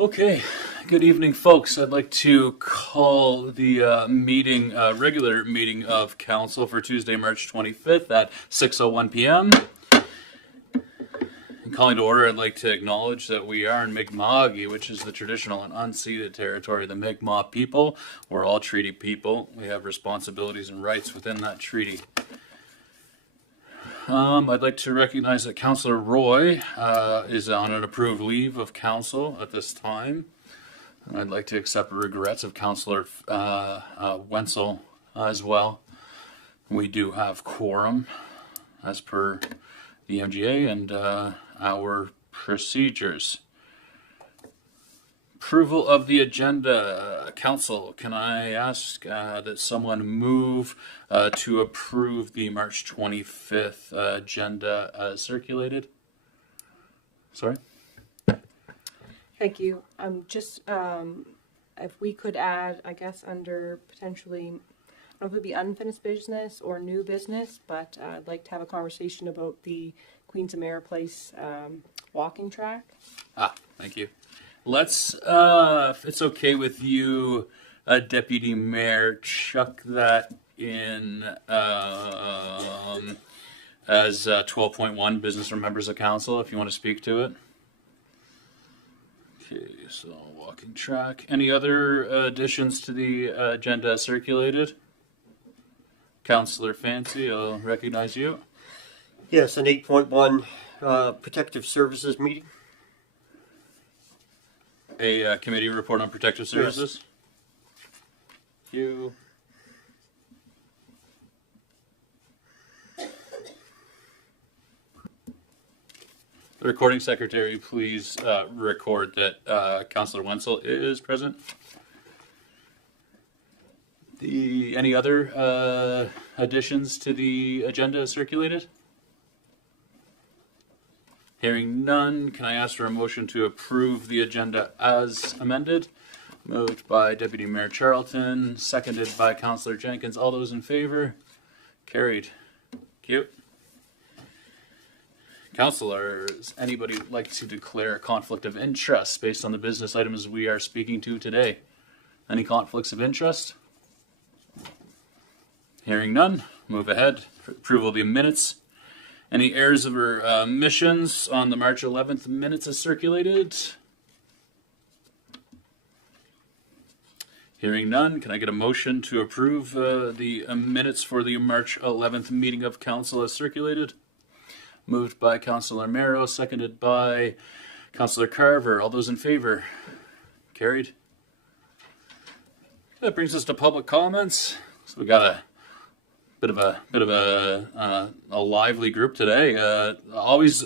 Okay, good evening, folks. I'd like to call the regular meeting of council for Tuesday, March 25th at 6:01 p.m. And calling to order, I'd like to acknowledge that we are in Mi'kma'ki, which is the traditional and unceded territory of the Mi'kmaq people. We're all treaty people. We have responsibilities and rights within that treaty. I'd like to recognize that Councillor Roy is on an approved leave of council at this time. And I'd like to accept the regrets of Councillor Wenzel as well. We do have quorum as per the MGA and our procedures. Approval of the agenda. Council, can I ask that someone move to approve the March 25th agenda as circulated? Sorry? Thank you. If we could add, I guess, under potentially, I don't know if it would be unfinished business or new business, but I'd like to have a conversation about the Queens of Mare Place walking track. Thank you. Let's, if it's okay with you, Deputy Mayor, chuck that in as 12.1 business for members of council, if you want to speak to it. Okay, so walking track. Any other additions to the agenda circulated? Councillor Fancy, I'll recognize you. Yes, an 8.1 protective services meeting. A committee report on protective services? Yes. You. The recording secretary, please record that Councillor Wenzel is present. Any other additions to the agenda circulated? Hearing none, can I ask for a motion to approve the agenda as amended? Moved by Deputy Mayor Charlton, seconded by Councillor Jenkins. All those in favor? Carried. Cute. Councillors, anybody like to declare a conflict of interest based on the business items we are speaking to today? Any conflicts of interest? Hearing none, move ahead. Approval of the minutes. Any errors or omissions on the March 11th minutes as circulated? Hearing none, can I get a motion to approve the minutes for the March 11th meeting of council as circulated? Moved by Councillor Mero, seconded by Councillor Carver. All those in favor? Carried. That brings us to public comments. So we got a bit of a lively group today. Always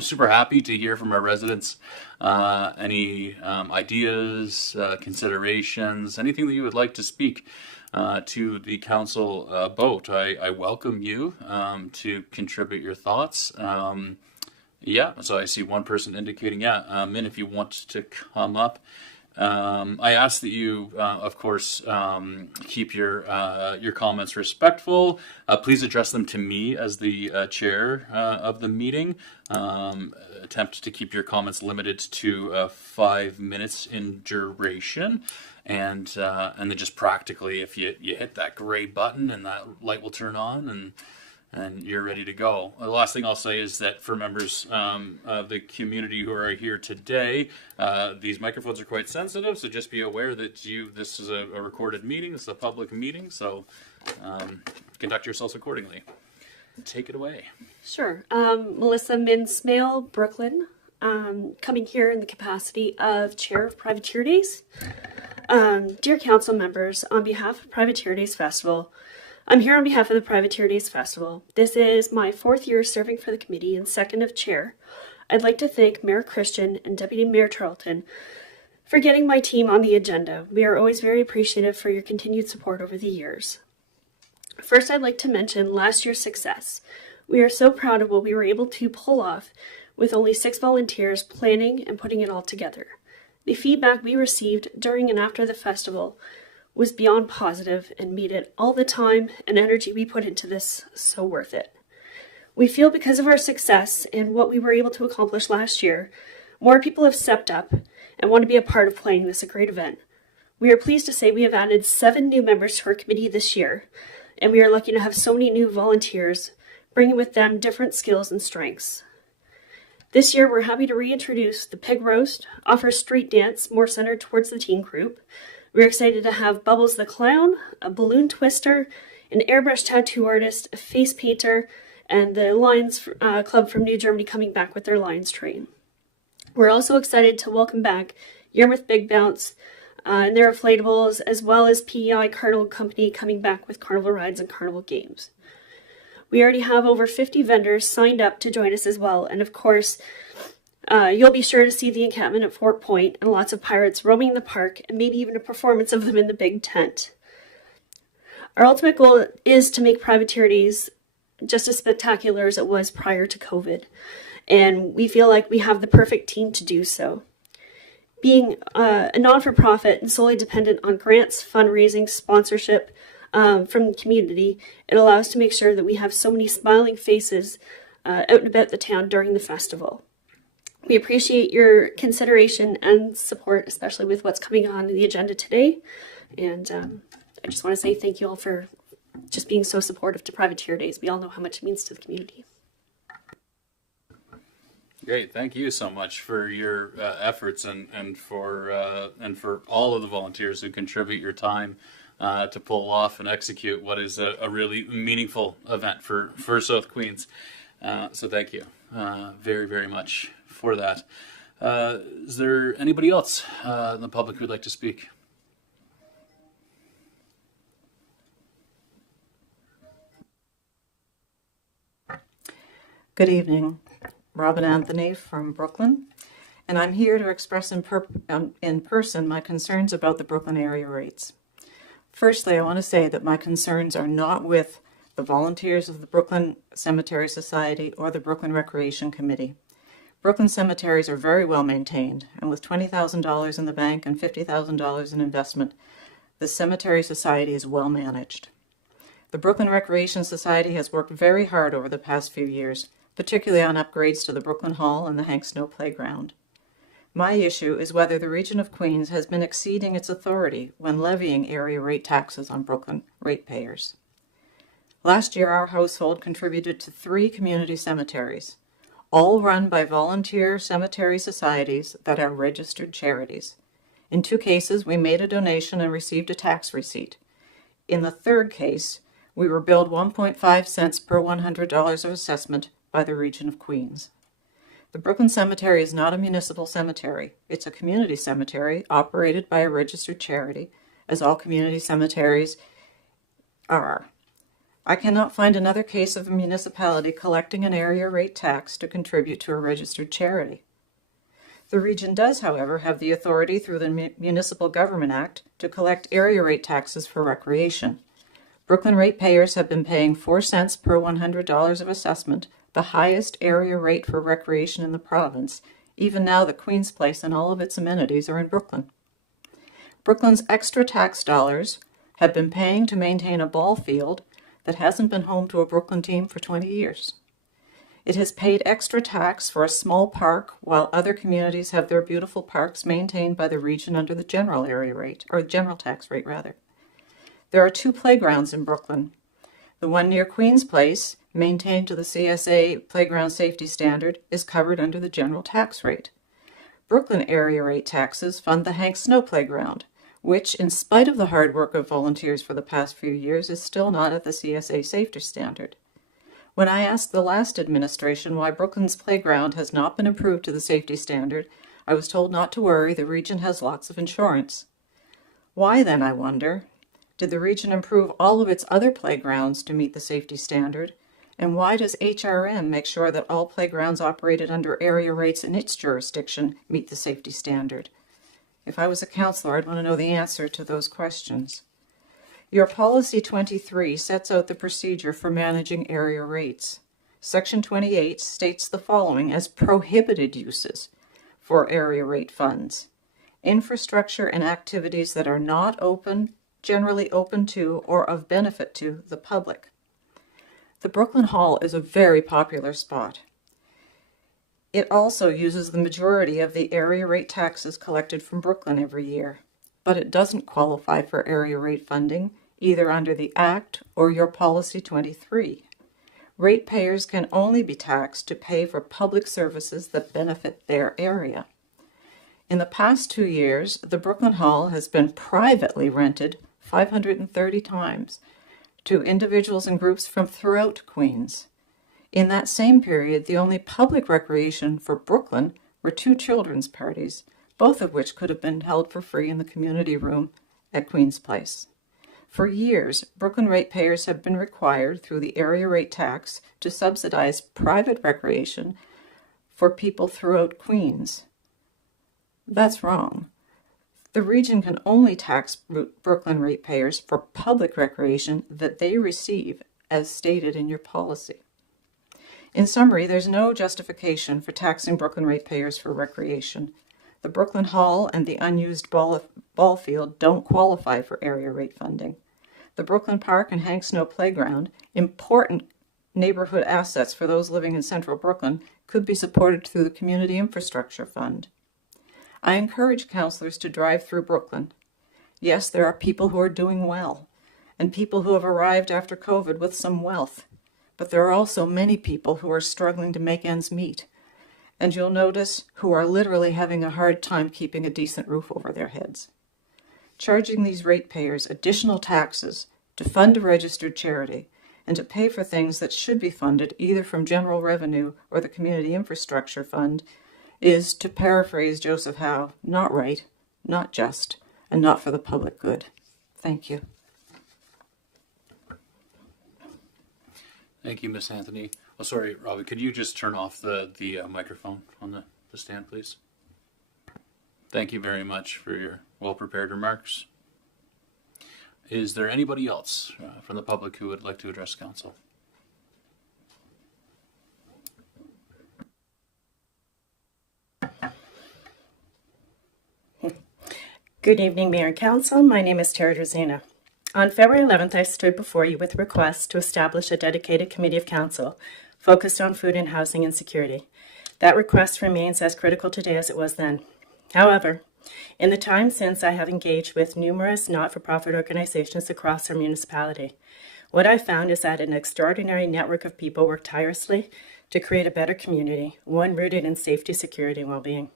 super happy to hear from our residents. Any ideas, considerations, anything that you would like to speak to the council about. I welcome you to contribute your thoughts. So I see one person indicating, and if you want to come up. I ask that you, of course, keep your comments respectful. Please address them to me as the chair of the meeting. Attempt to keep your comments limited to 5 minutes in duration. And then just practically, if you hit that gray button and that light will turn on and you're ready to go. The last thing I'll say is that for members of the community who are here today, these microphones are quite sensitive, so just be aware that this is a recorded meeting, this is a public meeting, so conduct yourselves accordingly. Take it away. Sure. Melissa Mintz-Mail, Brooklyn, coming here in the capacity of Chair of Privateer Days. Dear council members, on behalf of Privateer Days Festival, I'm here on behalf of the Privateer Days Festival. This is my 4th year serving for the committee and 2nd of chair. I'd like to thank Mayor Christian and Deputy Mayor Charlton for getting my team on the agenda. We are always very appreciative for your continued support over the years. First, I'd like to mention last year's success. We are so proud of what we were able to pull off with only 6 volunteers planning and putting it all together. The feedback we received during and after the festival was beyond positive and made it all the time and energy we put into this so worth it. We feel because of our success and what we were able to accomplish last year, more people have stepped up and want to be a part of planning this a great event. We are pleased to say we have added 7 new members to our committee this year, and we are lucky to have so many new volunteers, bringing with them different skills and strengths. This year, we're happy to reintroduce the pig roast, offer street dance more centered towards the teen group. We're excited to have Bubbles the Clown, a balloon twister, an airbrush tattoo artist, a face painter, and the Lions Club from New Germany coming back with their Lions train. We're also excited to welcome back Yarmouth Big Bounce and their inflatables, as well as PEI Carnival Company coming back with carnival rides and carnival games. We already have over 50 vendors signed up to join us as well, and of course, you'll be sure to see the encampment at Fort Point and lots of pirates roaming the park, and maybe even a performance of them in the big tent. Our ultimate goal is to make Privateer Days just as spectacular as it was prior to COVID, and we feel like we have the perfect team to do so. Being a non-for-profit and solely dependent on grants, fundraising, sponsorship from the community, it allows to make sure that we have so many smiling faces out and about the town during the festival. We appreciate your consideration and support, especially with what's coming on the agenda today, and I just want to say thank you all for just being so supportive to Privateer Days. We all know how much it means to the community. Great, thank you so much for your efforts and for all of the volunteers who contribute your time to pull off and execute what is a really meaningful event for South Queens. So thank you very, very much for that. Is there anybody else in the public who'd like to speak? Good evening. Robin Anthony from Brooklyn, and I'm here to express in person my concerns about the Brooklyn area rates. Firstly, I want to say that my concerns are not with the volunteers of the Brooklyn Cemetery Society or the Brooklyn Recreation Committee. Brooklyn cemeteries are very well maintained, and with $20,000 in the bank and $50,000 in investment, the Cemetery Society is well managed. The Brooklyn Recreation Society has worked very hard over the past few years, particularly on upgrades to the Brooklyn Hall and the Hank Snow Playground. My issue is whether the region of Queens has been exceeding its authority when levying area rate taxes on Brooklyn ratepayers. Last year, our household contributed to 3 community cemeteries, all run by volunteer cemetery societies that are registered charities. In 2 cases, we made a donation and received a tax receipt. In the 3rd case, we were billed 1.5 cents per $100 of assessment by the region of Queens. The Brooklyn Cemetery is not a municipal cemetery. It's a community cemetery operated by a registered charity, as all community cemeteries are. I cannot find another case of a municipality collecting an area rate tax to contribute to a registered charity. The region does, however, have the authority through the Municipal Government Act to collect area rate taxes for recreation. Brooklyn ratepayers have been paying 4 cents per $100 of assessment, the highest area rate for recreation in the province. Even now, the Queen's Place and all of its amenities are in Brooklyn. Brooklyn's extra tax dollars have been paying to maintain a ball field that hasn't been home to a Brooklyn team for 20 years. It has paid extra tax for a small park, while other communities have their beautiful parks maintained by the region under the general area rate, or general tax rate rather. There are 2 playgrounds in Brooklyn. The one near Queen's Place, maintained to the CSA playground safety standard, is covered under the general tax rate. Brooklyn area rate taxes fund the Hank Snow Playground, which, in spite of the hard work of volunteers for the past few years, is still not at the CSA safety standard. When I asked the last administration why Brooklyn's playground has not been improved to the safety standard, I was told not to worry, the region has lots of insurance. Why then, I wonder? Did the region improve all of its other playgrounds to meet the safety standard? And why does HRM make sure that all playgrounds operated under area rates in its jurisdiction meet the safety standard? If I was a councillor, I'd want to know the answer to those questions. Your Policy 23 sets out the procedure for managing area rates. Section 28 states the following as prohibited uses for area rate funds: infrastructure and activities that are not generally open to or of benefit to the public. The Brooklyn Hall is a very popular spot. It also uses the majority of the area rate taxes collected from Brooklyn every year, but it doesn't qualify for area rate funding either under the Act or your Policy 23. Ratepayers can only be taxed to pay for public services that benefit their area. In the past 2 years, the Brooklyn Hall has been privately rented 530 times to individuals and groups from throughout Queens. In that same period, the only public recreation for Brooklyn were 2 children's parties, both of which could have been held for free in the community room at Queen's Place. For years, Brooklyn ratepayers have been required through the area rate tax to subsidize private recreation for people throughout Queens. That's wrong. The region can only tax Brooklyn ratepayers for public recreation that they receive, as stated in your policy. In summary, there's no justification for taxing Brooklyn ratepayers for recreation. The Brooklyn Hall and the unused ball field don't qualify for area rate funding. The Brooklyn Park and Hank Snow Playground, important neighborhood assets for those living in central Brooklyn, could be supported through the Community Infrastructure Fund. I encourage councillors to drive through Brooklyn. Yes, there are people who are doing well, and people who have arrived after COVID with some wealth. But there are also many people who are struggling to make ends meet, and you'll notice who are literally having a hard time keeping a decent roof over their heads. Charging these ratepayers additional taxes to fund a registered charity and to pay for things that should be funded either from general revenue or the Community Infrastructure Fund is, to paraphrase Joseph Howe, not right, not just, and not for the public good. Thank you. Thank you, Miss Anthony. Oh, sorry, Robbie, could you just turn off the microphone on the stand, please? Thank you very much for your well-prepared remarks. Is there anybody else from the public who would like to address council? Good evening, Mayor and Council. My name is Tara Drozina. On February 11th, I stood before you with a request to establish a dedicated committee of council focused on food and housing insecurity. That request remains as critical today as it was then. However, in the time since, I have engaged with numerous not-for-profit organizations across our municipality. What I found is that an extraordinary network of people work tirelessly to create a better community, one rooted in safety, security, and well-being.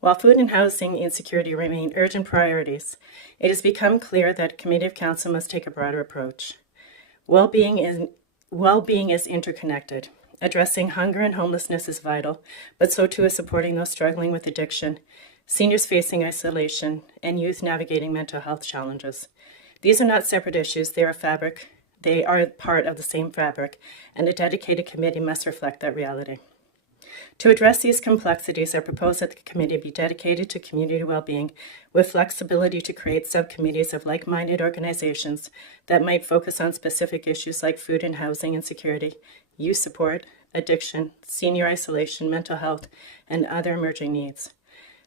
While food and housing insecurity remain urgent priorities, it has become clear that a committee of council must take a broader approach. Well-being is interconnected. Addressing hunger and homelessness is vital, but so too is supporting those struggling with addiction, seniors facing isolation, and youth navigating mental health challenges. These are not separate issues, they are fabric. They are part of the same fabric, and a dedicated committee must reflect that reality. To address these complexities, I propose that the committee be dedicated to community well-being with flexibility to create subcommittees of like-minded organizations that might focus on specific issues like food and housing insecurity, youth support, addiction, senior isolation, mental health, and other emerging needs.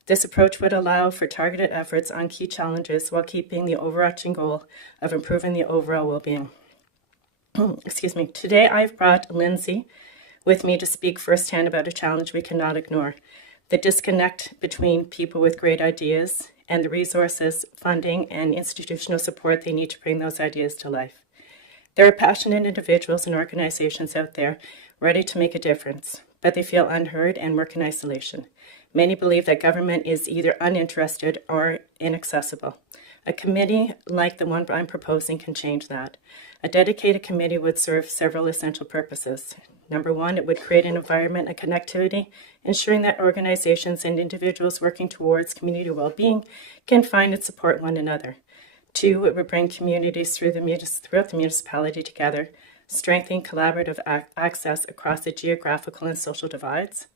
This approach would allow for targeted efforts on key challenges while keeping the overarching goal of improving the overall well-being. Excuse me. Today I've brought Lindsay with me to speak firsthand about a challenge we cannot ignore: the disconnect between people with great ideas and the resources, funding, and institutional support they need to bring those ideas to life. There are passionate individuals and organizations out there ready to make a difference, but they feel unheard and work in isolation. Many believe that government is either uninterested or inaccessible. A committee like the one I'm proposing can change that. A dedicated committee would serve several essential purposes. Number one, it would create an environment of connectivity, ensuring that organizations and individuals working towards community well-being can find and support one another. Two, it would bring communities throughout the municipality together, strengthening collaborative access across the geographical and social divides.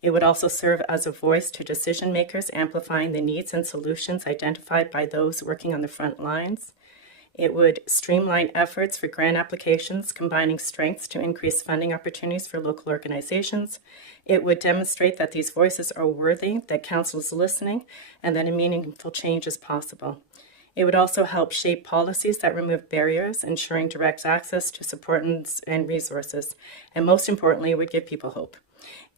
It would also serve as a voice to decision makers, amplifying the needs and solutions identified by those working on the front lines. It would streamline efforts for grant applications, combining strengths to increase funding opportunities for local organizations. It would demonstrate that these voices are worthy, that council is listening, and that a meaningful change is possible. It would also help shape policies that remove barriers, ensuring direct access to support and resources. And most importantly, it would give people hope.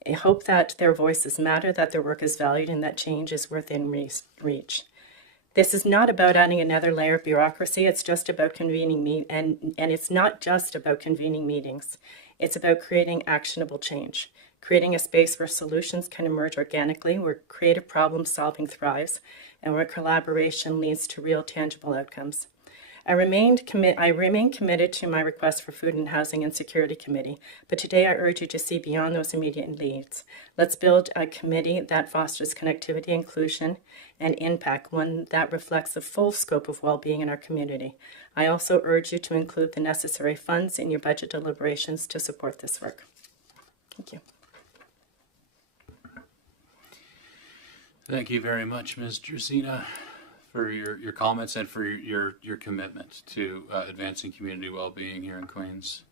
I hope that their voices matter, that their work is valued, and that change is within reach. This is not about adding another layer of bureaucracy. It's just about convening and it's not just about convening meetings. It's about creating actionable change, creating a space where solutions can emerge organically, where creative problem solving thrives, and where collaboration leads to real tangible outcomes. I remain committed to my request for Food and Housing and Security Committee, but today I urge you to see beyond those immediate needs. Let's build a committee that fosters connectivity, inclusion, and impact, one that reflects the full scope of well-being in our community. I also urge you to include the necessary funds in your budget deliberations to support this work. Thank you. Thank you very much, Ms. Drusina, for your comments and for your commitment to advancing community well-being here in Queens.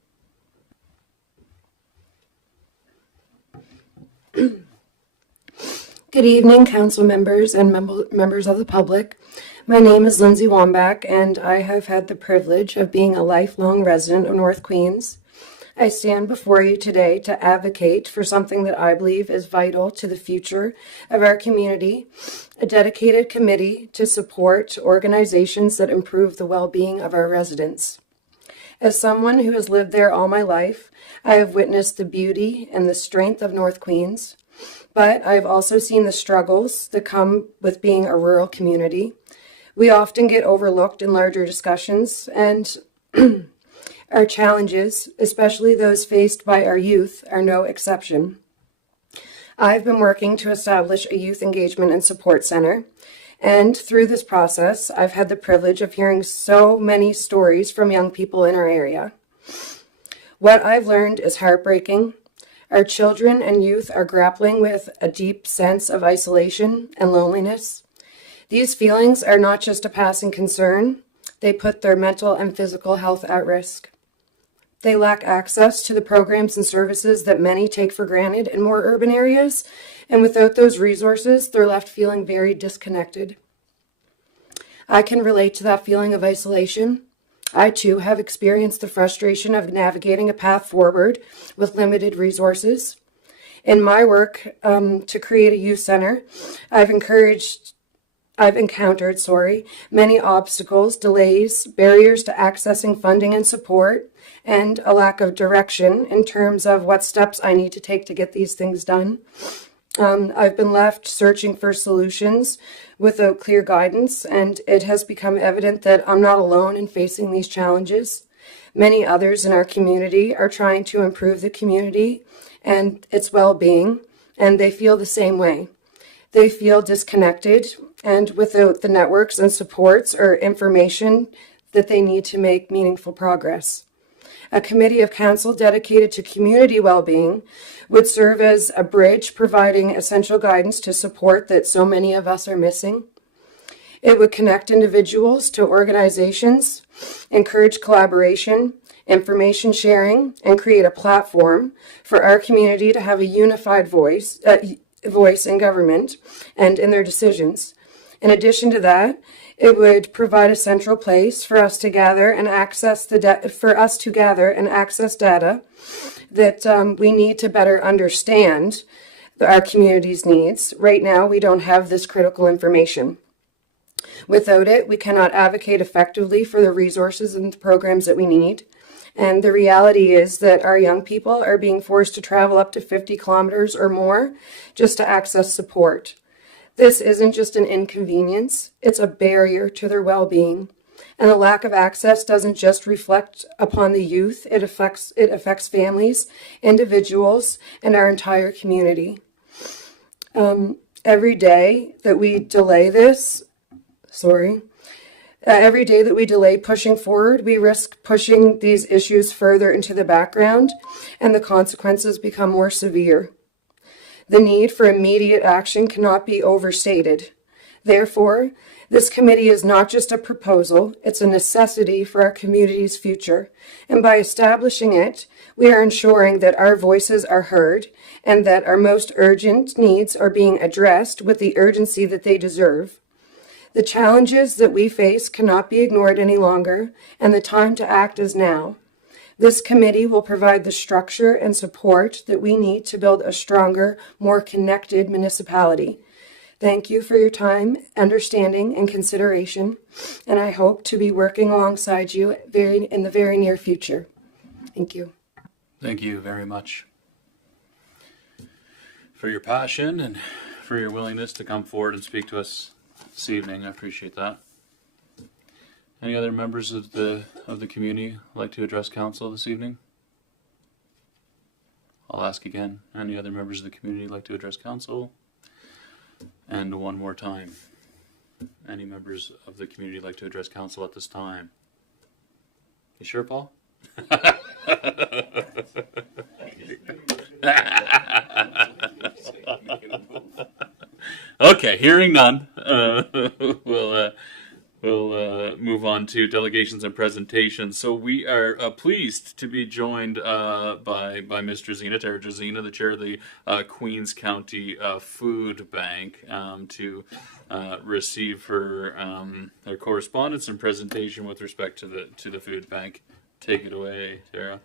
Good evening, council members and members of the public. My name is Lindsay Wambach, and I have had the privilege of being a lifelong resident of North Queens. I stand before you today to advocate for something that I believe is vital to the future of our community, a dedicated committee to support organizations that improve the well-being of our residents. As someone who has lived there all my life, I have witnessed the beauty and the strength of North Queens, but I've also seen the struggles that come with being a rural community. We often get overlooked in larger discussions, and our challenges, especially those faced by our youth, are no exception. I've been working to establish a youth engagement and support center, and through this process, I've had the privilege of hearing so many stories from young people in our area. What I've learned is heartbreaking. Our children and youth are grappling with a deep sense of isolation and loneliness. These feelings are not just a passing concern, they put their mental and physical health at risk. They lack access to the programs and services that many take for granted in more urban areas, and without those resources, they're left feeling very disconnected. I can relate to that feeling of isolation. I too have experienced the frustration of navigating a path forward with limited resources. In my work to create a youth center, I've encountered many obstacles, delays, barriers to accessing funding and support, and a lack of direction in terms of what steps I need to take to get these things done. I've been left searching for solutions without clear guidance, and it has become evident that I'm not alone in facing these challenges. Many others in our community are trying to improve the community and its well-being, and they feel the same way. They feel disconnected and without the networks and supports or information that they need to make meaningful progress. A committee of council dedicated to community well-being would serve as a bridge, providing essential guidance to support that so many of us are missing. It would connect individuals to organizations, encourage collaboration, information sharing, and create a platform for our community to have a unified voice in government and in their decisions. In addition to that, it would provide a central place for us to gather and access data that we need to better understand our community's needs. Right now, we don't have this critical information. Without it, we cannot advocate effectively for the resources and the programs that we need. And the reality is that our young people are being forced to travel up to 50 kilometers or more just to access support. This isn't just an inconvenience, it's a barrier to their well-being. And the lack of access doesn't just reflect upon the youth, it affects families, individuals, and our entire community. Every day that we delay pushing forward, we risk pushing these issues further into the background, and the consequences become more severe. The need for immediate action cannot be overstated. Therefore, this committee is not just a proposal, it's a necessity for our community's future. And by establishing it, we are ensuring that our voices are heard and that our most urgent needs are being addressed with the urgency that they deserve. The challenges that we face cannot be ignored any longer, and the time to act is now. This committee will provide the structure and support that we need to build a stronger, more connected municipality. Thank you for your time, understanding, and consideration, and I hope to be working alongside you in the very near future. Thank you. Thank you very much for your passion and for your willingness to come forward and speak to us this evening. I appreciate that. Any other members of the community like to address council this evening? I'll ask again. Any other members of the community like to address council? And one more time. Any members of the community like to address council at this time? You sure, Paul? Okay, hearing none, we'll move on to delegations and presentations. So we are pleased to be joined by Mr. Zena, Tara Zena, the chair of the Queens County Food Bank, to receive her correspondence and presentation with respect to the food bank. Take it away, Tara.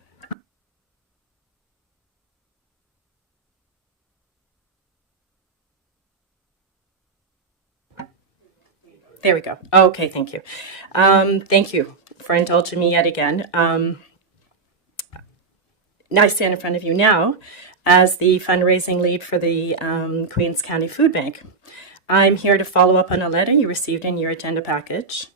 There we go. Okay, thank you. Thank you for indulging me yet again. Now I stand in front of you now as the fundraising lead for the Queens County Food Bank. I'm here to follow up on a letter you received in your agenda package.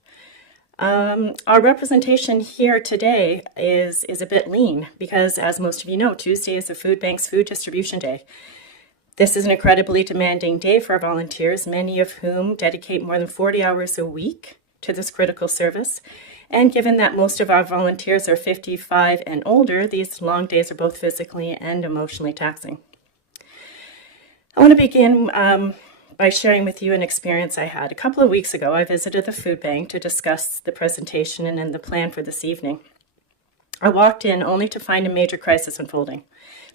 Our representation here today is a bit lean because, as most of you know, Tuesday is the food bank's food distribution day. This is an incredibly demanding day for our volunteers, many of whom dedicate more than 40 hours a week to this critical service. And given that most of our volunteers are 55 and older, these long days are both physically and emotionally taxing. I want to begin by sharing with you an experience I had. A couple of weeks ago, I visited the food bank to discuss the presentation and then the plan for this evening. I walked in only to find a major crisis unfolding.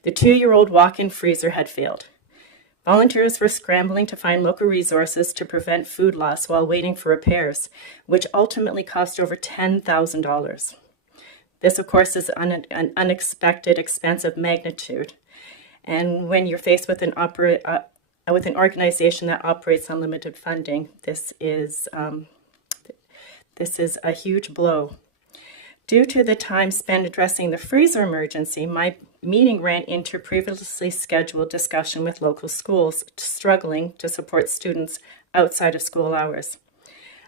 The 2-year-old walk-in freezer had failed. Volunteers were scrambling to find local resources to prevent food loss while waiting for repairs, which ultimately cost over $10,000. This, of course, is an unexpected expense of magnitude. And when you're faced with an organization that operates on limited funding, this is a huge blow. Due to the time spent addressing the freezer emergency, my meeting ran into a previously scheduled discussion with local schools struggling to support students outside of school hours.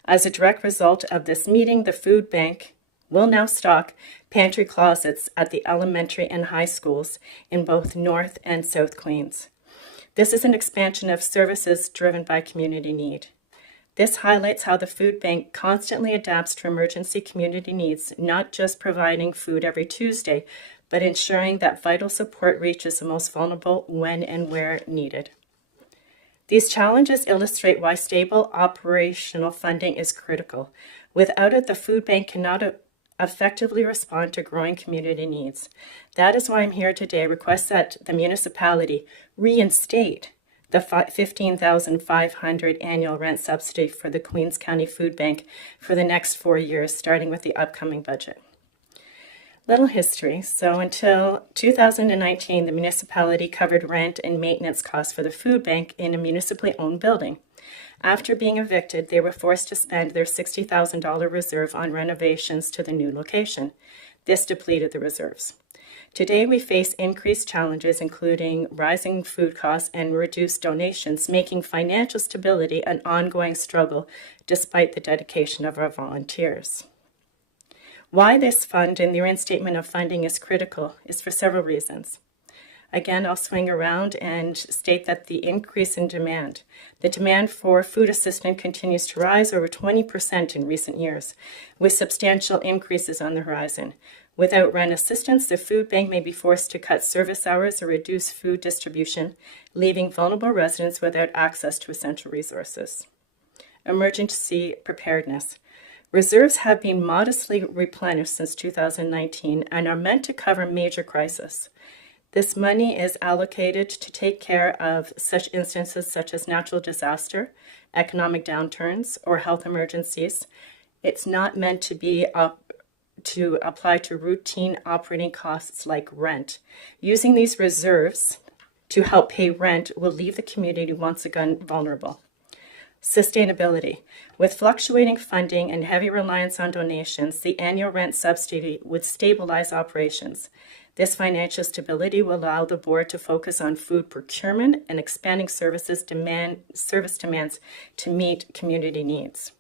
As a direct result of this meeting, the food bank will now stock pantry closets at the elementary and high schools in both North and South Queens. This is an expansion of services driven by community need. This highlights how the food bank constantly adapts to emergency community needs, not just providing food every Tuesday, but ensuring that vital support reaches the most vulnerable when and where needed. These challenges illustrate why stable operational funding is critical. Without it, the food bank cannot effectively respond to growing community needs. That is why I'm here today to request that the municipality reinstate the $15,500 annual rent subsidy for the Queens County Food Bank for the next 4 years, starting with the upcoming budget. Little history. So until 2019, the municipality covered rent and maintenance costs for the food bank in a municipally owned building. After being evicted, they were forced to spend their $60,000 reserve on renovations to the new location. This depleted the reserves. Today, we face increased challenges, including rising food costs and reduced donations, making financial stability an ongoing struggle despite the dedication of our volunteers. Why this fund and the reinstatement of funding is critical is for several reasons. Again, I'll swing around and state that the increase in demand. The demand for food assistance continues to rise over 20% in recent years, with substantial increases on the horizon. Without rent assistance, the food bank may be forced to cut service hours or reduce food distribution, leaving vulnerable residents without access to essential resources. Emergency preparedness. Reserves have been modestly replenished since 2019 and are meant to cover major crises. This money is allocated to take care of such instances such as natural disaster, economic downturns, or health emergencies. It's not meant to be to apply to routine operating costs like rent. Using these reserves to help pay rent will leave the community once again vulnerable. Sustainability. With fluctuating funding and heavy reliance on donations, the annual rent subsidy would stabilize operations. This financial stability will allow the board to focus on food procurement and expanding service demands to meet community needs.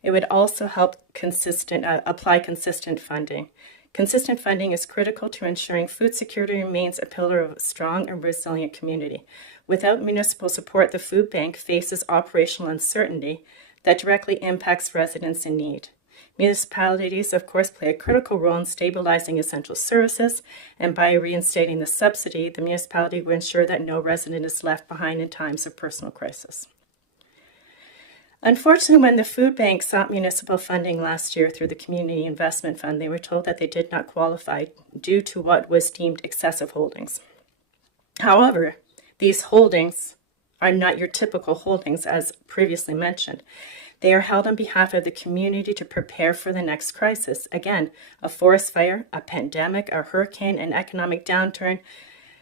It would also help apply consistent funding. Consistent funding is critical to ensuring food security remains a pillar of a strong and resilient community. Without municipal support, the food bank faces operational uncertainty that directly impacts residents in need. Municipalities, of course, play a critical role in stabilizing essential services, and by reinstating the subsidy, the municipality will ensure that no resident is left behind in times of personal crisis. Unfortunately, when the food bank sought municipal funding last year through the Community Investment Fund, they were told that they did not qualify due to what was deemed excessive holdings. However, these holdings are not your typical holdings, as previously mentioned. They are held on behalf of the community to prepare for the next crisis. Again, a forest fire, a pandemic, a hurricane, an economic downturn,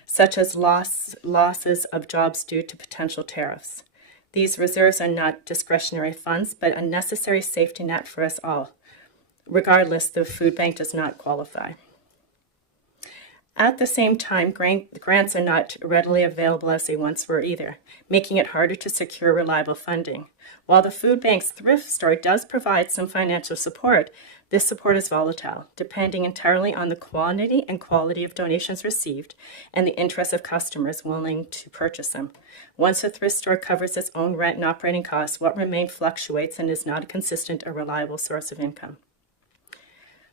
such as losses of jobs due to potential tariffs. These reserves are not discretionary funds, but a necessary safety net for us all. Regardless, the food bank does not qualify. At the same time, grants are not readily available as they once were either, making it harder to secure reliable funding. While the food bank's thrift store does provide some financial support, this support is volatile, depending entirely on the quantity and quality of donations received and the interest of customers willing to purchase them. Once a thrift store covers its own rent and operating costs, what remains fluctuates and is not a consistent or reliable source of income.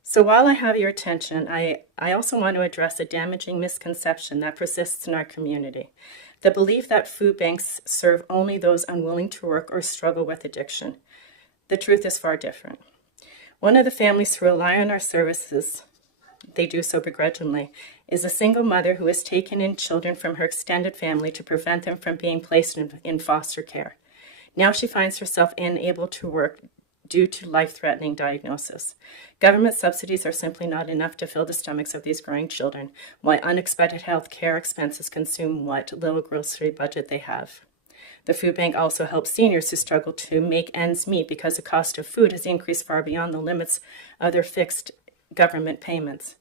So while I have your attention, I also want to address a damaging misconception that persists in our community. The belief that food banks serve only those unwilling to work or struggle with addiction. The truth is far different. One of the families who rely on our services, they do so begrudgingly, is a single mother who has taken in children from her extended family to prevent them from being placed in foster care. Now she finds herself unable to work due to life-threatening diagnosis. Government subsidies are simply not enough to fill the stomachs of these growing children, while unexpected health care expenses consume what little grocery budget they have. The food bank also helps seniors who struggle to make ends meet because the cost of food has increased far beyond the limits of their fixed government payments.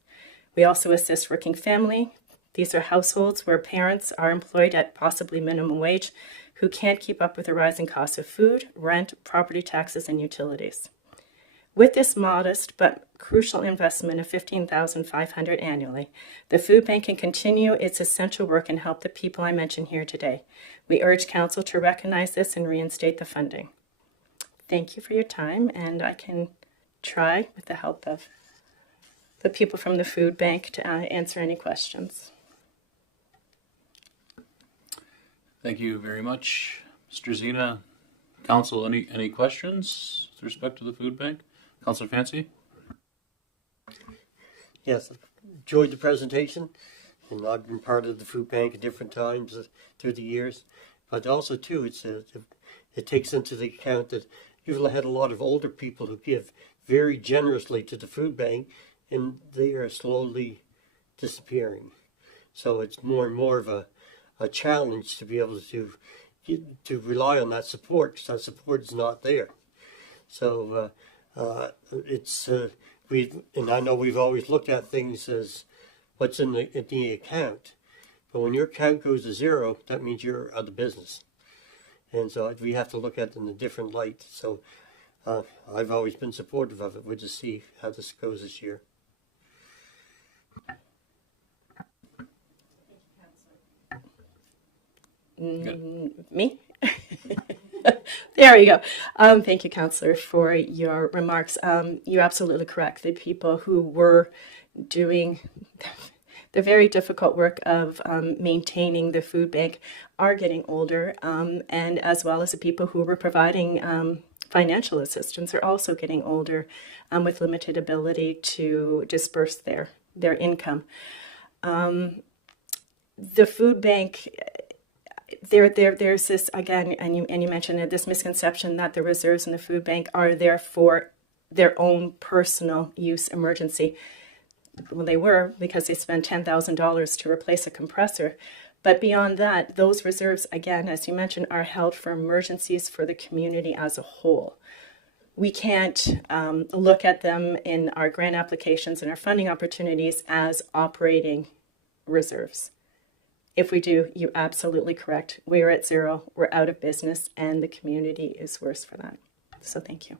We also assist working family. These are households where parents are employed at possibly minimum wage who can't keep up with the rising costs of food, rent, property taxes, and utilities. With this modest but crucial investment of $15,500 annually, the food bank can continue its essential work and help the people I mentioned here today. We urge Council to recognize this and reinstate the funding. Thank you for your time, and I can try, with the help of the people from the food bank, to answer any questions. Thank you very much, Mr. Zena. Council, any questions with respect to the food bank? Councilor Fancy? Yes, enjoyed the presentation, and I've been part of the food bank at different times through the years. But also, too, it takes into the account that you've had a lot of older people who give very generously to the food bank, and they are slowly disappearing. So it's more and more of a challenge to be able to rely on that support, because that support is not there. So and I know we've always looked at things as what's in the account, but when your account goes to zero, that means you're out of business, and so we have to look at it in a different light. So I've always been supportive of it. We'll just see how this goes this year. Me? There we go. Thank you, Councillor, for your remarks. You're absolutely correct. The people who were doing the very difficult work of maintaining the food bank are getting older, and as well as the people who were providing financial assistance are also getting older with limited ability to disperse their income. The food bank, there's this, again, and you mentioned it, this misconception that the reserves in the food bank are there for their own personal use emergency. Well, they were, because they spent $10,000 to replace a compressor. But beyond that, those reserves, again, as you mentioned, are held for emergencies for the community as a whole. We can't look at them in our grant applications and our funding opportunities as operating reserves. If we do, you're absolutely correct. We are at zero, we're out of business, and the community is worse for that. So thank you.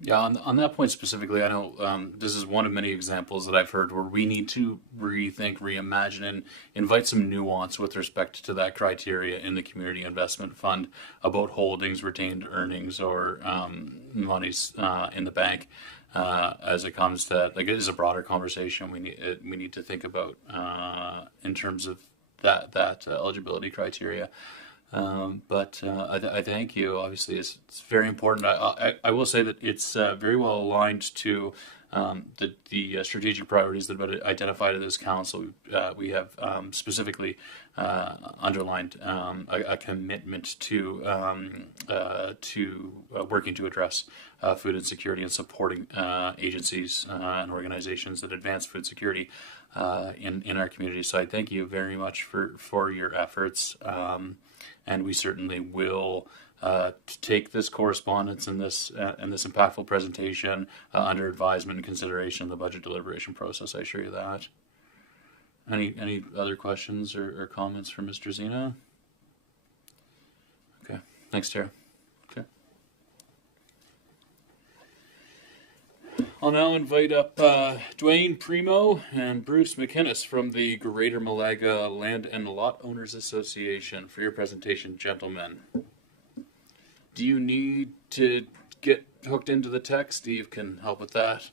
Yeah, on that point specifically, I know this is one of many examples that I've heard where we need to rethink, reimagine, and invite some nuance with respect to that criteria in the community investment fund about holdings, retained earnings, or monies in the bank. As it comes to, like, it is a broader conversation we need to think about in terms of that eligibility criteria. I thank you. Obviously, it's very important. I will say that it's very well aligned to the strategic priorities that have been identified at this council. We have specifically underlined a commitment to working to address food insecurity and supporting agencies and organizations that advance food security in our community. So I thank you very much for your efforts. And we certainly will take this correspondence and this impactful presentation under advisement and consideration of the budget deliberation process. I assure you that. Any other questions or comments for Mr. Zena? Okay, thanks, Tara. Okay. I'll now invite up Dwayne Primo and Bruce McInnes from the Greater Malaga Land and Lot Owners Association for your presentation, gentlemen. Do you need to get hooked into the tech? Steve can help with that.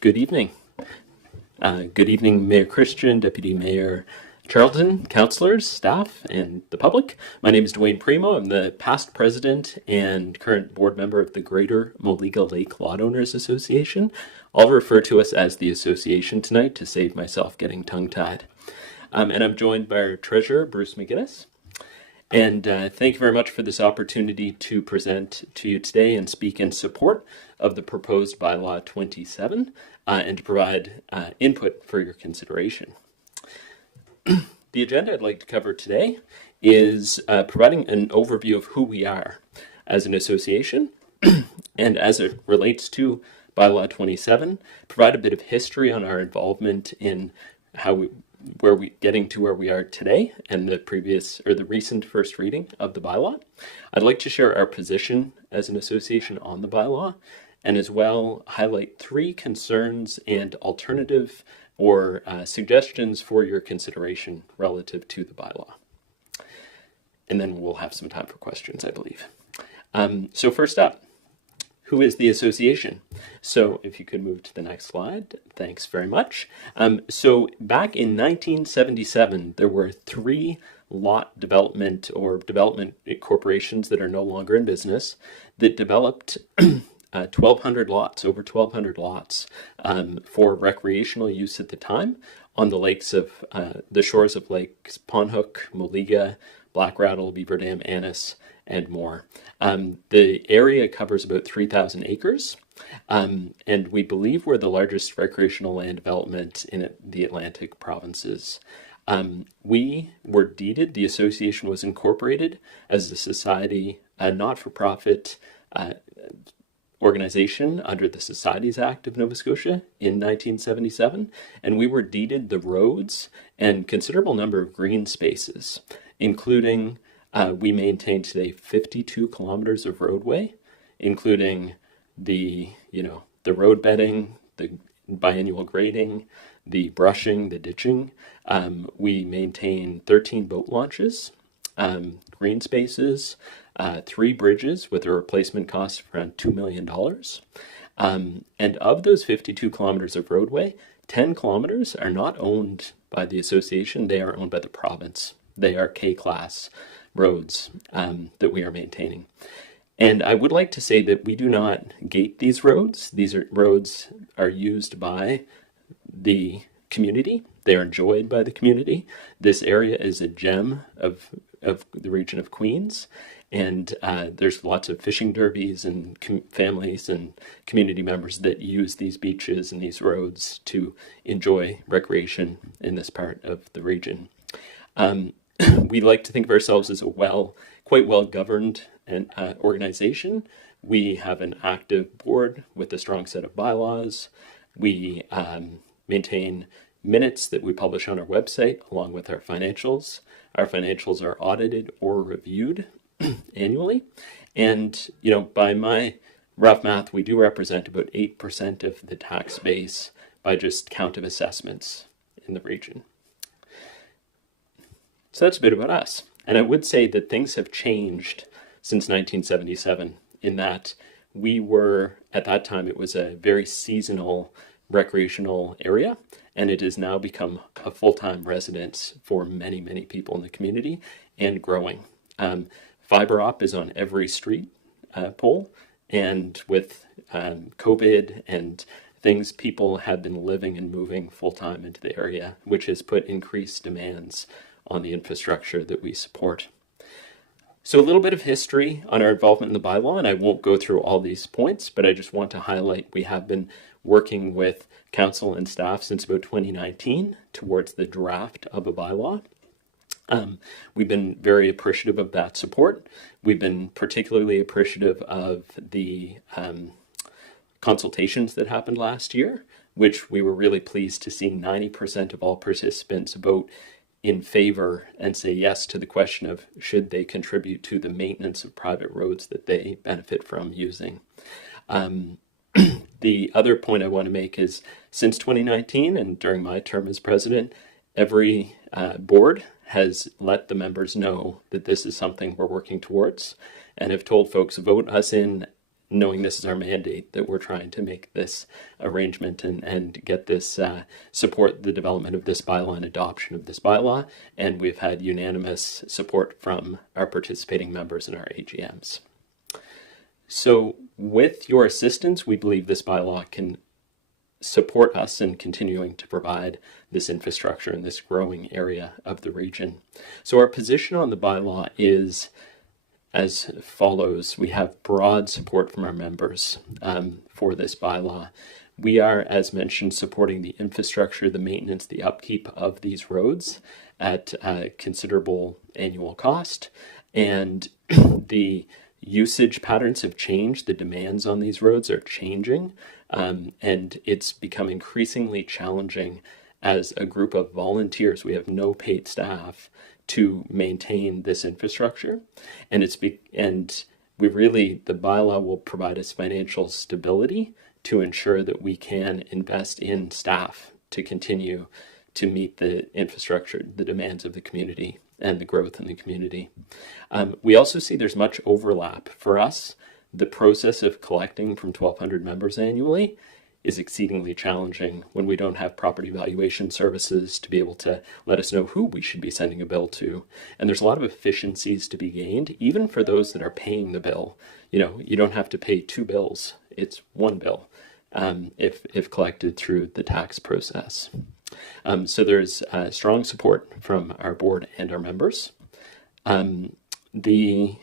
Good evening. Good evening, Mayor Christian, Deputy Mayor Charlton, councillors, staff, and the public. My name is Dwayne Primo. I'm the past president and current board member of the Greater Malaga Lake Lot Owners Association. I'll refer to us as the association tonight to save myself getting tongue-tied. And I'm joined by our treasurer, Bruce McInnes. And thank you very much for this opportunity to present to you today and speak in support of the proposed bylaw 27 and to provide input for your consideration. The agenda I'd like to cover today is providing an overview of who we are as an association and as it relates to bylaw 27, provide a bit of history on our involvement in where we getting to where we are today and the recent first reading of the bylaw. I'd like to share our position as an association on the bylaw and as well highlight 3 concerns and alternative or suggestions for your consideration relative to the bylaw. And then we'll have some time for questions, I believe. So first up, who is the association? So if you could move to the next slide, thanks very much. So back in 1977, there were 3 lot development or development corporations that are no longer in business that developed 1,200 lots, over 1,200 lots for recreational use at the time on the lakes of the shores of Lakes Ponhook, Moliga, Black Rattle, Beaver Dam, Annis, and more. The area covers about 3,000 acres, and we believe we're the largest recreational land development in the Atlantic provinces. We were deeded, the association was incorporated as a society, a not-for-profit organization under the Societies Act of Nova Scotia in 1977, and we were deeded the roads and considerable number of green spaces, including we maintain today 52 kilometers of roadway, including the road bedding, the biannual grading, the brushing, the ditching. We maintain 13 boat launches, green spaces, 3 bridges with a replacement cost of around $2 million. And of those 52 kilometers of roadway, 10 kilometers are not owned by the association, they are owned by the province. They are K-class roads that we are maintaining. And I would like to say that we do not gate these roads. Roads are used by the community. They are enjoyed by the community. This area is a gem of the region of Queens. And there's lots of fishing derbies and families and community members that use these beaches and these roads to enjoy recreation in this part of the region. We like to think of ourselves as a quite well governed organization. We have an active board with a strong set of bylaws. We maintain minutes that we publish on our website along with our financials. Our financials are audited or reviewed annually. And, by my rough math, we do represent about 8% of the tax base by just count of assessments in the region. So that's a bit about us. And I would say that things have changed since 1977 in that we were, at that time, it was a very seasonal recreational area, and it has now become a full-time residence for many, many people in the community and growing. Fiber op is on every street pole, and with COVID and things, people have been living and moving full-time into the area, which has put increased demands on the infrastructure that we support. So a little bit of history on our involvement in the bylaw, and I won't go through all these points, but I just want to highlight we have been working with council and staff since about 2019 towards the draft of a bylaw. We've been very appreciative of that support. We've been particularly appreciative of the consultations that happened last year, which we were really pleased to see 90% of all participants vote in favor and say yes to the question of should they contribute to the maintenance of private roads that they benefit from using. The other point I want to make is since 2019 and during my term as president, every board has let the members know that this is something we're working towards and have told folks vote us in knowing this is our mandate, that we're trying to make this arrangement and get this, support the development of this bylaw and adoption of this bylaw. And we've had unanimous support from our participating members in our AGMs. So with your assistance, we believe this bylaw can support us in continuing to provide this infrastructure in this growing area of the region. So our position on the bylaw is as follows. We have broad support from our members for this bylaw. We are, as mentioned, supporting the infrastructure, the maintenance, the upkeep of these roads at considerable annual cost. And the usage patterns have changed. The demands on these roads are changing. And it's become increasingly challenging as a group of volunteers. We have no paid staff to maintain this infrastructure. And the bylaw will provide us financial stability to ensure that we can invest in staff to continue to meet the infrastructure, the demands of the community and the growth in the community. We also see there's much overlap. For us, the process of collecting from 1,200 members annually is exceedingly challenging when we don't have property valuation services to be able to let us know who we should be sending a bill to. And there's a lot of efficiencies to be gained, even for those that are paying the bill. You don't have to pay 2 bills. It's 1 bill if collected through the tax process. So there's strong support from our board and our members. The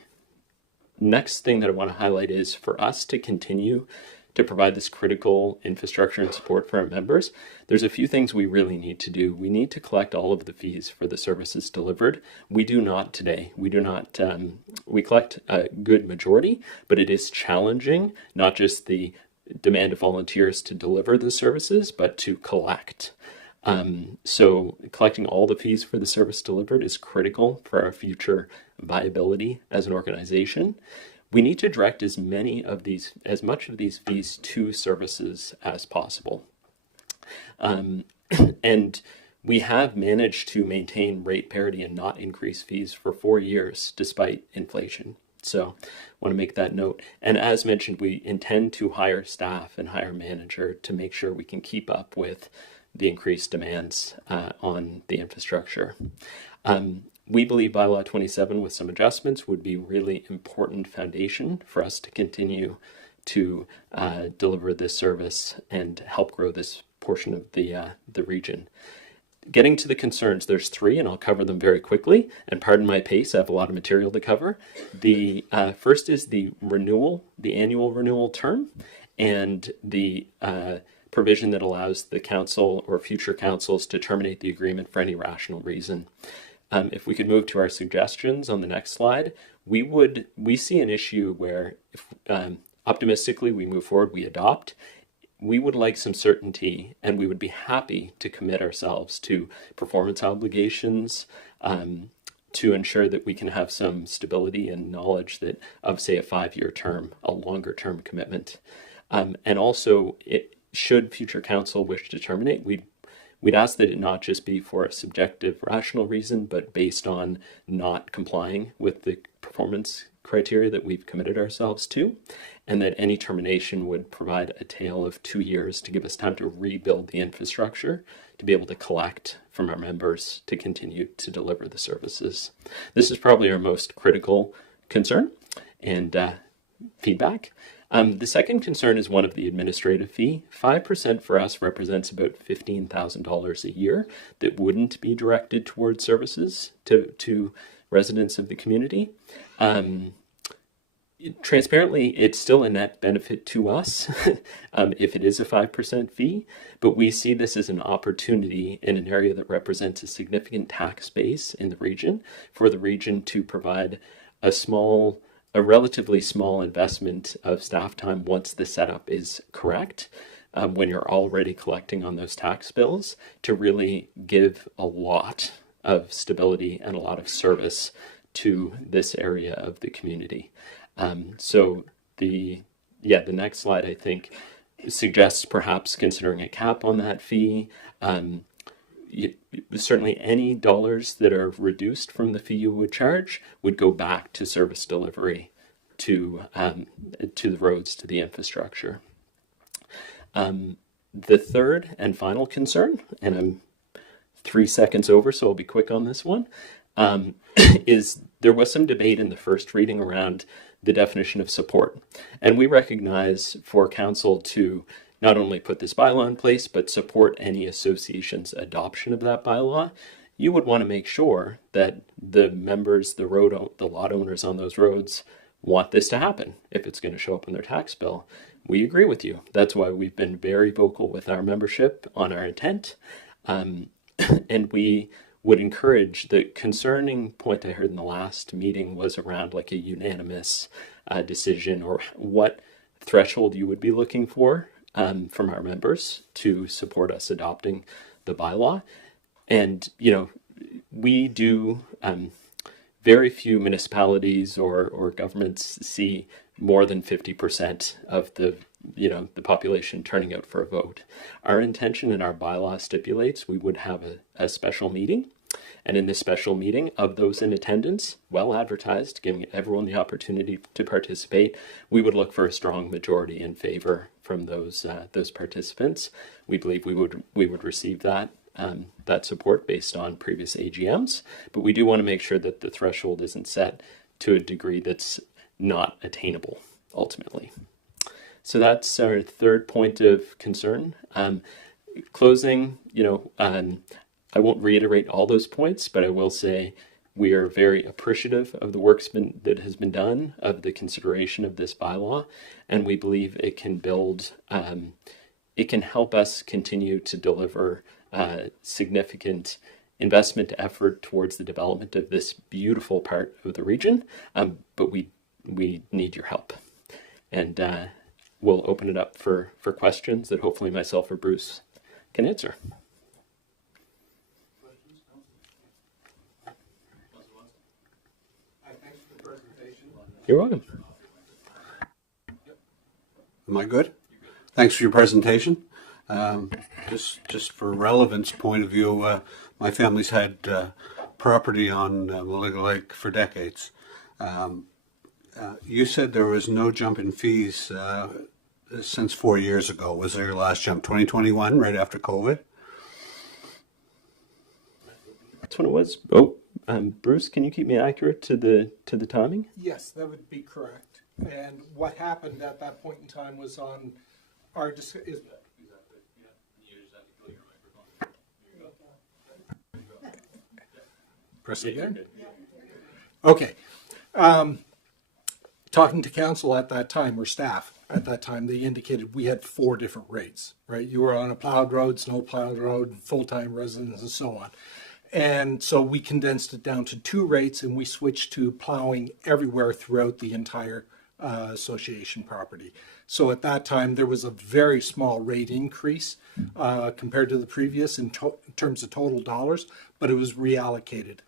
next thing that I want to highlight is for us to continue to provide this critical infrastructure and support for our members, there's a few things we really need to do. We need to collect all of the fees for the services delivered. We do not today. We collect a good majority, but it is challenging, not just the demand of volunteers to deliver the services, but to collect. So collecting all the fees for the service delivered is critical for our future viability as an organization. We need to direct as much of these fees to services as possible. And we have managed to maintain rate parity and not increase fees for 4 years despite inflation. So I want to make that note. And as mentioned, we intend to hire staff and hire manager to make sure we can keep up with the increased demands on the infrastructure. We believe bylaw 27 with some adjustments would be really important foundation for us to continue to deliver this service and help grow this portion of the region. Getting to the concerns, there's 3, and I'll cover them very quickly. And pardon my pace, I have a lot of material to cover. The first is the renewal, the annual renewal term, and the provision that allows the council or future councils to terminate the agreement for any rational reason. If we could move to our suggestions on the next slide, we see an issue where if optimistically we move forward, we adopt. We would like some certainty, and we would be happy to commit ourselves to performance obligations to ensure that we can have some stability and knowledge that of, say, a 5-year term, a longer term commitment. And also, should future council wish to terminate, we'd ask that it not just be for a subjective, rational reason, but based on not complying with the performance criteria that we've committed ourselves to, and that any termination would provide a tail of 2 years to give us time to rebuild the infrastructure, to be able to collect from our members to continue to deliver the services. This is probably our most critical concern and feedback. The second concern is one of the administrative fee. 5% for us represents about $15,000 a year that wouldn't be directed towards services to residents of the community. Transparently, it's still a net benefit to us if it is a 5% fee, but we see this as an opportunity in an area that represents a significant tax base in the region for the region to provide a relatively small investment of staff time once the setup is correct, when you're already collecting on those tax bills, to really give a lot of stability and a lot of service to this area of the community. So the next slide, I think, suggests perhaps considering a cap on that fee. Certainly any dollars that are reduced from the fee you would charge would go back to service delivery to the roads, to the infrastructure. The third and final concern, and I'm 3 seconds over, so I'll be quick on this one, is there was some debate in the first reading around the definition of support. And we recognize for council to not only put this bylaw in place, but support any association's adoption of that bylaw. You would want to make sure that the members, the lot owners on those roads want this to happen if it's going to show up in their tax bill. We agree with you. That's why we've been very vocal with our membership on our intent. And we would encourage, the concerning point I heard in the last meeting was around like a unanimous decision, or what threshold you would be looking for from our members to support us adopting the bylaw. And, we do, very few municipalities or governments see more than 50% of the population turning out for a vote. Our intention in our bylaw stipulates we would have a special meeting. And in this special meeting, of those in attendance, well advertised, giving everyone the opportunity to participate, we would look for a strong majority in favor from those participants. We believe we would receive that support based on previous AGMs, but we do want to make sure that the threshold isn't set to a degree that's not attainable ultimately. So that's our third point of concern. Closing, I won't reiterate all those points, but I will say we are very appreciative of the work that has been done, of the consideration of this bylaw, and we believe it can it can help us continue to deliver significant investment effort towards the development of this beautiful part of the region, but we need your help. And we'll open it up for questions that hopefully myself or Bruce can answer. You're welcome. Am I good? Thanks for your presentation. Just for relevance point of view, my family's had property on Mulliga Lake for decades. You said there was no jump in fees since 4 years ago. Was there your last jump 2021, right after COVID? That's when it was. Oh, Bruce, can you keep me accurate to the timing? Yes, that would be correct. And what happened at that point in time was on our press it again. Okay. Talking to council at that time, or staff at that time, they indicated we had 4 different rates, right? You were on a plowed road, snow plowed road, full-time residents, and so on. And so we condensed it down to 2 rates, and we switched to plowing everywhere throughout the entire association property. So at that time, there was a very small rate increase compared to the previous in terms of total dollars, but it was reallocated.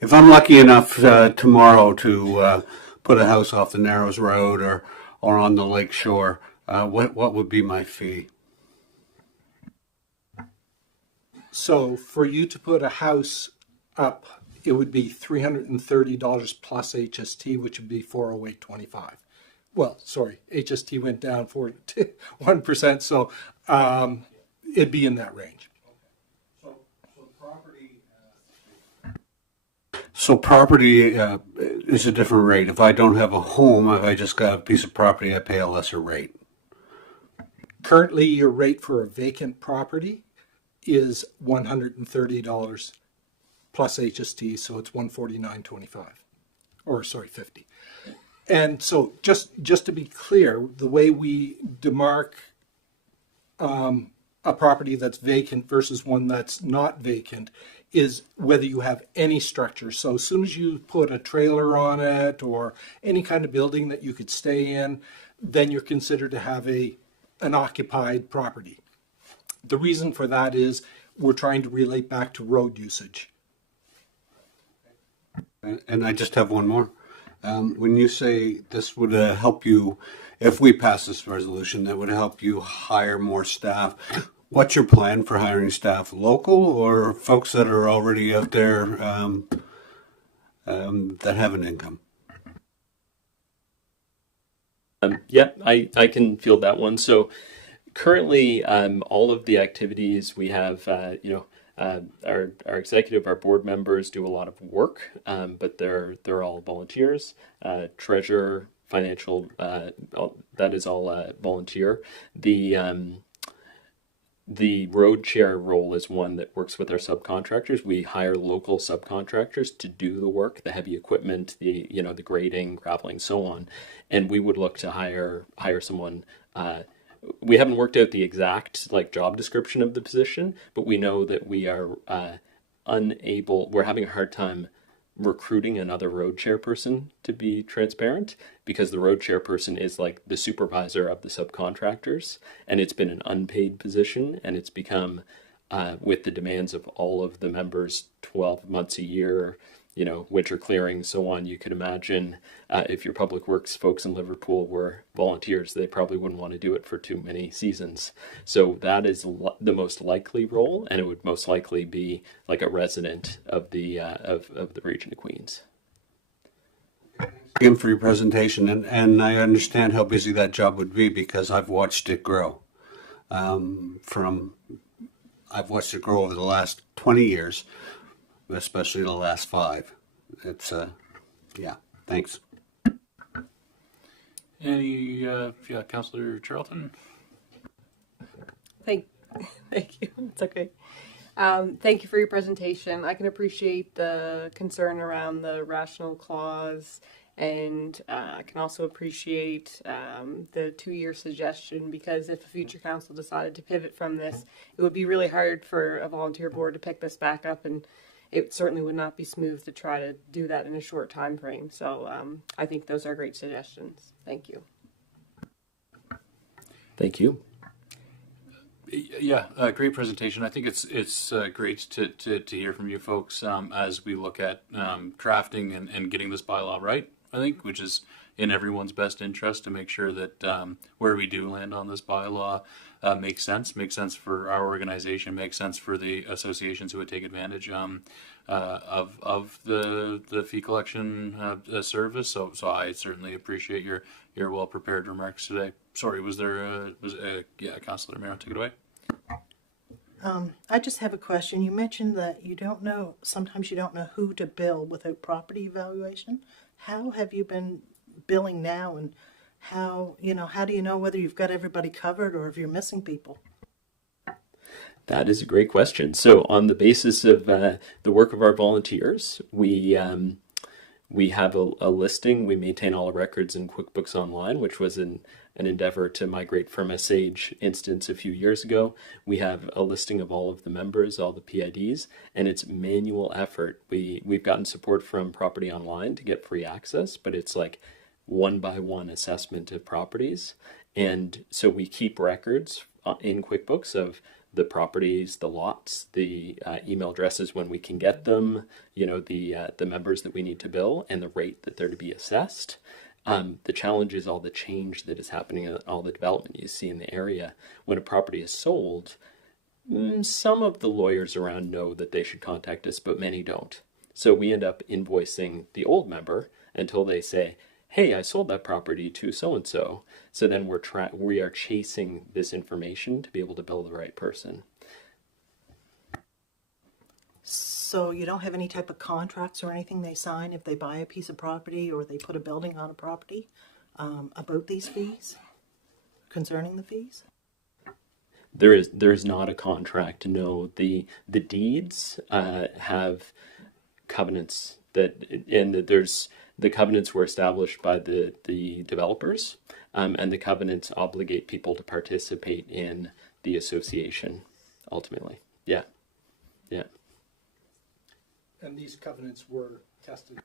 If I'm lucky enough tomorrow to put a house off the Narrows Road or on the lake shore, what would be my fee? So for you to put a house up, it would be $330 plus HST, which would be $408.25. Well, sorry, HST went down 1%, so it'd be in that range. So property is a different rate. If I don't have a home, if I just got a piece of property, I pay a lesser rate. Currently, your rate for a vacant property is $130 plus HST, so it's $149.25, or sorry, 50. And so just to be clear, the way we demarc a property that's vacant versus one that's not vacant is whether you have any structure. So as soon as you put a trailer on it or any kind of building that you could stay in, then you're considered to have an occupied property. The reason for that is we're trying to relate back to road usage. And I just have one more. When you say this would help you, if we pass this resolution, that would help you hire more staff, what's your plan for hiring staff? Local or folks that are already out there that have an income? Yeah, I can field that one. So currently, all of the activities we have, our executive, our board members do a lot of work, but they're all volunteers. Treasurer, financial, that is all volunteer. The road chair role is one that works with our subcontractors. We hire local subcontractors to do the work, the heavy equipment, the grading, graveling, so on. And we would look to hire someone. We haven't worked out the exact job description of the position, but we know that we are we're having a hard time recruiting another road chairperson, to be transparent, because the road chairperson is like the supervisor of the subcontractors, and it's been an unpaid position, and it's become with the demands of all of the members 12 months a year, winter clearing, so on. You could imagine if your public works folks in Liverpool were volunteers, they probably wouldn't want to do it for too many seasons. So that is the most likely role, and it would most likely be like a resident of the region of Queens. Again for your presentation, and I understand how busy that job would be because I've watched it grow. I've watched it grow over the last 20 years. Especially the last 5. It's yeah. Thanks. Any Councillor Charlton? Thank you. It's okay. Thank you for your presentation. I can appreciate the concern around the rational clause, and I can also appreciate the 2-year suggestion, because if a future council decided to pivot from this, it would be really hard for a volunteer board to pick this back up, and it certainly would not be smooth to try to do that in a short time frame. So I think those are great suggestions. Thank you. Thank you. Yeah, great presentation. I think it's great to hear from you folks as we look at crafting and getting this bylaw right. I think, which is in everyone's best interest to make sure that where we do land on this bylaw makes sense for our organization, makes sense for the associations who would take advantage of the fee collection service. So I certainly appreciate your well prepared remarks today. Sorry, was there yeah, Councillor Mayor, take it away. I just have a question. You mentioned that you don't know, sometimes you don't know who to bill without property evaluation. How have you been billing now, and how do you know whether you've got everybody covered or if you're missing people? That is a great question. So on the basis of the work of our volunteers, we have a listing. We maintain all our records in QuickBooks Online, which was an endeavor to migrate from a Sage instance a few years ago. We have a listing of all of the members, all the PIDs, and it's manual effort. We've gotten support from Property Online to get free access, but it's like one by one assessment of properties. And so we keep records in QuickBooks of the properties, the lots, the email addresses when we can get them, the members that we need to bill, and the rate that they're to be assessed. The challenge is all the change that is happening, all the development you see in the area. When a property is sold, some of the lawyers around know that they should contact us, but many don't. So we end up invoicing the old member until they say, hey, I sold that property to so-and-so. So then we are chasing this information to be able to bill the right person. So you don't have any type of contracts or anything they sign if they buy a piece of property or they put a building on a property about these fees, concerning the fees? There is not a contract. No, the deeds have covenants the covenants were established by the developers, and the covenants obligate people to participate in the association ultimately. Yeah. And these covenants were tested.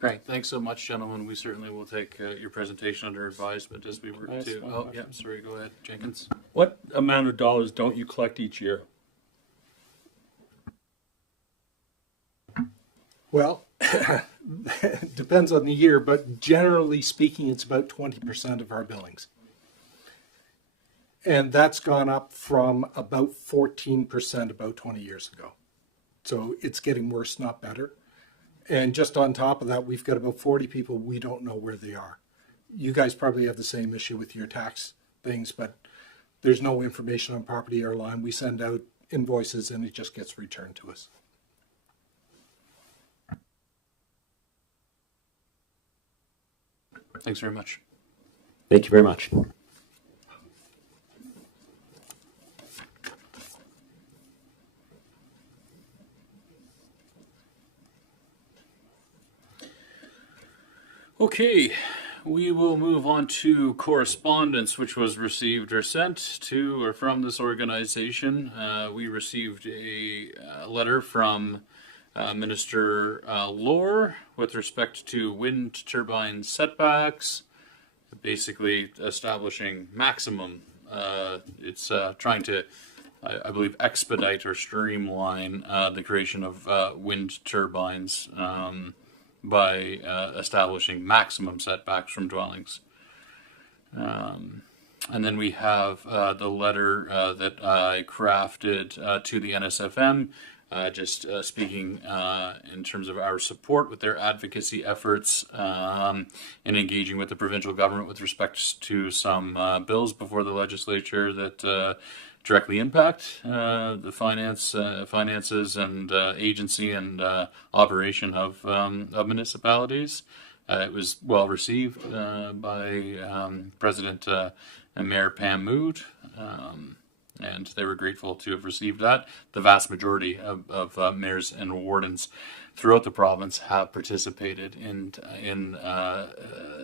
Great, thanks so much, gentlemen. We certainly will take your presentation under advisement as we work to. Oh, yeah, sorry, go ahead, Jenkins. What amount of dollars don't you collect each year? Well, depends on the year, but generally speaking, it's about 20% of our billings. And that's gone up from about 14% about 20 years ago. So it's getting worse, not better. And just on top of that, we've got about 40 people we don't know where they are. You guys probably have the same issue with your tax things, but there's no information on Property Airline. We send out invoices and it just gets returned to us. Thanks very much. Thank you very much. Okay, we will move on to correspondence which was received or sent to or from this organization. We received a letter from Minister Lohr with respect to wind turbine setbacks, basically establishing maximum. It's trying to, I believe, expedite or streamline the creation of wind turbines by establishing maximum setbacks from dwellings. And then we have the letter that I crafted to the NSFM, just speaking in terms of our support with their advocacy efforts and engaging with the provincial government with respect to some bills before the legislature that directly impact the finances and agency and operation of municipalities. It was well received by President and Mayor Pam Mood, and they were grateful to have received that. The vast majority of mayors and wardens throughout the province have participated in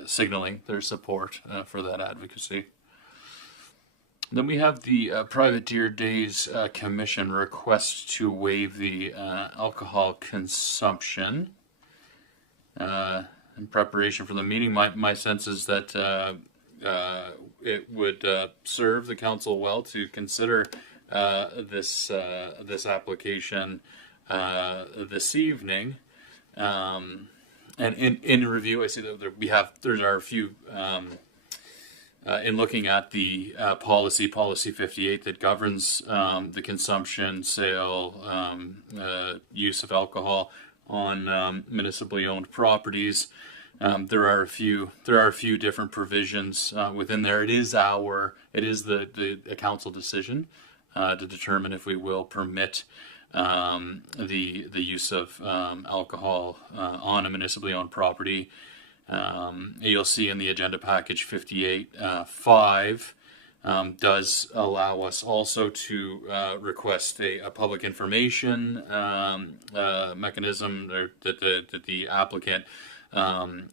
signaling their support for that advocacy. Then we have the Privateer Days Commission request to waive the alcohol consumption. In preparation for the meeting, my sense is that it would serve the council well to consider this application this evening. And in review, I see that there are a few in looking at the policy 58 that governs the consumption, sale, use of alcohol on municipally owned properties. There are a few different provisions within there. It is the council decision to determine if we will permit the use of alcohol on a municipally owned property. You'll see in the agenda package 58.5 does allow us also to request a public information mechanism, or that the applicant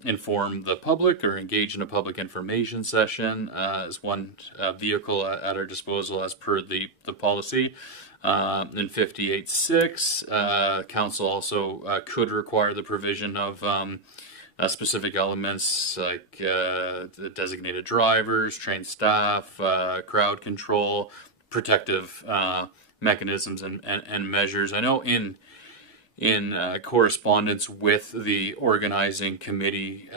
inform the public or engage in a public information session as one vehicle at our disposal as per the policy. In 58.6, council also could require the provision of specific elements like the designated drivers, trained staff, crowd control, protective mechanisms and measures. I know in correspondence with the organizing committee,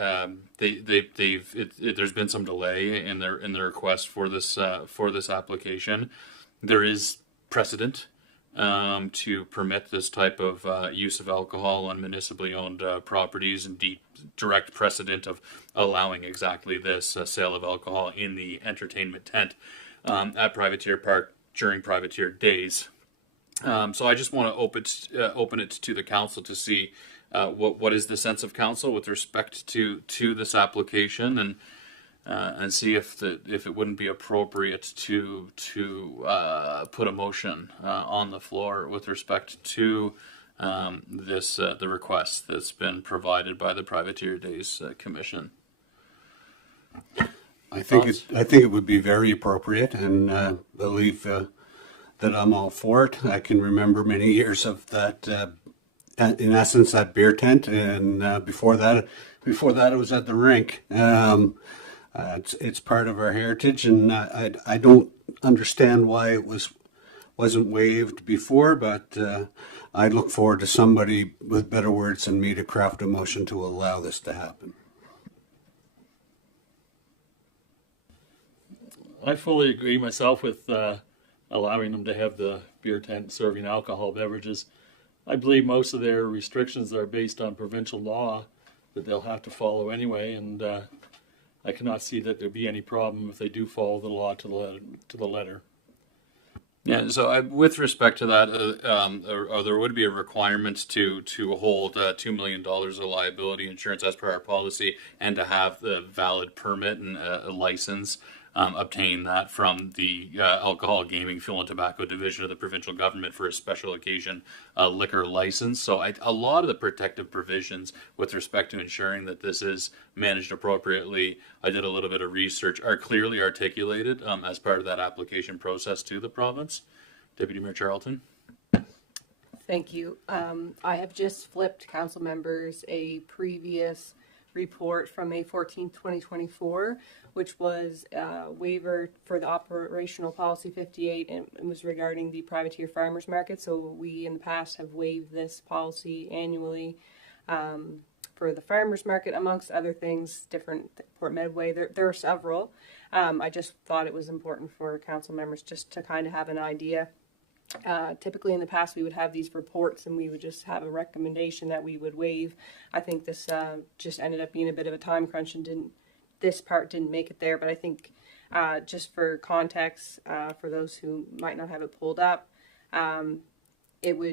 there's been some delay in their request for this application. There is precedent to permit this type of use of alcohol on municipally owned properties, and direct precedent of allowing exactly this sale of alcohol in the entertainment tent at Privateer Park during Privateer days. So I just want to open it to the council to see what is the sense of council with respect to this application, and see if it wouldn't be appropriate to put a motion on the floor with respect to the request that's been provided by the Privateer Days Commission. I think it would be very appropriate, and believe that I'm all for it. I can remember many years of that. In essence, that beer tent, and before that, it was at the rink. It's part of our heritage, and I don't understand why it wasn't waived before, but I look forward to somebody with better words than me to craft a motion to allow this to happen. I fully agree myself with allowing them to have the beer tent serving alcohol beverages. I believe most of their restrictions are based on provincial law that they'll have to follow anyway, and I cannot see that there'd be any problem if they do follow the law to the letter. Yeah, so with respect to that, there would be a requirement to hold $2 million of liability insurance as per our policy, and to have the valid permit and a license. Obtain that from the Alcohol, Gaming, Fuel and Tobacco Division of the provincial government for a special occasion liquor license. So a lot of the protective provisions with respect to ensuring that this is managed appropriately, I did a little bit of research, are clearly articulated as part of that application process to the province. Deputy Mayor Charlton. Thank you. I have just flipped council members a previous report from May 14th, 2024, which was a waiver for the operational policy 58, and it was regarding the privateer farmers market. So we in the past have waived this policy annually for the farmers market, amongst other things, different Port Medway. There are several. I just thought it was important for council members just to kind of have an idea. Typically in the past we would have these reports and we would just have a recommendation that we would waive. I think this just ended up being a bit of a time crunch and this part didn't make it there, but I think just for context, for those who might not have it pulled up, it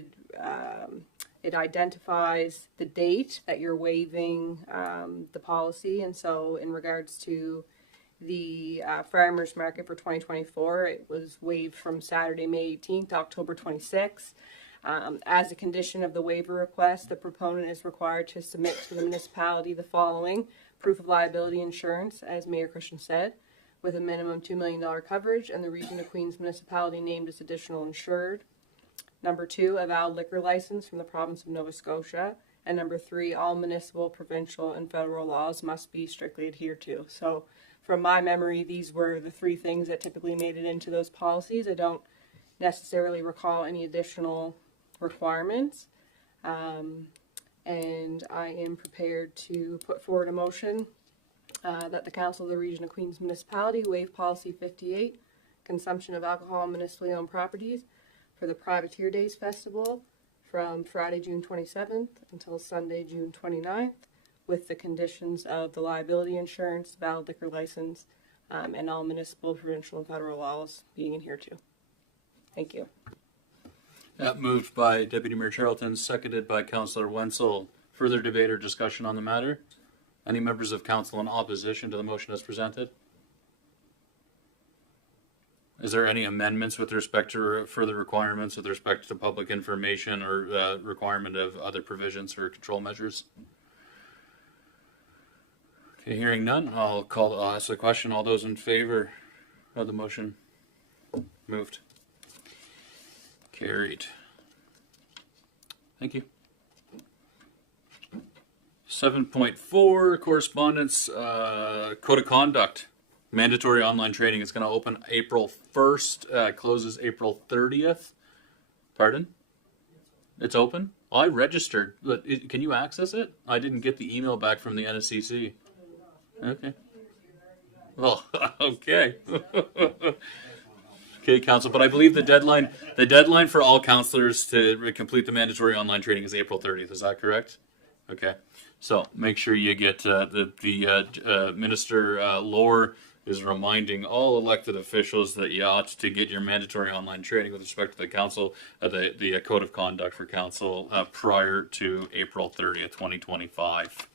identifies the date that you're waiving the policy. And so in regards to the farmers market for 2024, it was waived from Saturday, May 18th to October 26th. As a condition of the waiver request, the proponent is required to submit to the municipality the following: proof of liability insurance, as Mayor Christian said, with a minimum $2 million coverage, and the Region of Queens municipality named as additional insured. Number 2, a valid liquor license from the province of Nova Scotia. And number 3, all municipal, provincial, and federal laws must be strictly adhered to. So from my memory, these were the three things that typically made it into those policies. I don't necessarily recall any additional requirements. And I am prepared to put forward a motion that the Council of the Region of Queens Municipality waive Policy 58, consumption of alcohol on municipally owned properties, for the Privateer Days Festival from Friday, June 27th until Sunday, June 29th, with the conditions of the liability insurance, valid liquor license, and all municipal, provincial, and federal laws being adhered to. Thank you. Moved by Deputy Mayor Charlton, seconded by Councillor Wenzel. Further debate or discussion on the matter? Any members of council in opposition to the motion as presented? Is there any amendments with respect to further requirements with respect to public information or requirement of other provisions or control measures? Okay, hearing none, I'll ask the question. All those in favor of the motion? Moved. Carried. Thank you. 7.4 correspondence, code of conduct, mandatory online training. It's going to open April 1st, closes April 30th. Pardon? It's open? Oh, I registered. But can you access it? I didn't get the email back from the NSCC. Okay. Well, okay. Okay, council, but I believe the deadline for all councillors to complete the mandatory online training is April 30th. Is that correct? Okay. So make sure you get the Minister Lohr is reminding all elected officials that you ought to get your mandatory online training with respect to the council, the code of conduct for council prior to April 30th, 2025.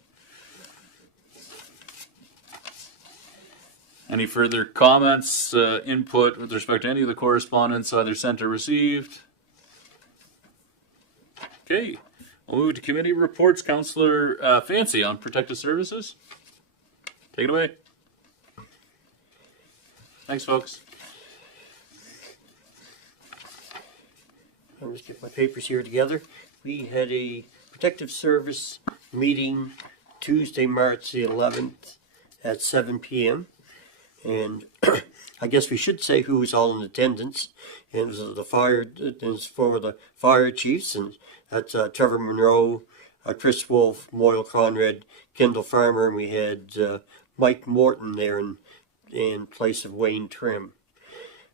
Any further comments, input with respect to any of the correspondence either sent or received? Okay, we'll move to committee reports. Councillor Fancy on protective services. Take it away. Thanks, folks. I'll just get my papers here together. We had a protective service meeting Tuesday, March the 11th at 7 p.m. And I guess we should say who was all in attendance. And it was for the fire chiefs, and that's Trevor Monroe, Chris Wolf, Moyle Conrad, Kendall Farmer, and we had Mike Morton there in place of Wayne Trim,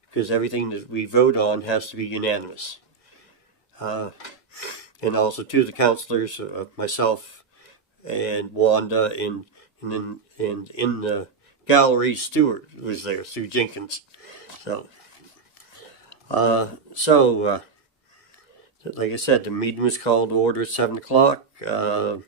because everything that we vote on has to be unanimous. And also two of the councillors, myself and Wanda, and in the gallery, Stewart was there, Sue Jenkins. So, like I said, the meeting was called to order at 7 o'clock. There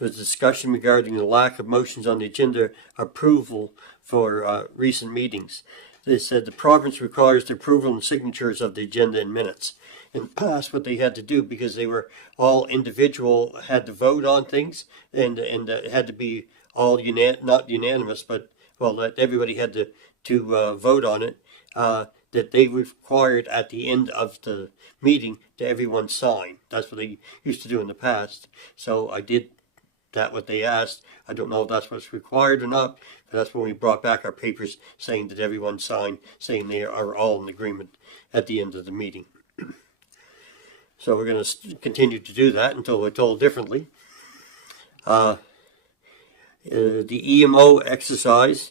was a discussion regarding the lack of motions on the agenda approval for recent meetings. They said the province requires the approval and signatures of the agenda in minutes. In the past, what they had to do, because they were all individual, had to vote on things, and it had to be all not unanimous, but well, that everybody had to vote on it, that they required at the end of the meeting to everyone sign. That's what they used to do in the past. So I did that, what they asked. I don't know if that's what's required or not, but that's when we brought back our papers saying that everyone signed, saying they are all in agreement at the end of the meeting. So we're going to continue to do that until we're told differently. The EMO exercise,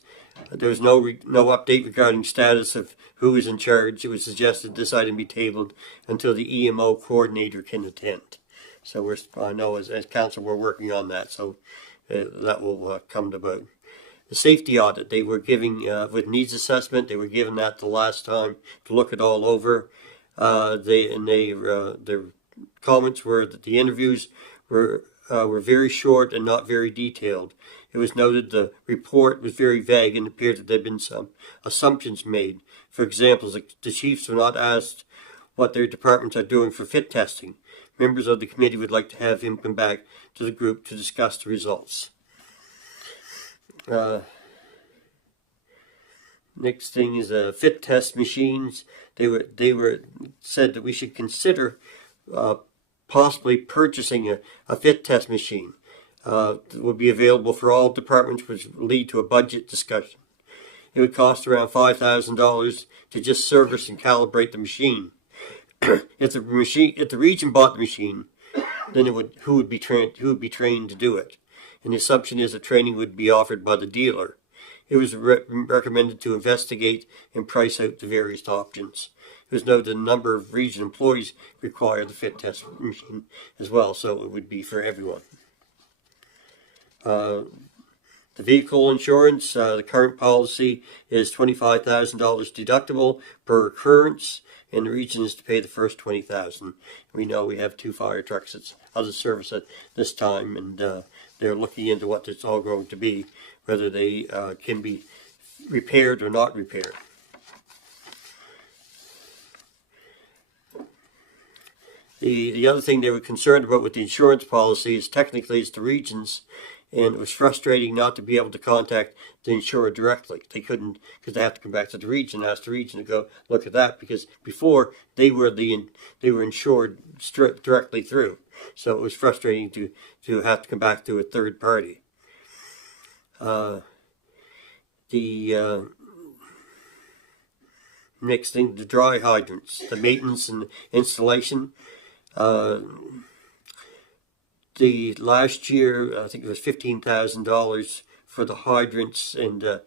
there was no update regarding status of who is in charge. It was suggested this item be tabled until the EMO coordinator can attend. So I know as council we're working on that, so that will come about. The safety audit, they were giving, with needs assessment, they were given that the last time to look it all over. Their comments were that the interviews were very short and not very detailed. It was noted the report was very vague and appeared that there had been some assumptions made. For example, the chiefs were not asked what their departments are doing for fit testing. Members of the committee would like to have him come back to the group to discuss the results. Next thing is fit test machines. They were said that we should consider possibly purchasing a fit test machine. That would be available for all departments, which would lead to a budget discussion. it would cost around $5,000 to just service and calibrate the machine. If the region bought the machine, then who would be trained to do it? And the assumption is that training would be offered by the dealer. It was recommended to investigate and price out the various options. It was noted a number of region employees require the fit test machine as well, so it would be for everyone. The vehicle insurance, the current policy is $25,000 deductible per occurrence, and the region is to pay the first $20,000. We know we have 2 fire trucks that's out of service at this time, and they're looking into what it's all going to be, whether they can be repaired or not repaired. The other thing they were concerned about with the insurance policy is technically it's the regions, and it was frustrating not to be able to contact the insurer directly. They couldn't, because they have to come back to the region and ask the region to go look at that, because before they were insured directly through. So it was frustrating to have to come back to a third party. The next thing, the dry hydrants, the maintenance and installation. The last year, I think it was $15,000 for the hydrants, and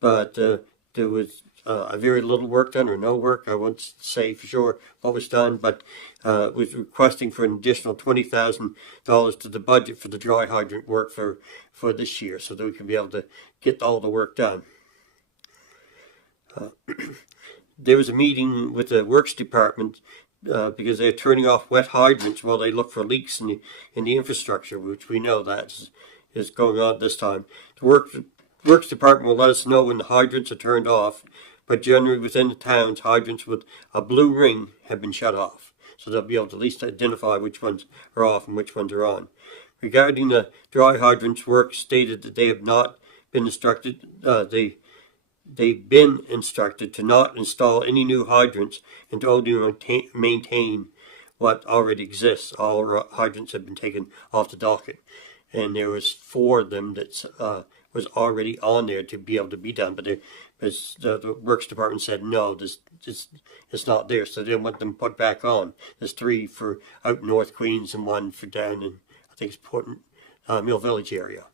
but there was a very little work done, or no work. I won't say for sure what was done, but was requesting for an additional $20,000 to the budget for the dry hydrant work for this year, so that we can be able to get all the work done. There was a meeting with the Works Department because they're turning off wet hydrants while they look for leaks in the infrastructure, which we know that is going on this time. The Works Department will let us know when the hydrants are turned off, but generally within the towns, hydrants with a blue ring have been shut off. So they'll be able to at least identify which ones are off and which ones are on. Regarding the dry hydrants, Works stated that they have not been instructed, they've been instructed to not install any new hydrants and to only maintain what already exists. All hydrants have been taken off the docket, and there was 4 of them that was already on there to be able to be done, but the Works Department said no, it's not there, so they didn't want them put back on. There's 3 for out North Queens and 1 for down in, I think it's Mill Village area.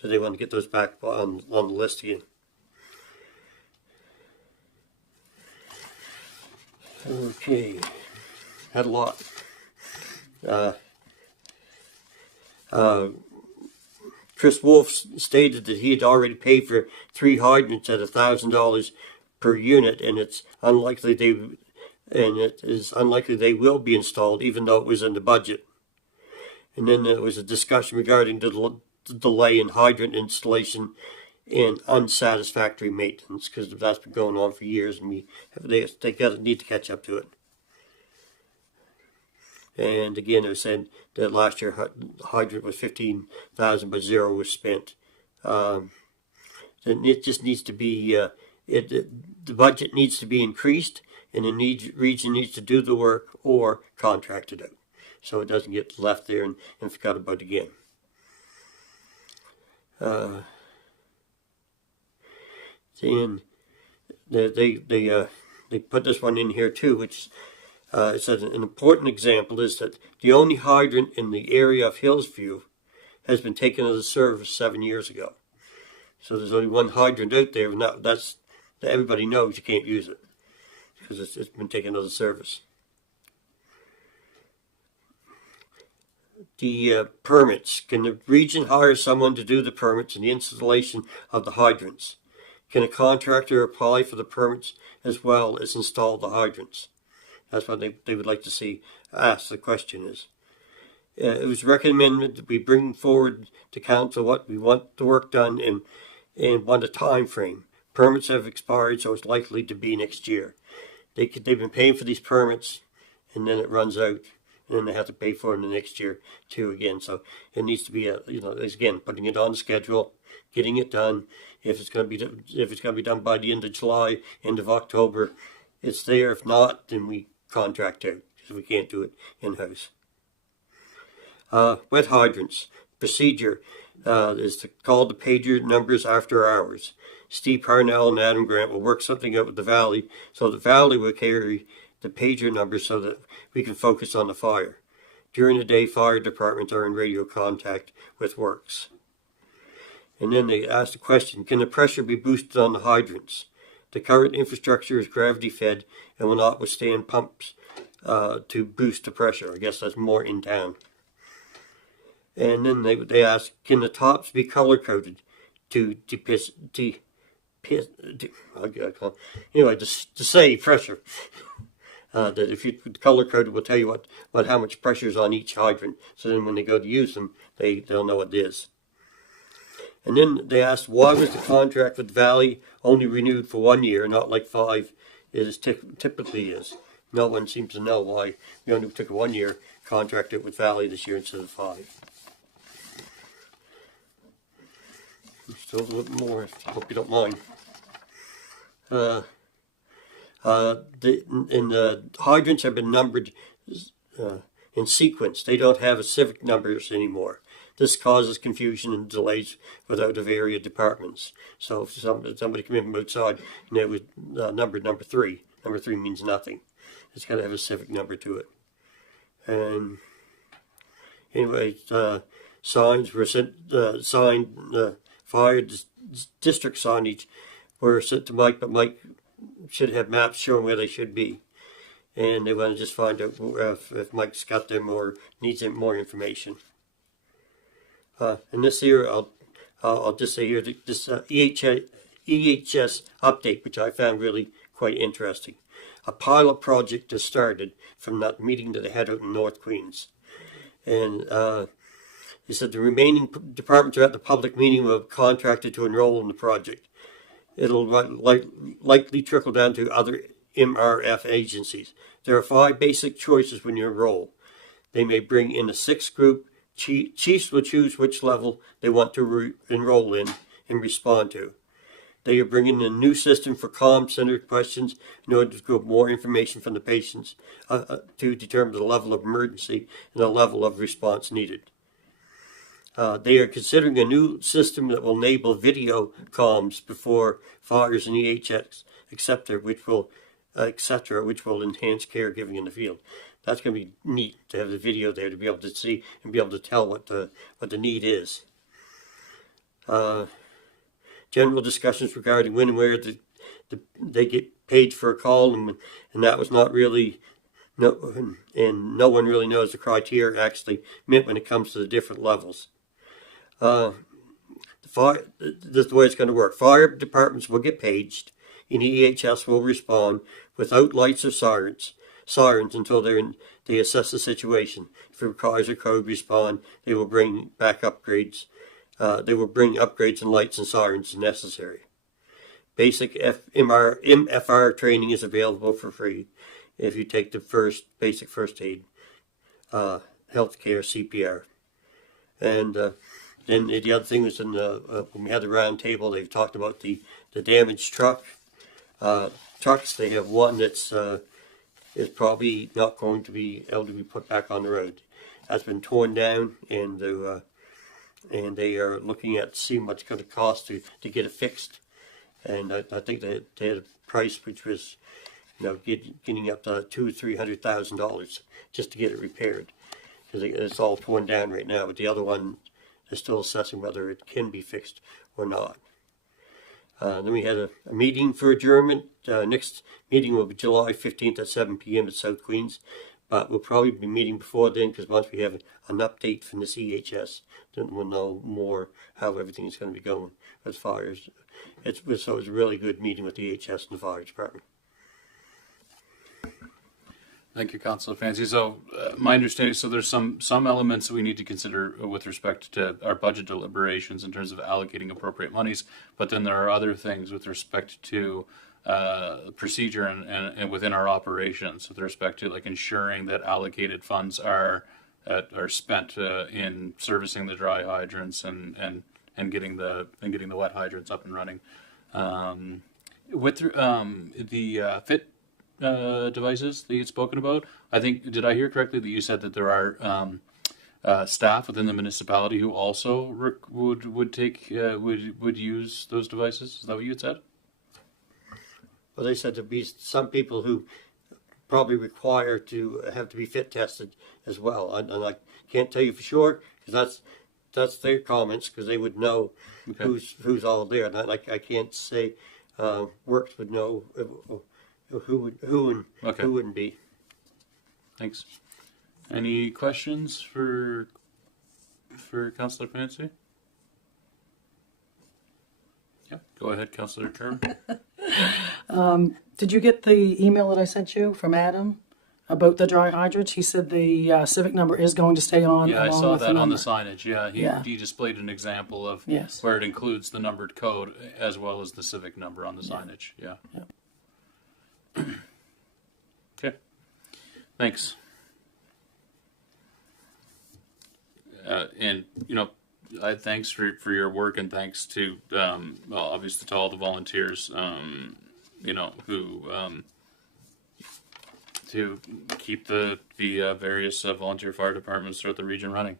So they want to get those back on the list again. Okay, had a lot. Chris Wolf stated that he had already paid for 3 hydrants at $1,000 per unit, and it is unlikely they will be installed, even though it was in the budget. And then there was a discussion regarding the delay in hydrant installation and unsatisfactory maintenance, because that's been going on for years, and they need to catch up to it. And again, it was said that last year hydrant was $15,000, but 0 was spent. And it just needs to be the budget needs to be increased, and the region needs to do the work or contract it out, so it doesn't get left there and forgot about again. And they put this one in here too, which it says an important example is that the only hydrant in the area of Hillsview has been taken out of service 7 years ago. So there's only one hydrant out there, and that's everybody knows you can't use it because it's been taken out of service. The permits. Can the region hire someone to do the permits and the installation of the hydrants? Can a contractor apply for the permits as well as install the hydrants? That's what they would like to see asked. The question is. It was recommended that we bring forward to council what we want the work done and want a time frame. Permits have expired, so it's likely to be next year. They've been paying for these permits, and then it runs out, and then they have to pay for them the next year too again. So it needs to be again putting it on the schedule, getting it done. If it's going to be done by the end of July, end of October, it's there. If not, then we contract out because we can't do it in house. Wet hydrants procedure is to call the pager numbers after hours. Steve Parnell and Adam Grant will work something out with the Valley so the Valley will carry the pager number so that we can focus on the fire. During the day, fire departments are in radio contact with works. And then they asked the question, can the pressure be boosted on the hydrants? The current infrastructure is gravity fed and will not withstand pumps to boost the pressure. I guess that's more in town. And then they asked, can the tops be color coded to save pressure? That if you color code it will tell you how much pressure is on each hydrant. So then when they go to use them, they'll know what it is. And then they asked, why was the contract with Valley only renewed for 1 year, not like 5 it typically is? No one seems to know why we only took a 1 year contract with Valley this year instead of 5. Still a little more, I hope you don't mind. The hydrants have been numbered in sequence. They don't have civic numbers anymore. This causes confusion and delays with out of area departments. So if somebody come in from outside and it was numbered number 3, number 3 means nothing. It's got to have a civic number to it. And anyway, signs were sent, fire district signage were sent to Mike, but Mike should have maps showing where they should be. And they want to just find out if Mike's got them or needs more information. And this here, I'll just say here, this EHS update, which I found really quite interesting. A pilot project has started from that meeting that they had out in North Queens. And he said the remaining departments are at the public meeting were contracted to enroll in the project. It'll likely trickle down to other MRF agencies. There are 5 basic choices when you enroll. They may bring in a 6th group. Chiefs will choose which level they want to enroll in and respond to. They are bringing in a new system for comm-centered questions in order to get more information from the patients to determine the level of emergency and the level of response needed. They are considering a new system that will enable video comms before fires and EHS, etc., which will enhance caregiving in the field. That's going to be neat to have the video there to be able to see and be able to tell what the need is. General discussions regarding when and where they get paid for a call, and that was not really and no one really knows the criteria actually meant when it comes to the different levels. This is the way it's going to work. Fire departments will get paged, and EHS will respond without lights or sirens until they assess the situation. If it requires a code respond, they will bring back upgrades. They will bring upgrades and lights and sirens as necessary. Basic MFR training is available for free if you take the basic first aid, healthcare, CPR. And then the other thing was when we had the round table, they've talked about the damaged trucks. They have one that's is probably not going to be able to be put back on the road. That's been torn down, and they are looking at seeing what's going to cost to get it fixed. And I think they had a price which was, getting up to $200,000 or $300,000 just to get it repaired, because it's all torn down right now. But the other one is still assessing whether it can be fixed or not. Then we had a meeting for adjournment. Next meeting will be July 15th at 7 p.m. at South Queens. But we'll probably be meeting before then, because once we have an update from the CHS, then we'll know more how everything is going to be going as far as it was a really good meeting with the EHS and the fire department. Thank you, Councillor Fancy. So my understanding, so there's some elements that we need to consider with respect to our budget deliberations in terms of allocating appropriate monies, but then there are other things with respect to procedure and within our operations with respect to like ensuring that allocated funds are spent in servicing the dry hydrants and getting the wet hydrants up and running. With the FIT devices that you had spoken about, I think, did I hear correctly that you said that there are staff within the municipality who also would take would use those devices? Is that what you had said? Well, they said there'd be some people who probably require to have to be fit tested as well. And I can't tell you for sure because that's their comments because they would know who's all there. And I can't say Works would know who wouldn't be. Thanks. Any questions for Councillor Panizzi? Yeah, go ahead, Councillor Kerr. Did you get the email that I sent you from Adam about the dry hydrants? He said the civic number is going to stay on. Yeah, I along saw with that on the number. signage. Yeah, Yeah. he displayed an example of Yes. where it includes the numbered code as well as the civic number on the signage. Yeah. Okay. Thanks. And thanks for your work, and thanks to obviously to all the volunteers who to keep the various volunteer fire departments throughout the region running.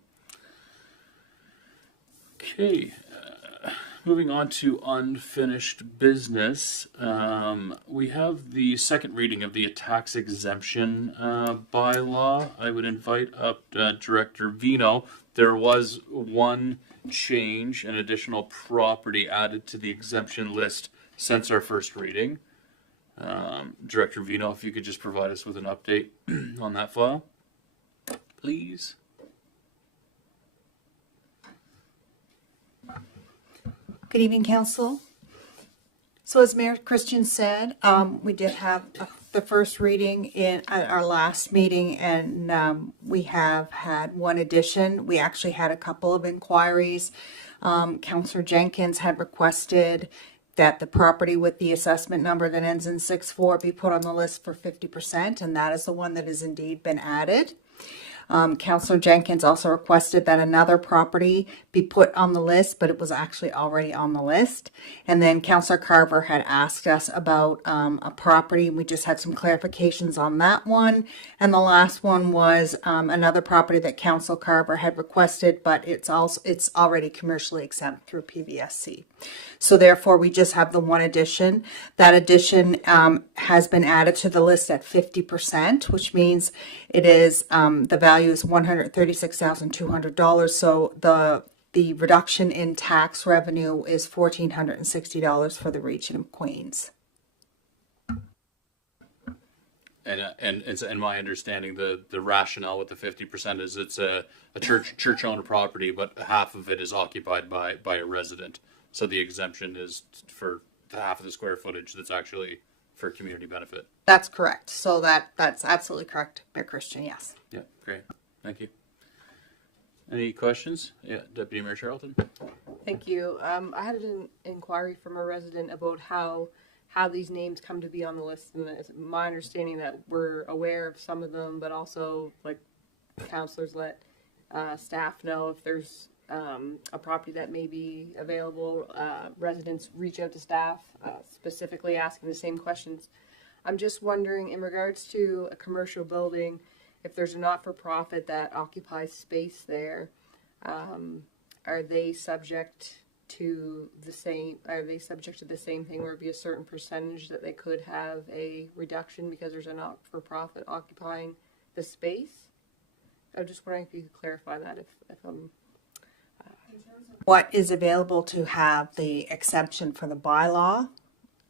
Okay, moving on to unfinished business. We have the second reading of the tax exemption bylaw. I would invite up Director Vino. There was one change, an additional property added to the exemption list since our first reading. Director Vino, if you could just provide us with an update on that file, please. Good evening, Council. So as Mayor Christian said, we did have the first reading at our last meeting, and we have had one addition. We actually had a couple of inquiries. Councillor Jenkins had requested that the property with the assessment number that ends in 64 be put on the list for 50%, and that is the one that has indeed been added. Councillor Jenkins also requested that another property be put on the list, but it was actually already on the list. And then Councillor Carver had asked us about a property, and we just had some clarifications on that one. And the last one was another property that Councillor Carver had requested, but it's already commercially exempt through PVSC. So therefore, we just have the one addition. That addition has been added to the list at 50%, which means it is the value is $136,200. So the reduction in tax revenue is $1,460 for the region of Queens. And it's in my understanding the rationale with the 50% is it's a church owned property, but half of it is occupied by a resident. So the exemption is for half of the square footage that's actually for community benefit. That's correct. So that's absolutely correct, Mayor Christian. Yes. Yeah, great. Thank you. Any questions? Yeah, Deputy Mayor Charlton. Thank you. I had an inquiry from a resident about how these names come to be on the list, and it's my understanding that we're aware of some of them, but also like councillors let staff know if there's a property that may be available. Residents reach out to staff specifically asking the same questions. I'm just wondering, in regards to a commercial building, if there's a not-for-profit that occupies space there, are they subject to the same? Are they subject to the same thing, where it'd be a certain percentage that they could have a reduction because there's a not-for-profit occupying the space? I'm just wondering if you could clarify that. If I'm What is available to have the exception for the bylaw?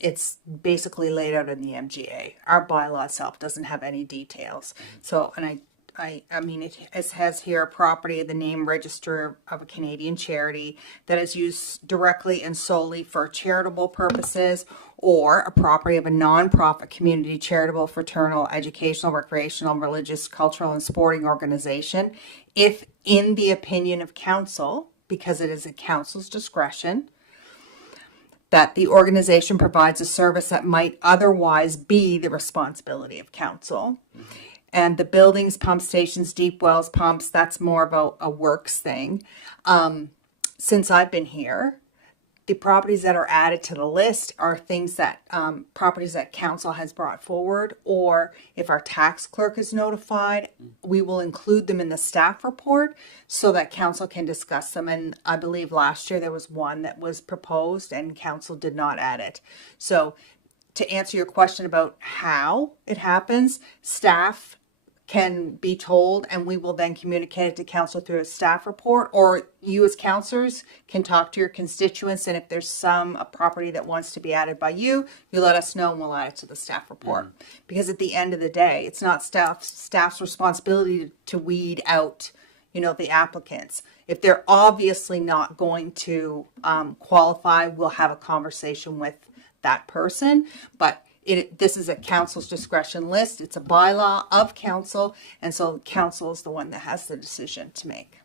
It's basically laid out in the MGA. Our bylaw itself doesn't have any details. So, and I mean, it has here a property of the name register of a Canadian charity that is used directly and solely for charitable purposes, or a property of a non-profit community charitable, fraternal, educational, recreational, religious, cultural, and sporting organization. If in the opinion of council, because it is at council's discretion, that the organization provides a service that might otherwise be the responsibility of council. And the buildings, pump stations, deep wells, pumps, that's more about a works thing. Since I've been here, the properties that are added to the list are things that, properties that council has brought forward, or if our tax clerk is notified, we will include them in the staff report so that council can discuss them. And I believe last year there was one that was proposed and council did not add it. So to answer your question about how it happens, staff can be told, and we will then communicate it to council through a staff report, or you as councillors can talk to your constituents, and if there's a property that wants to be added by you, you let us know and we'll add it to the staff report. Because at the end of the day, it's not staff's responsibility to weed out, the applicants. If they're obviously not going to qualify, we'll have a conversation with that person, but this is a council's discretion list. It's a bylaw of council, and so council is the one that has the decision to make.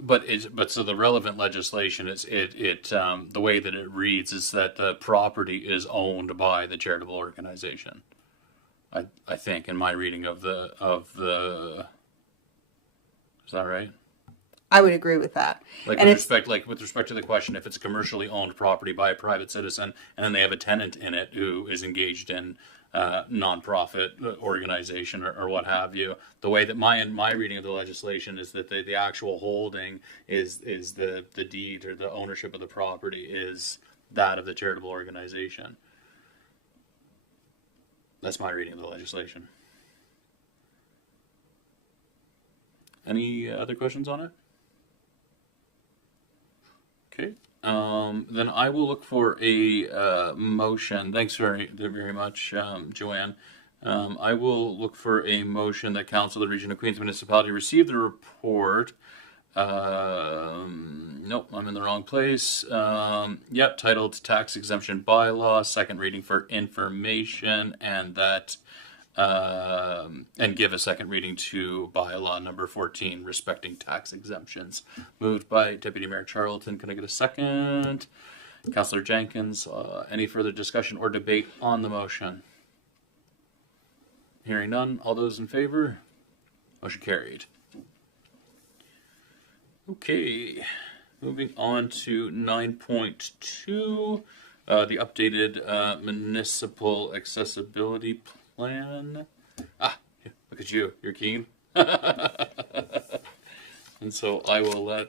But so the relevant legislation is the way that it reads is that the property is owned by the charitable organization. I think in my reading of the is that right? I would agree with that. With respect to the question, if it's a commercially owned property by a private citizen and then they have a tenant in it who is engaged in nonprofit organization or what have you, the way that my reading of the legislation is that the actual holding is the deed or the ownership of the property is that of the charitable organization. That's my reading of the legislation. Any other questions on it? Okay, then I will look for a motion. Thanks very much, Joanne. I will look for a motion that Council of the Region of Queens Municipality receive the report. Nope, I'm in the wrong place. Titled Tax Exemption Bylaw, second reading for information, and that and give a second reading to bylaw number 14 respecting tax exemptions. Moved by Deputy Mayor Charlton. Can I get a second? Councillor Jenkins, any further discussion or debate on the motion? Hearing none, all those in favor? Motion carried. Okay, moving on to 9.2, the updated municipal accessibility plan. Look at you, you're keen. And so I will let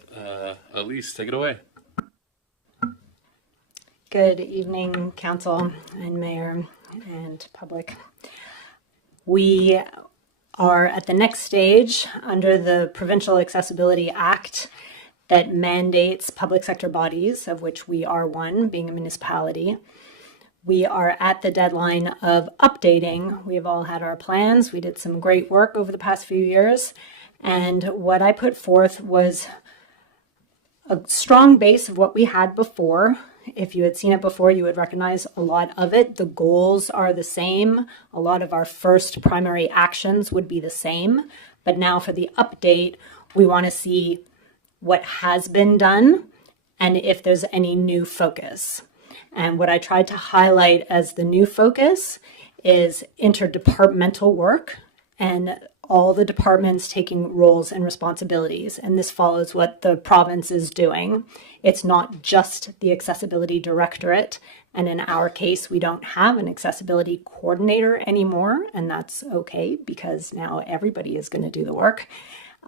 Elise take it away. Good evening, Council and Mayor and public. We are at the next stage under the Provincial Accessibility Act that mandates public sector bodies, of which we are one, being a municipality. We are at the deadline of updating. We have all had our plans. We did some great work over the past few years. And what I put forth was a strong base of what we had before. If you had seen it before, you would recognize a lot of it. The goals are the same. A lot of our first primary actions would be the same. But now for the update, we want to see what has been done and if there's any new focus. And what I tried to highlight as the new focus is interdepartmental work and all the departments taking roles and responsibilities. And this follows what the province is doing. It's not just the Accessibility Directorate. And in our case, we don't have an accessibility coordinator anymore. And that's okay because now everybody is going to do the work.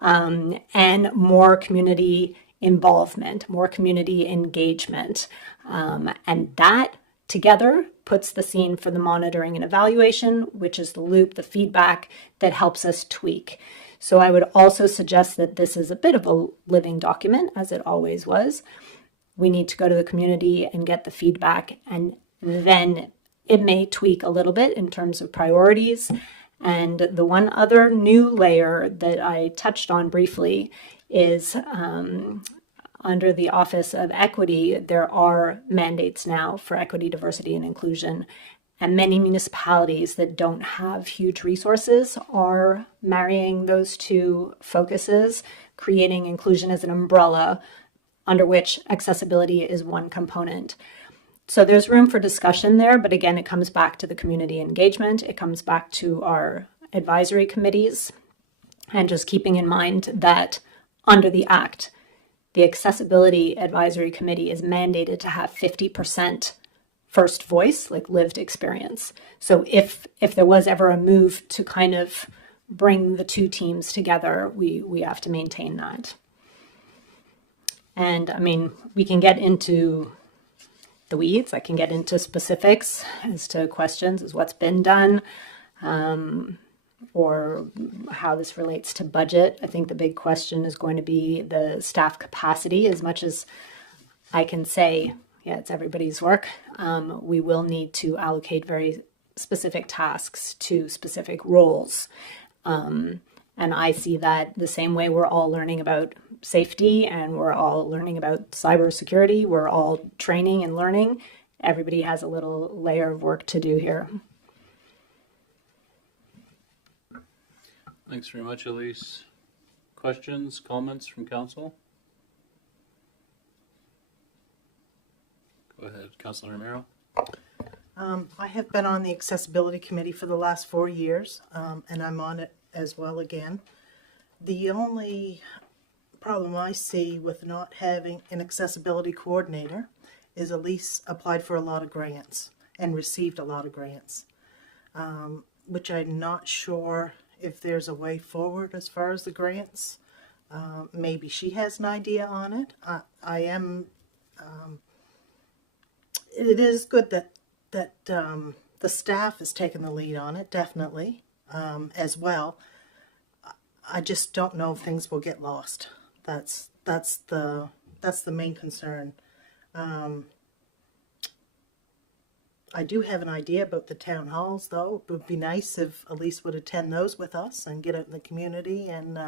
And more community involvement, more community engagement. And that together puts the scene for the monitoring and evaluation, which is the loop, the feedback that helps us tweak. So I would also suggest that this is a bit of a living document, as it always was. We need to go to the community and get the feedback, and then it may tweak a little bit in terms of priorities. And the one other new layer that I touched on briefly is under the Office of Equity, there are mandates now for equity, diversity, and inclusion. And many municipalities that don't have huge resources are marrying those two focuses, creating inclusion as an umbrella under which accessibility is one component. So there's room for discussion there, but again, it comes back to the community engagement. It comes back to our advisory committees, and just keeping in mind that under the Act, the Accessibility Advisory Committee is mandated to have 50% first voice, like lived experience. So if there was ever a move to kind of bring the two teams together, we have to maintain that. And I mean, we can get into the weeds. I can get into specifics as to questions as what's been done, or how this relates to budget. I think the big question is going to be the staff capacity. As much as I can say, yeah, it's everybody's work, we will need to allocate very specific tasks to specific roles. And I see that the same way we're all learning about safety and we're all learning about cybersecurity, we're all training and learning. Everybody has a little layer of work to do here. Thanks very much, Elise. Questions, comments from council? Go ahead, Councilor Romero. I have been on the Accessibility Committee for the last 4 years, and I'm on it as well again. The only problem I see with not having an accessibility coordinator is Elise applied for a lot of grants and received a lot of grants, which I'm not sure if there's a way forward as far as the grants. Maybe she has an idea on it. It is good that the staff has taken the lead on it, definitely, as well. I just don't know if things will get lost. That's the main concern. I do have an idea about the town halls, though. It would be nice if Elise would attend those with us and get out in the community and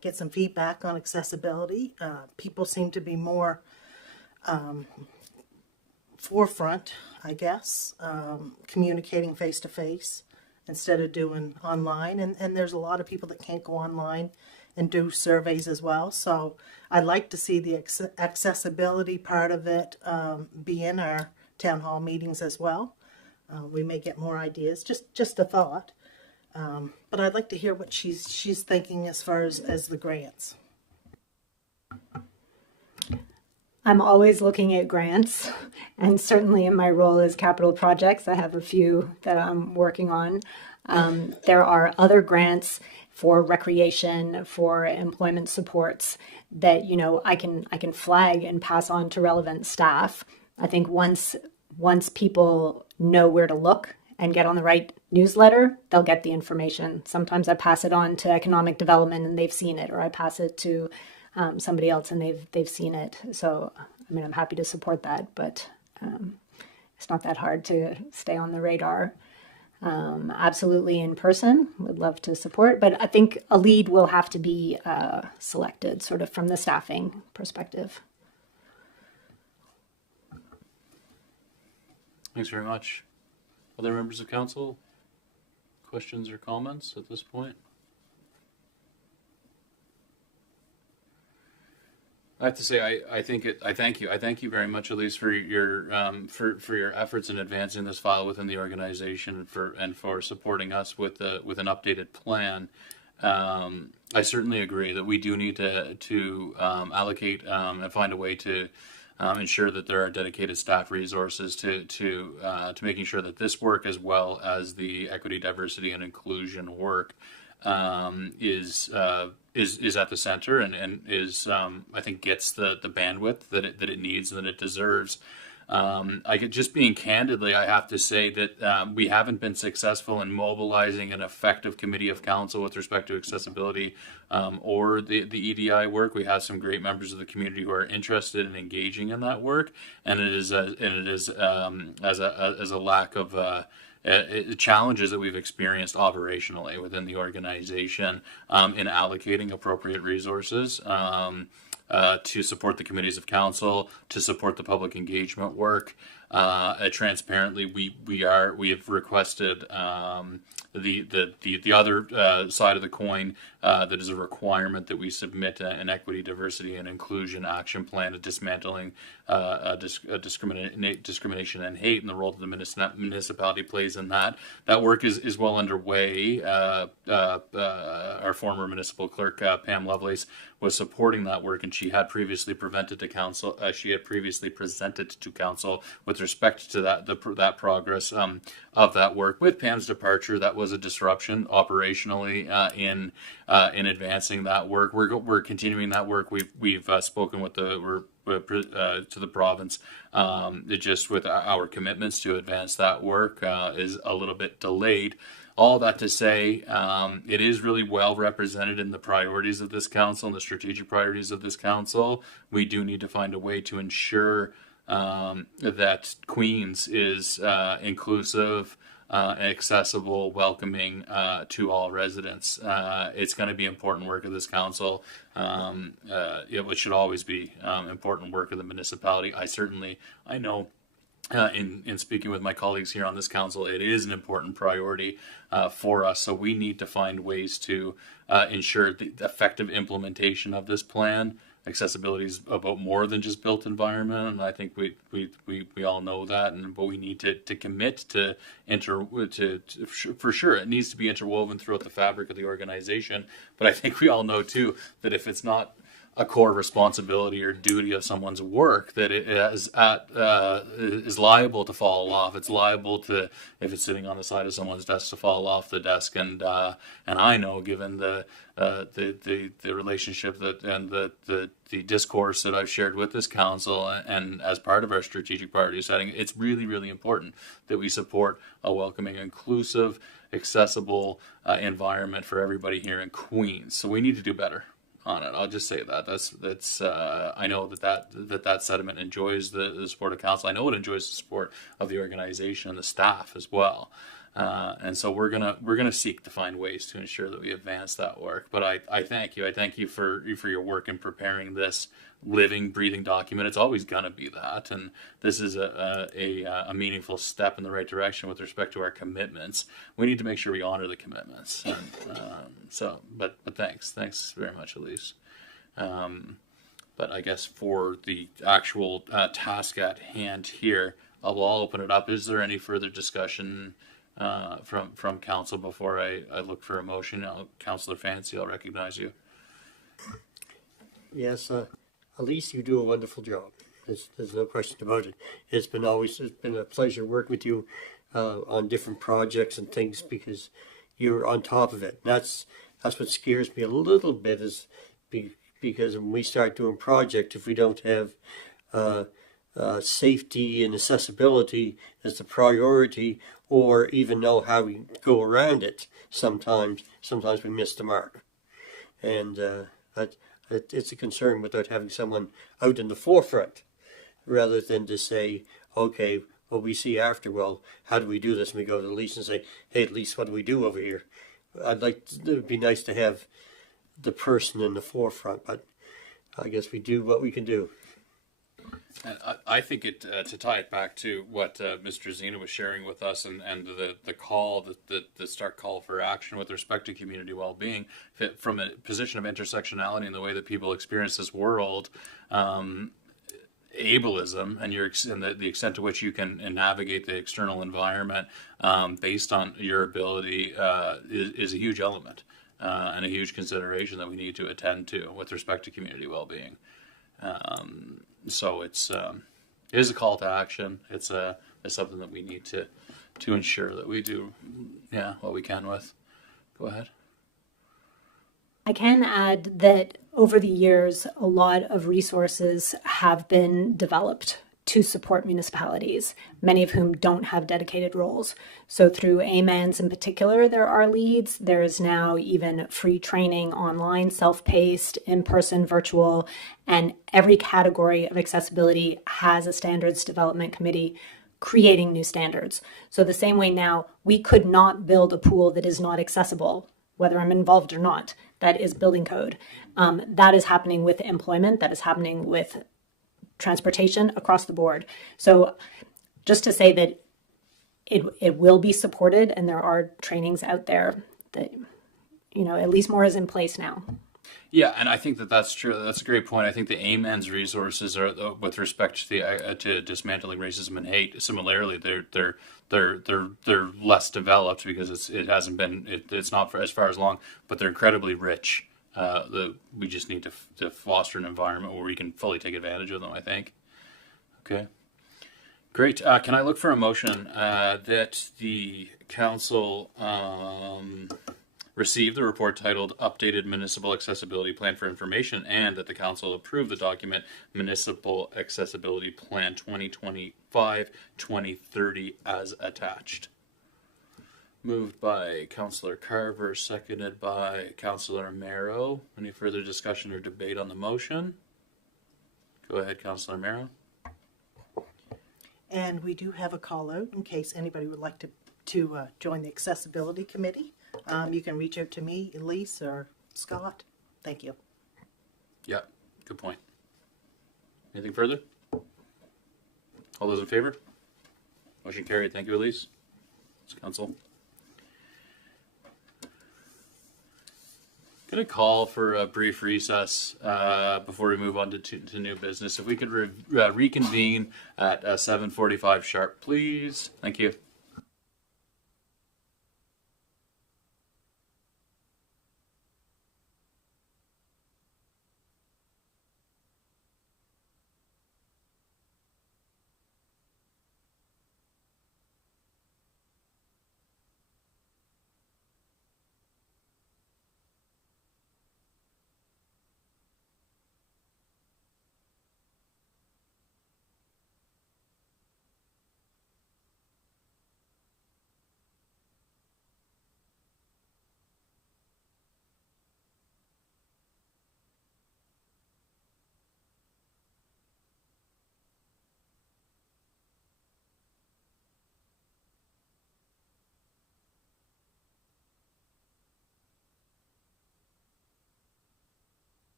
get some feedback on accessibility. People seem to be more forefront, I guess, communicating face to face instead of doing online. And there's a lot of people that can't go online and do surveys as well. So I'd like to see the accessibility part of it be in our town hall meetings as well. We may get more ideas, just a thought. But I'd like to hear what she's thinking as far as the grants. I'm always looking at grants, and certainly in my role as capital projects, I have a few that I'm working on. There are other grants for recreation, for employment supports that, you know, I can flag and pass on to relevant staff. I think once people know where to look and get on the right newsletter, they'll get the information. Sometimes I pass it on to economic development and they've seen it, or I pass it to somebody else and they've seen it. So, I mean, I'm happy to support that, but it's not that hard to stay on the radar. Absolutely in person, would love to support, but I think a lead will have to be selected sort of from the staffing perspective. Thanks very much. Other members of council? Questions or comments at this point? I have to say, I thank you very much, Elise, for your efforts in advancing this file within the organization and for supporting us with an updated plan. I certainly agree that we do need to allocate and find a way to ensure that there are dedicated staff resources to making sure that this work, as well as the equity, diversity, and inclusion work, is at the center and is I think gets the bandwidth that it needs and that it deserves. Just being candidly, I have to say that we haven't been successful in mobilizing an effective committee of council with respect to accessibility or the EDI work. We have some great members of the community who are interested in engaging in that work, and it is as a lack of challenges that we've experienced operationally within the organization in allocating appropriate resources to support the committees of council, to support the public engagement work. transparently, we have requested the other side of the coin, that is a requirement that we submit an equity, diversity, and inclusion action plan of dismantling discrimination and hate, and the role that the municipality plays in that. That work is well underway. Our former municipal clerk, Pam Lovelace, was supporting that work, and she had previously presented to council with respect to that progress of that work. With Pam's departure, that was a disruption operationally in advancing that work. We're continuing that work. We've spoken with to the province. Just with our commitments to advance that work is a little bit delayed. All that to say, it is really well represented in the priorities of this council and the strategic priorities of this council. We do need to find a way to ensure that Queens is inclusive, accessible, welcoming to all residents. It's going to be important work of this council. It should always be important work of the municipality. I know in speaking with my colleagues here on this council, it is an important priority for us. So we need to find ways to ensure the effective implementation of this plan. Accessibility is about more than just built environment, and I think we all know that. But we need to commit to for sure. It needs to be interwoven throughout the fabric of the organization. But I think we all know too that if it's not a core responsibility or duty of someone's work, that it is liable to fall off. It's liable to, if it's sitting on the side of someone's desk, to fall off the desk. And I know, given the relationship and the discourse that I've shared with this council, and as part of our strategic priority setting, it's really, really important that we support a welcoming, inclusive, accessible environment for everybody here in Queens. So we need to do better on it. I'll just say that. That's I know that sentiment enjoys the support of council. I know it enjoys the support of the organization and the staff as well. And so we're gonna seek to find ways to ensure that we advance that work. But I thank you. I thank you for your work in preparing this living, breathing document. It's always gonna be that, and this is a meaningful step in the right direction with respect to our commitments. We need to make sure we honor the commitments. And, but thanks very much, Elise. But I guess for the actual task at hand here, I'll open it up. Is there any further discussion from council before I look for a motion? Councillor Fancy, I'll recognize you. Yes, Elise, you do a wonderful job. There's no question about it. It's been a pleasure working with you on different projects and things, because you're on top of it. That's what scares me a little bit, is because when we start doing projects, if we don't have safety and accessibility as the priority, or even know how we go around it, sometimes we miss the mark. And it's a concern without having someone out in the forefront, rather than to say, okay, well, we see after, well, how do we do this? And we go to Elise and say, hey, Elise, what do we do over here? It would be nice to have the person in the forefront, but I guess we do what we can do. And I think to tie it back to what Mr. Zena was sharing with us, and the call, the stark call for action with respect to community well-being, from a position of intersectionality in the way that people experience this world, ableism and the extent to which you can navigate the external environment based on your ability is a huge element and a huge consideration that we need to attend to with respect to community well-being. So it is a call to action. It's something that we need to ensure that we do what we can with. Go ahead. I can add that over the years, a lot of resources have been developed to support municipalities, many of whom don't have dedicated roles. So through AMANS in particular, there are leads. There is now even free training online, self-paced, in-person, virtual, and every category of accessibility has a standards development committee creating new standards. So the same way now, we could not build a pool that is not accessible, whether I'm involved or not. That is building code. That is happening with employment. That is happening with transportation across the board. So just to say that it will be supported, and there are trainings out there that, at least more is in place now. Yeah, and I think that that's true. That's a great point. I think the AMEN's resources are, with respect to the to dismantling racism and hate. Similarly, they're less developed because it hasn't been it's not for as far as long, but they're incredibly rich. We just need to foster an environment where we can fully take advantage of them, I think. Okay. Great. Can I look for a motion that the council receive the report titled Updated Municipal Accessibility Plan for Information, and that the council approve the document Municipal Accessibility Plan 2025-2030 as attached? Moved by Councillor Carver, seconded by Councillor Marrow. Any further discussion or debate on the motion? Go ahead, Councillor Marrow. And we do have a call out in case anybody would like to join the accessibility committee. You can reach out to me, Elise, or Scott. Thank you. Yeah, good point. Anything further? All those in favor? Motion carried. Thank you, Elise. Council. Going to call for a brief recess before we move on to new business. If we could reconvene at 7:45 sharp, please. Thank you.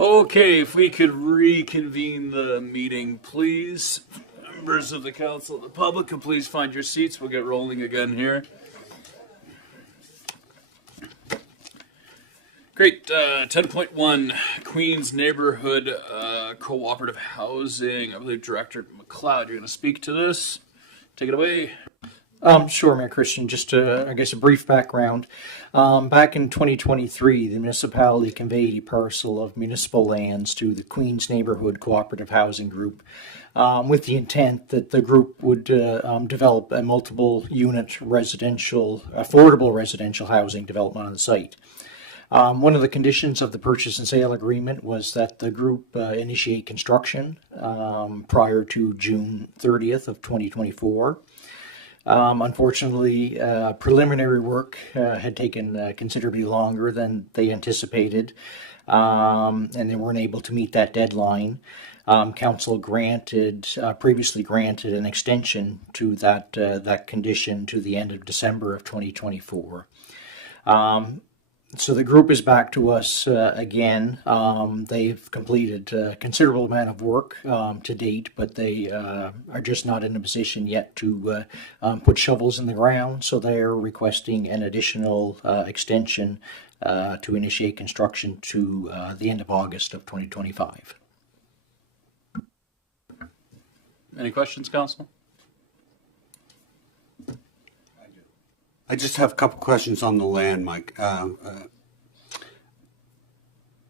Okay, if we could reconvene the meeting, please. Members of the council, the public, can please find your seats. We'll get rolling again here. Great. 10.1, Queens Neighborhood Cooperative Housing. I believe Director McLeod, you're going to speak to this. Take it away. Sure, Mayor Christian. Just, I guess, a brief background. Back in 2023, the municipality conveyed a parcel of municipal lands to the Queens Neighborhood Cooperative Housing Group with the intent that the group would develop a multiple unit affordable residential housing development on the site. One of the conditions of the purchase and sale agreement was that the group initiate construction prior to June 30th of 2024. Unfortunately, preliminary work had taken considerably longer than they anticipated, and they weren't able to meet that deadline. Council previously granted an extension to that condition to the end of December of 2024. So the group is back to us again. They've completed a considerable amount of work to date, but they are just not in a position yet to put shovels in the ground. So they're requesting an additional extension to initiate construction to the end of August of 2025. Any questions, Council? I just have a couple questions on the land, Mike.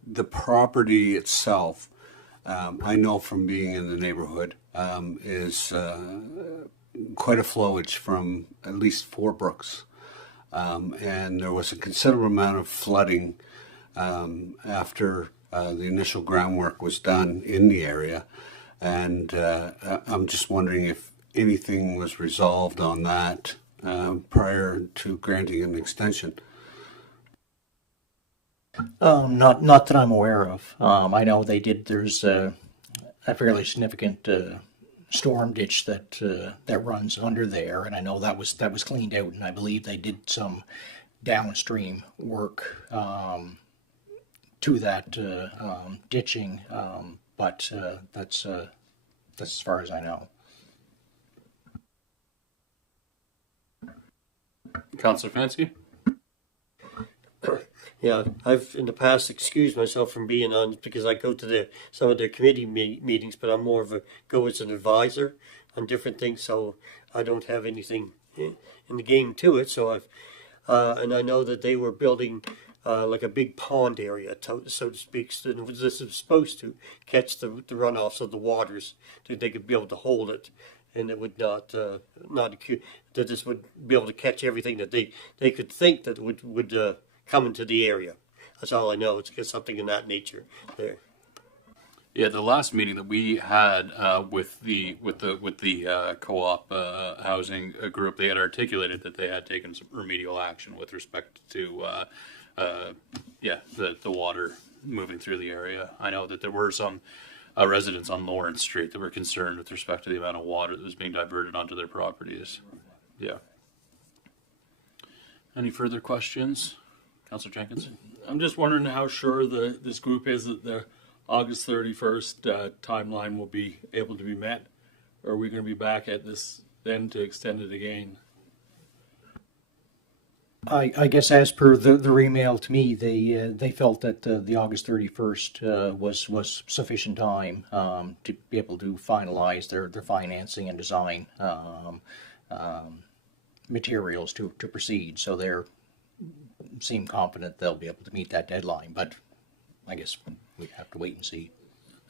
The property itself, I know from being in the neighborhood, is quite a flowage from at least 4 brooks. And there was a considerable amount of flooding after the initial groundwork was done in the area. And I'm just wondering if anything was resolved on that prior to granting an extension. Not that I'm aware of. I know they did. There's a fairly significant storm ditch that runs under there, and I know that was cleaned out, and I believe they did some downstream work to that ditching, but that's as far as I know. Councillor Fansky? Yeah, I've in the past excused myself from being on because I go to some of their committee meetings, but I'm more of a go as an advisor on different things, so I don't have anything in the game to it. So and I know that they were building like a big pond area, so to speak. So this is supposed to catch the runoffs of the waters, so they could be able to hold it, and it would not that this would be able to catch everything that they could think that would come into the area. That's all I know. It's something in that nature there. Yeah, the last meeting that we had with the co-op housing group, they had articulated that they had taken some remedial action with respect to the water moving through the area. I know that there were some residents on Lawrence Street that were concerned with respect to the amount of water that was being diverted onto their properties. Yeah. Any further questions? Councillor Jenkins? I'm just wondering how sure this group is that the August 31st timeline will be able to be met, or are we going to be back at this then to extend it again? I guess as per the email to me, they felt that the August 31st was sufficient time to be able to finalize their financing and design materials to proceed. So they seem confident they'll be able to meet that deadline, but I guess we have to wait and see.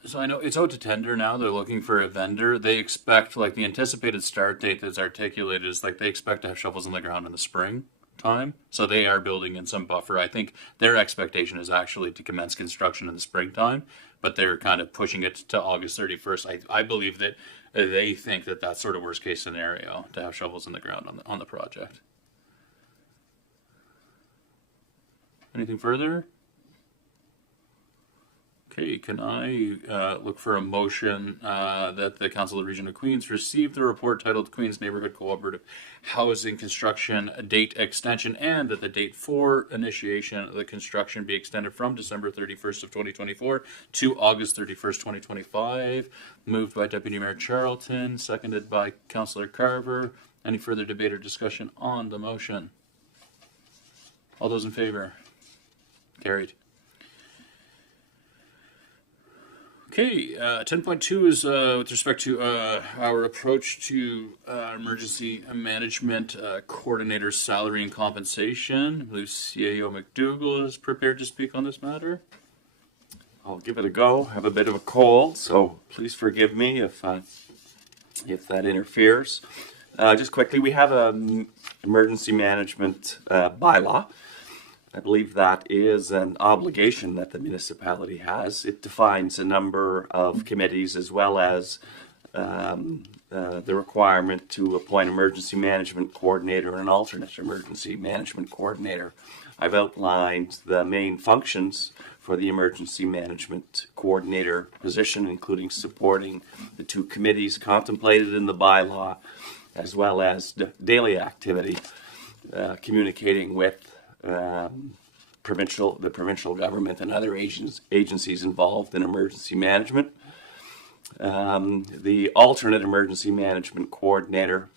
So I know it's out to tender now. They're looking for a vendor. They expect, like, the anticipated start date that's articulated is like they expect to have shovels in the ground in the spring time. So they are building in some buffer. I think their expectation is actually to commence construction in the springtime, but they're kind of pushing it to August 31st. I believe that they think that that's sort of worst case scenario to have shovels in the ground on the project. Anything further? Okay, can I look for a motion that the Council of the Region of Queens receive the report titled Queens Neighborhood Cooperative Housing Construction Date Extension, and that the date for initiation of the construction be extended from December 31st of 2024 to August 31st, 2025. Moved by Deputy Mayor Charlton, seconded by Councillor Carver. Any further debate or discussion on the motion? All those in favor? Carried. Okay, 10.2 is with respect to our approach to emergency management coordinator salary and compensation. I believe CAO McDougall is prepared to speak on this matter. I'll give it a go. I have a bit of a cold, so please forgive me if that interferes. Just quickly, we have an emergency management bylaw. I believe that is an obligation that the municipality has. It defines a number of committees as well as the requirement to appoint emergency management coordinator and an alternate emergency management coordinator. I've outlined the main functions for the emergency management coordinator position, including supporting the two committees contemplated in the bylaw, as well as daily activity, communicating with the provincial government and other agencies involved in emergency management. The alternate emergency management coordinator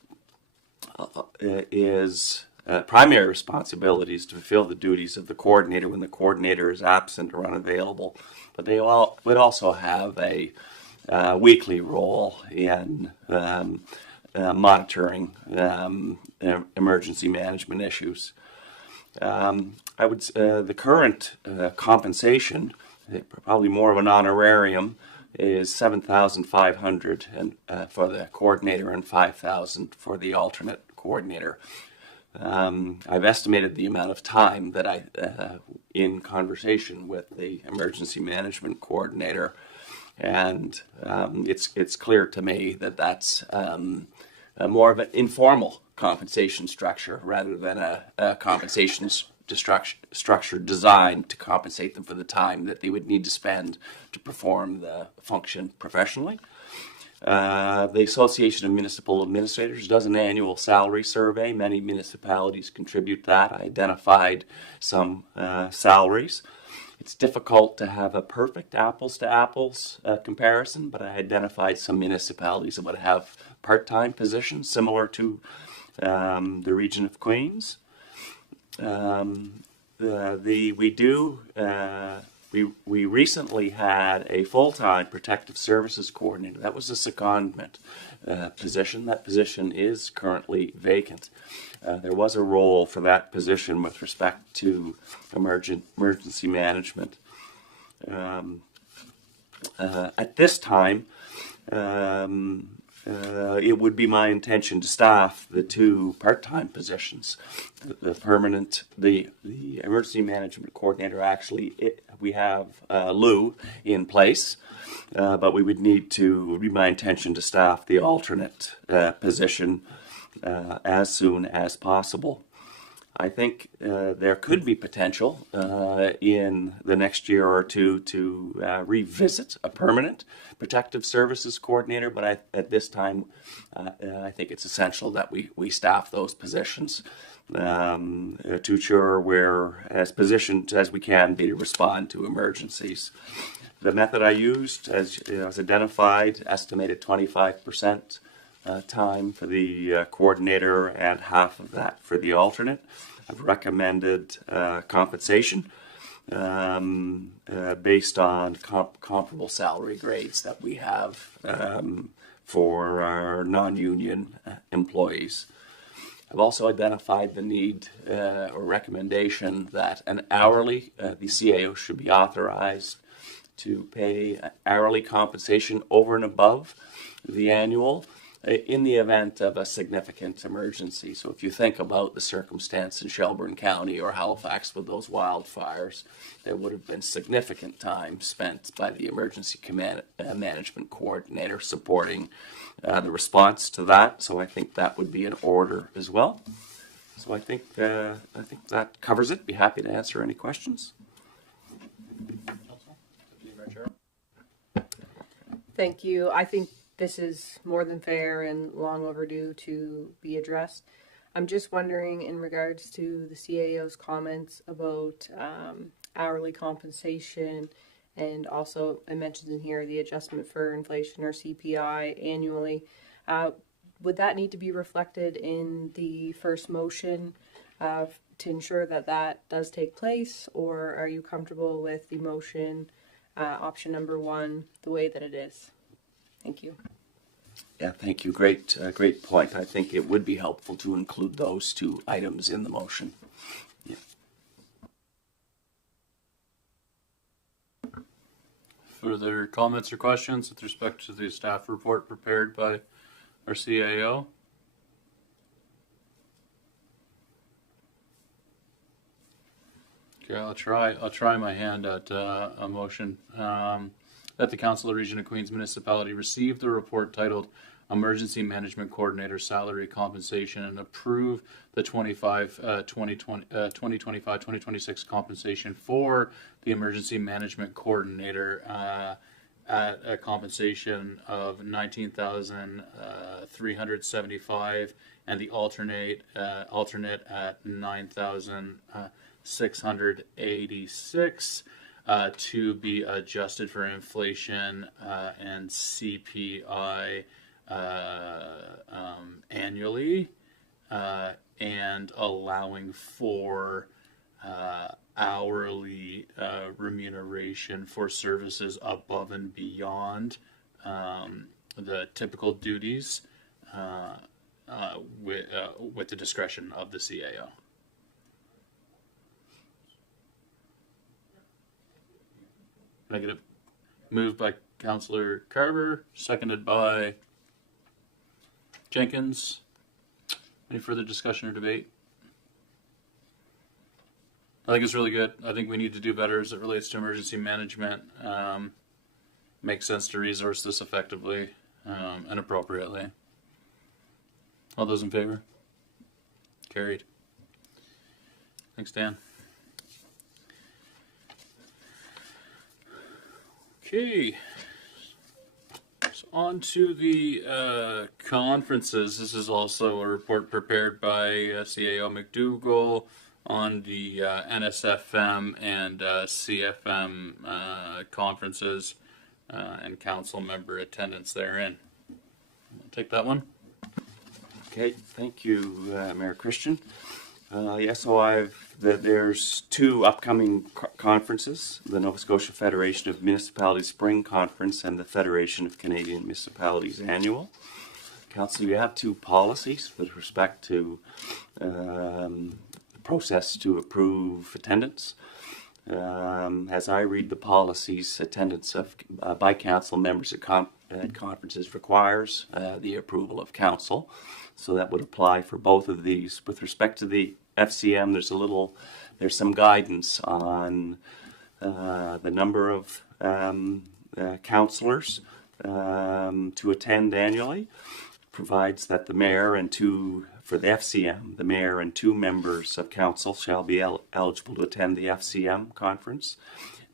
is primary responsibilities to fulfill the duties of the coordinator when the coordinator is absent or unavailable, but they would also have a weekly role in monitoring emergency management issues. The current compensation, probably more of an honorarium, is $7,500 for the coordinator and $5,000 for the alternate coordinator. I've estimated the amount of time that I, in conversation with the emergency management coordinator, and it's clear to me that that's more of an informal compensation structure rather than a compensation structure designed to compensate them for the time that they would need to spend to perform the function professionally. The Association of Municipal Administrators does an annual salary survey. Many municipalities contribute that. I identified some salaries. It's difficult to have a perfect apples-to-apples comparison, but I identified some municipalities that would have part-time positions similar to the region of Queens. We recently had a full-time protective services coordinator. That was a secondment position. That position is currently vacant. There was a role for that position with respect to emergency management. At this time, it would be my intention to staff the two part-time positions. The emergency management coordinator, we have Lou in place, but it would be my intention to staff the alternate position as soon as possible. I think there could be potential in the next year or two to revisit a permanent protective services coordinator, but at this time I think it's essential that we staff those positions to ensure we're as positioned as we can be to respond to emergencies. The method I used, as identified, estimated 25% time for the coordinator and half of that for the alternate. I've recommended compensation based on comparable salary grades that we have for our non-union employees. I've also identified the need or recommendation that the CAO should be authorized to pay hourly compensation over and above the annual in the event of a significant emergency. So if you think about the circumstance in Shelburne County or Halifax with those wildfires, there would have been significant time spent by the emergency management coordinator supporting the response to that. So I think that would be in order as well. So I think that covers it. Be happy to answer any questions. Thank you. I think this is more than fair and long overdue to be addressed. I'm just wondering, in regards to the CAO's comments about hourly compensation, and also it mentions in here the adjustment for inflation or CPI annually. Would that need to be reflected in the first motion to ensure that that does take place, or are you comfortable with the motion option number 1 the way that it is? Thank you. Yeah, thank you. Great, great point. I think it would be helpful to include those two items in the motion. Yeah. Further comments or questions with respect to the staff report prepared by our CAO? Okay, I'll try my hand at a motion that the Council of the Region of Queens Municipality receive the report titled Emergency Management Coordinator Salary Compensation and approve the 2025-2026 compensation for the Emergency Management Coordinator at a compensation of $19,375 and the alternate at $9,686 to be adjusted for inflation and CPI annually, and allowing for hourly remuneration for services above and beyond the typical duties with the discretion of the CAO. Can I get a move by Councillor Carver, seconded by Jenkins? Any further discussion or debate? I think it's really good. I think we need to do better as it relates to emergency management. Makes sense to resource this effectively and appropriately. All those in favor? Carried. Thanks, Dan. Okay. So on to the conferences. This is also a report prepared by CAO McDougall on the NSFM and CFM conferences and council member attendance therein. I'll take that one. Okay, thank you, Mayor Christian. So there's two upcoming conferences, the Nova Scotia Federation of Municipalities Spring Conference and the Federation of Canadian Municipalities Annual. Council, you have two policies with respect to the process to approve attendance. As I read the policies, attendance by council members at conferences requires the approval of council. So that would apply for both of these. With respect to the FCM, there's some guidance on the number of councillors to attend annually. Provides that the mayor and for the FCM, the mayor and 2 members of council shall be eligible to attend the FCM conference.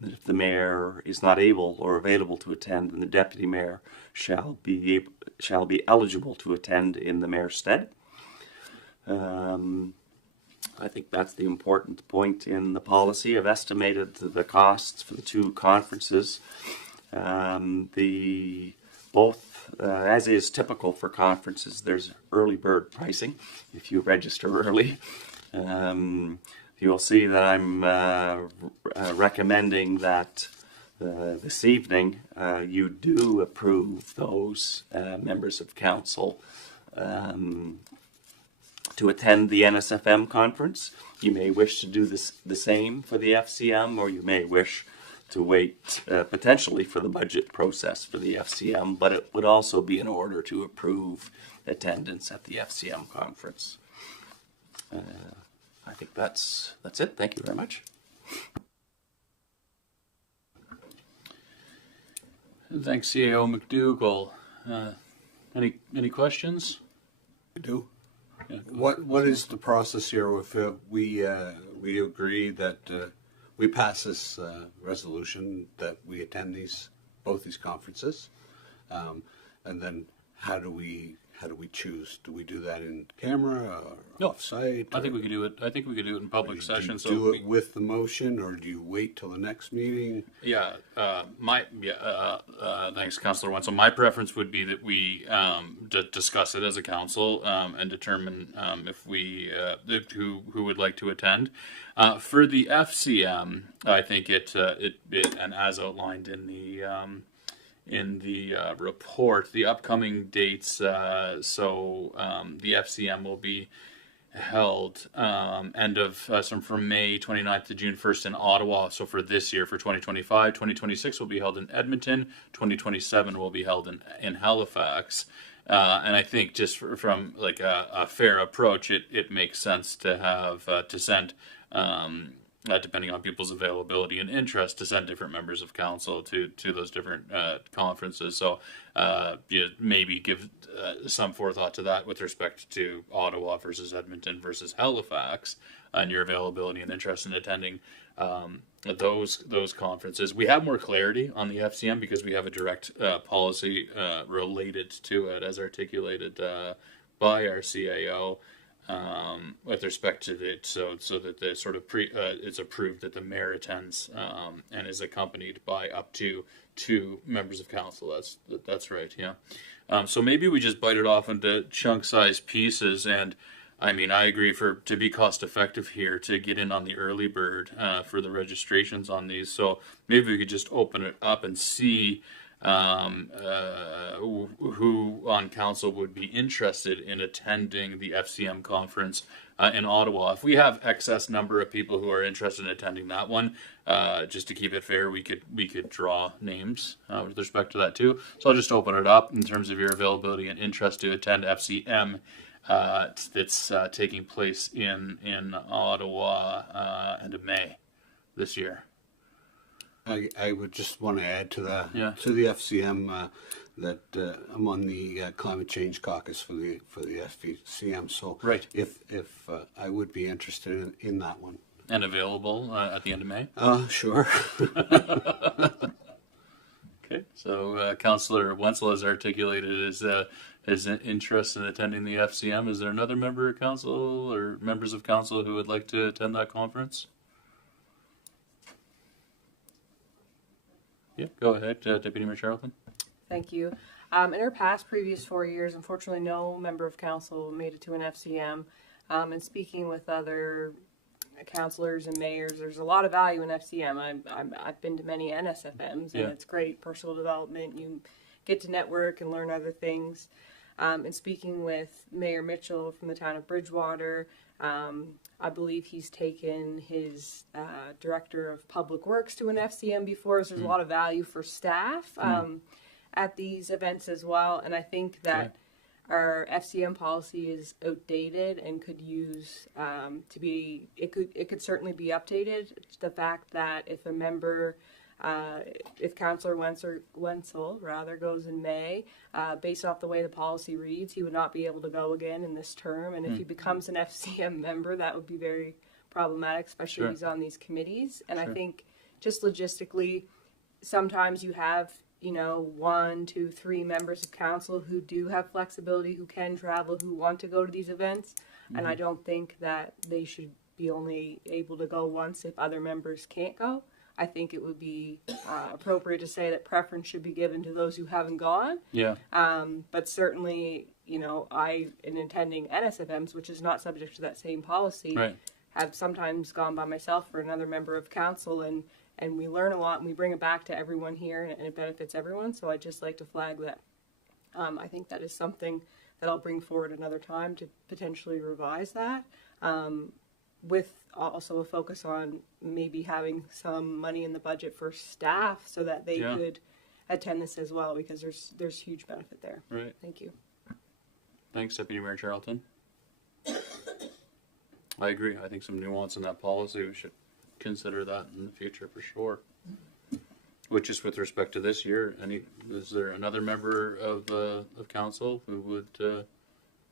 And if the mayor is not able or available to attend, then the deputy mayor shall be eligible to attend in the mayor's stead. I think that's the important point in the policy. I've estimated the costs for the 2 conferences. As is typical for conferences, there's early bird pricing if you register early. You'll see that I'm recommending that this evening you do approve those members of council to attend the NSFM conference. You may wish to do the same for the FCM, or you may wish to wait potentially for the budget process for the FCM, but it would also be in order to approve attendance at the FCM conference. I think that's it. Thank you very much. Thanks, CAO McDougall. Any questions? I do. Yeah, What is the process here if we agree that we pass this resolution that we attend both these conferences, and then how do we choose? Do we do that in camera or off-site? I think we could do it. I think we could do it in public session. Do you do it with the motion, or do you wait till the next meeting? Yeah, thanks, Councillor Wenzel. My preference would be that we discuss it as a council and determine if we who would like to attend. For the FCM, I think it and as outlined in the report, the upcoming dates. The FCM will be held from May 29th to June 1st in Ottawa. So for this year, for 2025, 2026 will be held in Edmonton. 2027 will be held in Halifax. And I think just from like a fair approach, it makes sense to have to send. Depending on people's availability and interest, to send different members of council to those different conferences. So maybe give some forethought to that with respect to Ottawa versus Edmonton versus Halifax, and your availability and interest in attending those conferences. We have more clarity on the FCM because we have a direct policy related to it, as articulated by our CAO. With respect to it, so that the sort of it's approved that the mayor attends and is accompanied by up to 2 members of council. That's right, yeah. So maybe we just bite it off into chunk-sized pieces, and I mean, I agree to be cost-effective here to get in on the early bird for the registrations on these. So maybe we could just open it up and see who on council would be interested in attending the FCM conference in Ottawa. If we have excess number of people who are interested in attending that one, just to keep it fair, we could draw names with respect to that too. So I'll just open it up in terms of your availability and interest to attend FCM. That's taking place in Ottawa end of May this year. I would just want to add to the FCM that I'm on the climate change caucus for the FCM. So right, if I would be interested in that one and available at the end of May. Sure. Okay, so Councillor Wenzel has articulated his interest in attending the FCM. Is there another member of council or members of council who would like to attend that conference? Yeah, go ahead, Deputy Mayor Charlton. Thank you. In our previous 4 years, unfortunately, no member of council made it to an FCM. And speaking with other councillors and mayors, there's a lot of value in FCM. I've been to many NSFMs, and it's great personal development. You get to network and learn other things. And speaking with Mayor Mitchell from the town of Bridgewater, I believe he's taken his director of public works to an FCM before, so there's a lot of value for staff at these events as well. And I think that our FCM policy is outdated and could use it could certainly be updated. The fact that if a member if Councillor Wenzel goes in May, based off the way the policy reads, he would not be able to go again in this term. And if he becomes an FCM member, that would be very problematic, especially if he's on these committees. And I think just logistically, sometimes you have, 1, 2, 3 members of council who do have flexibility, who can travel, who want to go to these events. And I don't think that they should be only able to go once if other members can't go. I think it would be appropriate to say that preference should be given to those who haven't gone. Yeah. But certainly, I, in attending NSFMs, which is not subject to that same policy, have sometimes gone by myself or another member of council, and we learn a lot and we bring it back to everyone here, and it benefits everyone. So I'd just like to flag that. I think that is something that I'll bring forward another time to potentially revise that. With also a focus on maybe having some money in the budget for staff so that they could attend this as well, because there's huge benefit there. Right. Thank you. Thanks, Deputy Mayor Charlton. I agree. I think some nuance in that policy, we should consider that in the future for sure. Which is with respect to this year. Is there another member of council who would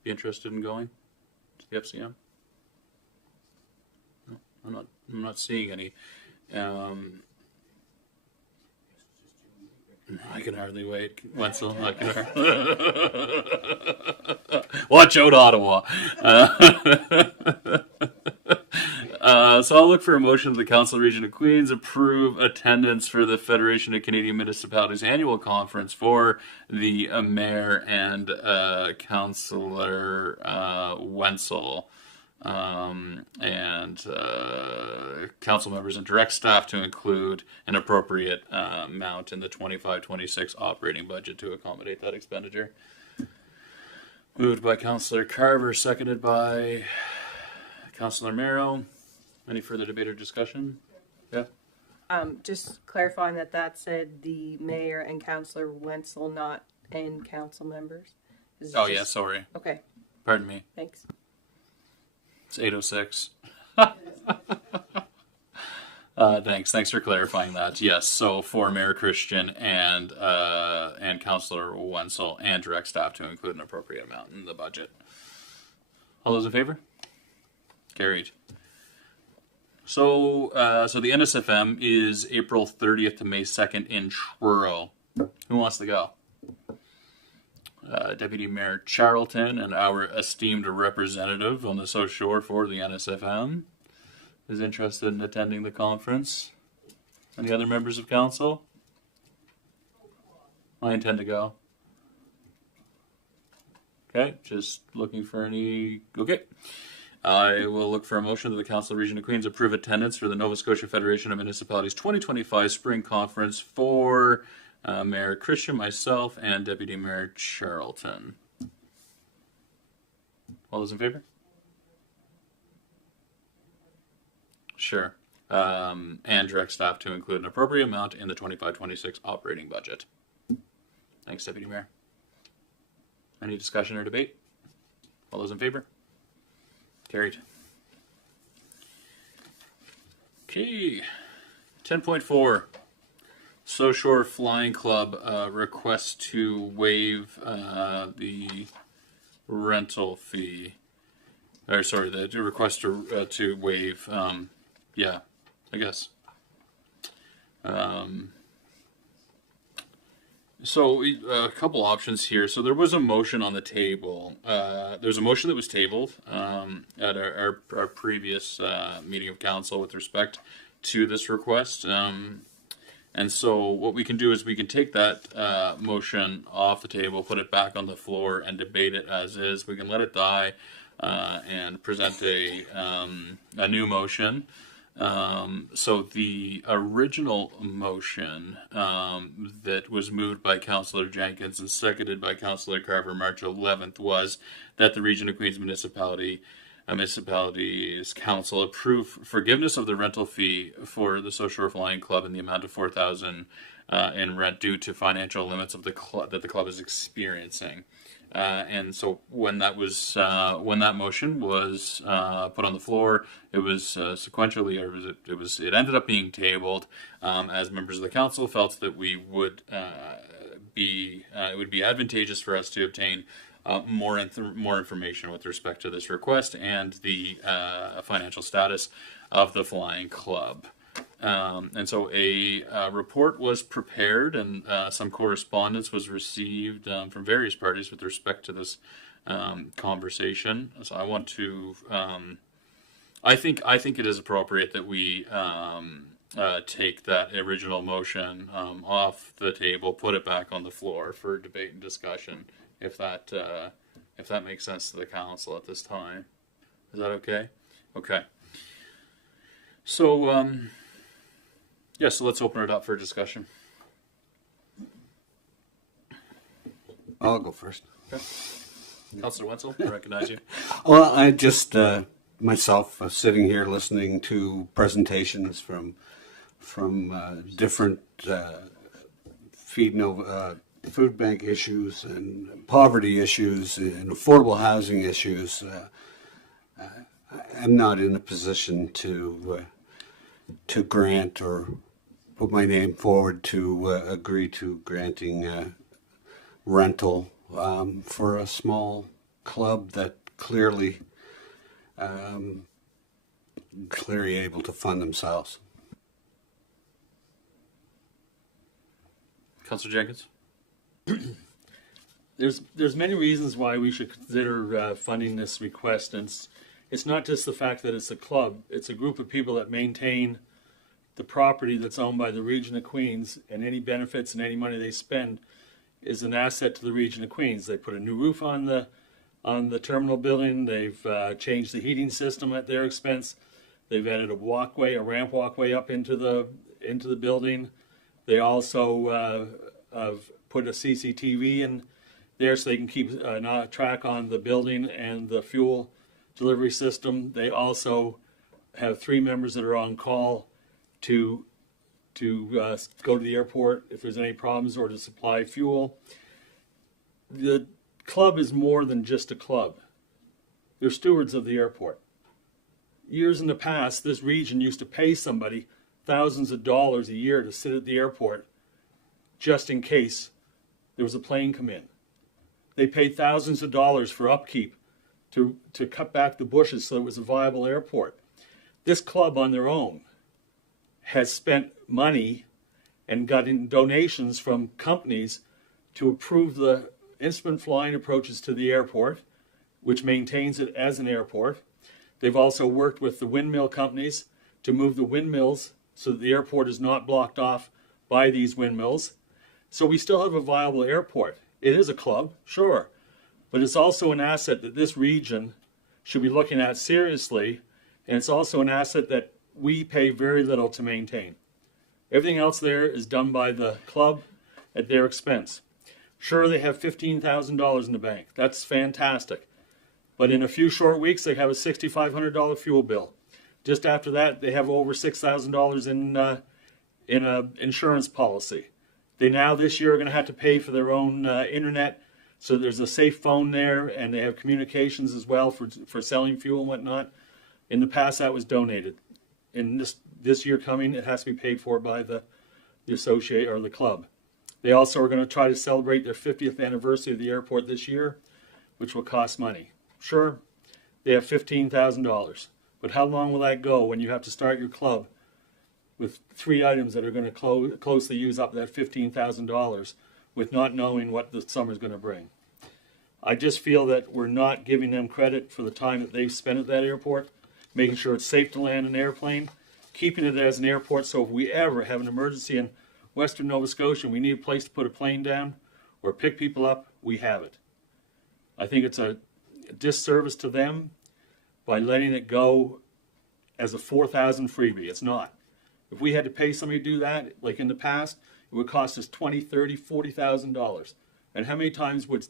be interested in going to the FCM? I'm not seeing any. I can hardly wait. Wenzel, I can watch out, Ottawa. So I'll look for a motion of the Council Region of Queens approve attendance for the Federation of Canadian Municipalities annual conference for the Mayor and Councillor Wenzel. And council members and direct staff to include an appropriate amount in the 25-26 operating budget to accommodate that expenditure. Moved by Councillor Carver, seconded by Councillor Merrow. Any further debate or discussion? Yeah. Just clarifying that said the mayor and Councillor Wenzel, not and council members. Yeah, sorry. Okay. Pardon me. Thanks. It's 8:06. Thanks for clarifying that. Yes, so for Mayor Christian and Councillor Wenzel and direct staff to include an appropriate amount in the budget. All those in favor? Carried. So the NSFM is April 30th to May 2nd in Truro. Who wants to go? Deputy Mayor Charlton and our esteemed representative on the South Shore for the NSFM is interested in attending the conference. Any other members of council? I intend to go. Okay, just looking for any... Okay. I will look for a motion that the Council Region of Queens approve attendance for the Nova Scotia Federation of Municipalities 2025 Spring Conference for Mayor Christian, myself, and Deputy Mayor Charlton. All those in favor? Sure. And direct staff to include an appropriate amount in the 25-26 operating budget. Thanks, Deputy Mayor. Any discussion or debate? All those in favor? Carried. Okay. 10.4. South Shore Flying Club request to waive the rental fee. Or sorry, the request to waive. Yeah, I guess. So a couple options here. So there was a motion on the table. There's a motion that was tabled at our previous meeting of council with respect to this request. And so what we can do is we can take that motion off the table, put it back on the floor, and debate it as is. We can let it die and present a new motion. So the original motion that was moved by Councillor Jenkins and seconded by Councillor Carver March 11th was that the Region of Queens Municipalities Council approve forgiveness of the rental fee for the South Shore Flying Club in the amount of $4,000 in rent due to financial limits of the club that the club is experiencing. And so when that motion was put on the floor, it was sequentially, or it ended up being tabled as members of the council felt that it would be advantageous for us to obtain more information with respect to this request and the financial status of the flying club. And so a report was prepared and some correspondence was received from various parties with respect to this conversation. So I want to, I think it is appropriate that we take that original motion off the table, put it back on the floor for debate and discussion, if that makes sense to the council at this time. Is that okay? Okay. So, so let's open it up for discussion. I'll go first. Okay. Councillor Wenzel, I recognize you. Well, I just, myself, sitting here listening to presentations from different food bank issues and poverty issues and affordable housing issues. I'm not in a position to grant or put my name forward to agree to granting rental for a small club that clearly able to fund themselves. Councillor Jenkins? There's many reasons why we should consider funding this request, and it's not just the fact that it's a club. It's a group of people that maintain the property that's owned by the Region of Queens, and any benefits and any money they spend is an asset to the Region of Queens. They put a new roof on the terminal building. They've changed the heating system at their expense. They've added a ramp walkway up into the building. They also have put a CCTV in there so they can keep track on the building and the fuel delivery system. They also have 3 members that are on call to go to the airport if there's any problems or to supply fuel. The club is more than just a club. They're stewards of the airport. Years in the past, this region used to pay somebody thousands of dollars a year to sit at the airport just in case there was a plane come in. They paid thousands of dollars for upkeep to cut back the bushes so it was a viable airport. This club on their own has spent money and gotten donations from companies to improve the instrument flying approaches to the airport, which maintains it as an airport. They've also worked with the windmill companies to move the windmills so that the airport is not blocked off by these windmills. So we still have a viable airport. It is a club, sure, but it's also an asset that this region should be looking at seriously, and it's also an asset that we pay very little to maintain. Everything else there is done by the club at their expense. Sure, they have $15,000 in the bank. That's fantastic. But in a few short weeks, they have a $6,500 fuel bill. Just after that, they have over $6,000 in an insurance policy. They now this year are going to have to pay for their own internet. So there's a safe phone there, and they have communications as well for selling fuel and whatnot. In the past, that was donated. In this year coming, it has to be paid for by the associate or the club. They also are going to try to celebrate their 50th anniversary of the airport this year, which will cost money. Sure, they have $15,000, but how long will that go when you have to start your club with 3 items that are going to closely use up that $15,000 with not knowing what the summer's going to bring? I just feel that we're not giving them credit for the time that they've spent at that airport, making sure it's safe to land an airplane, keeping it as an airport so if we ever have an emergency in Western Nova Scotia, we need a place to put a plane down or pick people up, we have it. I think it's a disservice to them by letting it go as a $4,000 freebie. It's not. If we had to pay somebody to do that, like in the past, it would cost us $20,000, $30,000, $40,000. And how many times would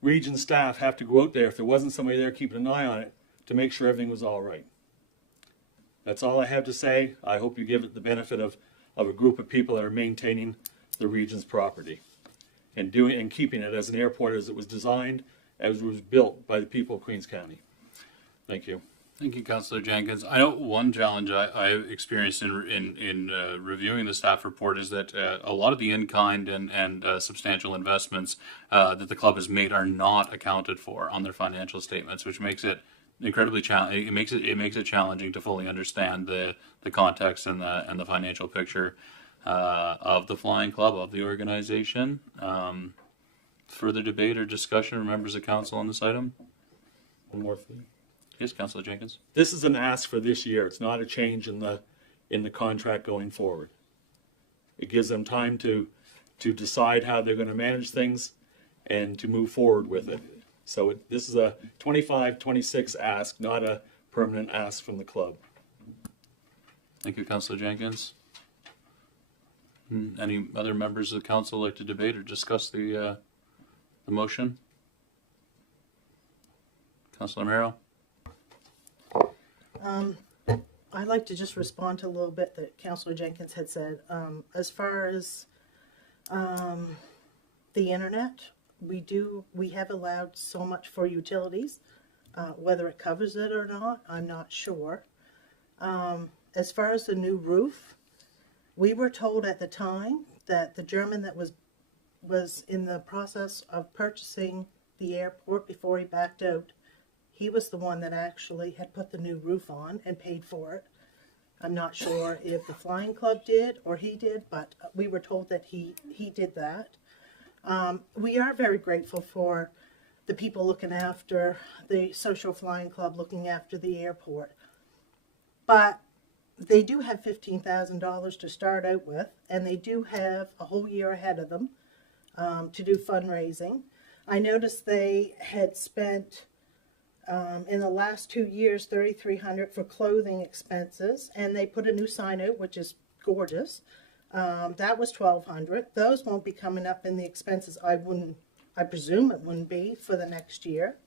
region staff have to go out there if there wasn't somebody there keeping an eye on it to make sure everything was all right? That's all I have to say. I hope you give it the benefit of a group of people that are maintaining the region's property and keeping it as an airport as it was designed, as it was built by the people of Queens County. Thank you. Thank you, Councillor Jenkins. I know one challenge I experienced in reviewing the staff report is that a lot of the in-kind and substantial investments that the club has made are not accounted for on their financial statements, which makes it incredibly challenging. It makes it challenging to fully understand the context and the financial picture of the flying club, of the organization. Further debate or discussion from members of council on this item? One more thing. Yes, Councillor Jenkins. This is an ask for this year. It's not a change in the contract going forward. It gives them time to decide how they're going to manage things and to move forward with it. So this is a 25-26 ask, not a permanent ask from the club. Thank you, Councillor Jenkins. Any other members of the council like to debate or discuss the motion? Councillor Merrill. I'd like to just respond to a little bit that Councillor Jenkins had said. As far as the internet, we have allowed so much for utilities. Whether it covers it or not, I'm not sure. As far as the new roof, we were told at the time that the gentleman that was in the process of purchasing the airport before he backed out, he was the one that actually had put the new roof on and paid for it. I'm not sure if the flying club did or he did, but we were told that he did that. We are very grateful for the people looking after the social flying club, looking after the airport. But they do have $15,000 to start out with, and they do have a whole year ahead of them to do fundraising. I noticed they had spent in the last 2 years $3,300 for clothing expenses, and they put a new sign out, which is gorgeous. That was $1,200. Those won't be coming up in the expenses. I presume it wouldn't be for the next year.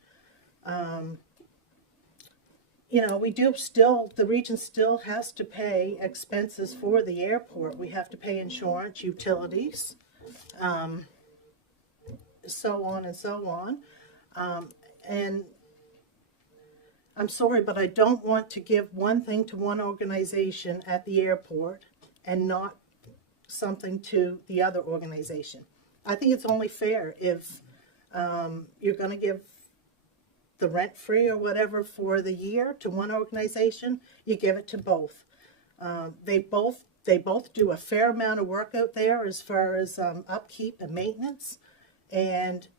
You know, we do still, the region still has to pay expenses for the airport. We have to pay insurance, utilities, so on and so on. And I'm sorry, but I don't want to give one thing to one organization at the airport and not something to the other organization. I think it's only fair if you're going to give the rent free or whatever for the year to one organization, you give it to both. They both do a fair amount of work out there as far as upkeep and maintenance, and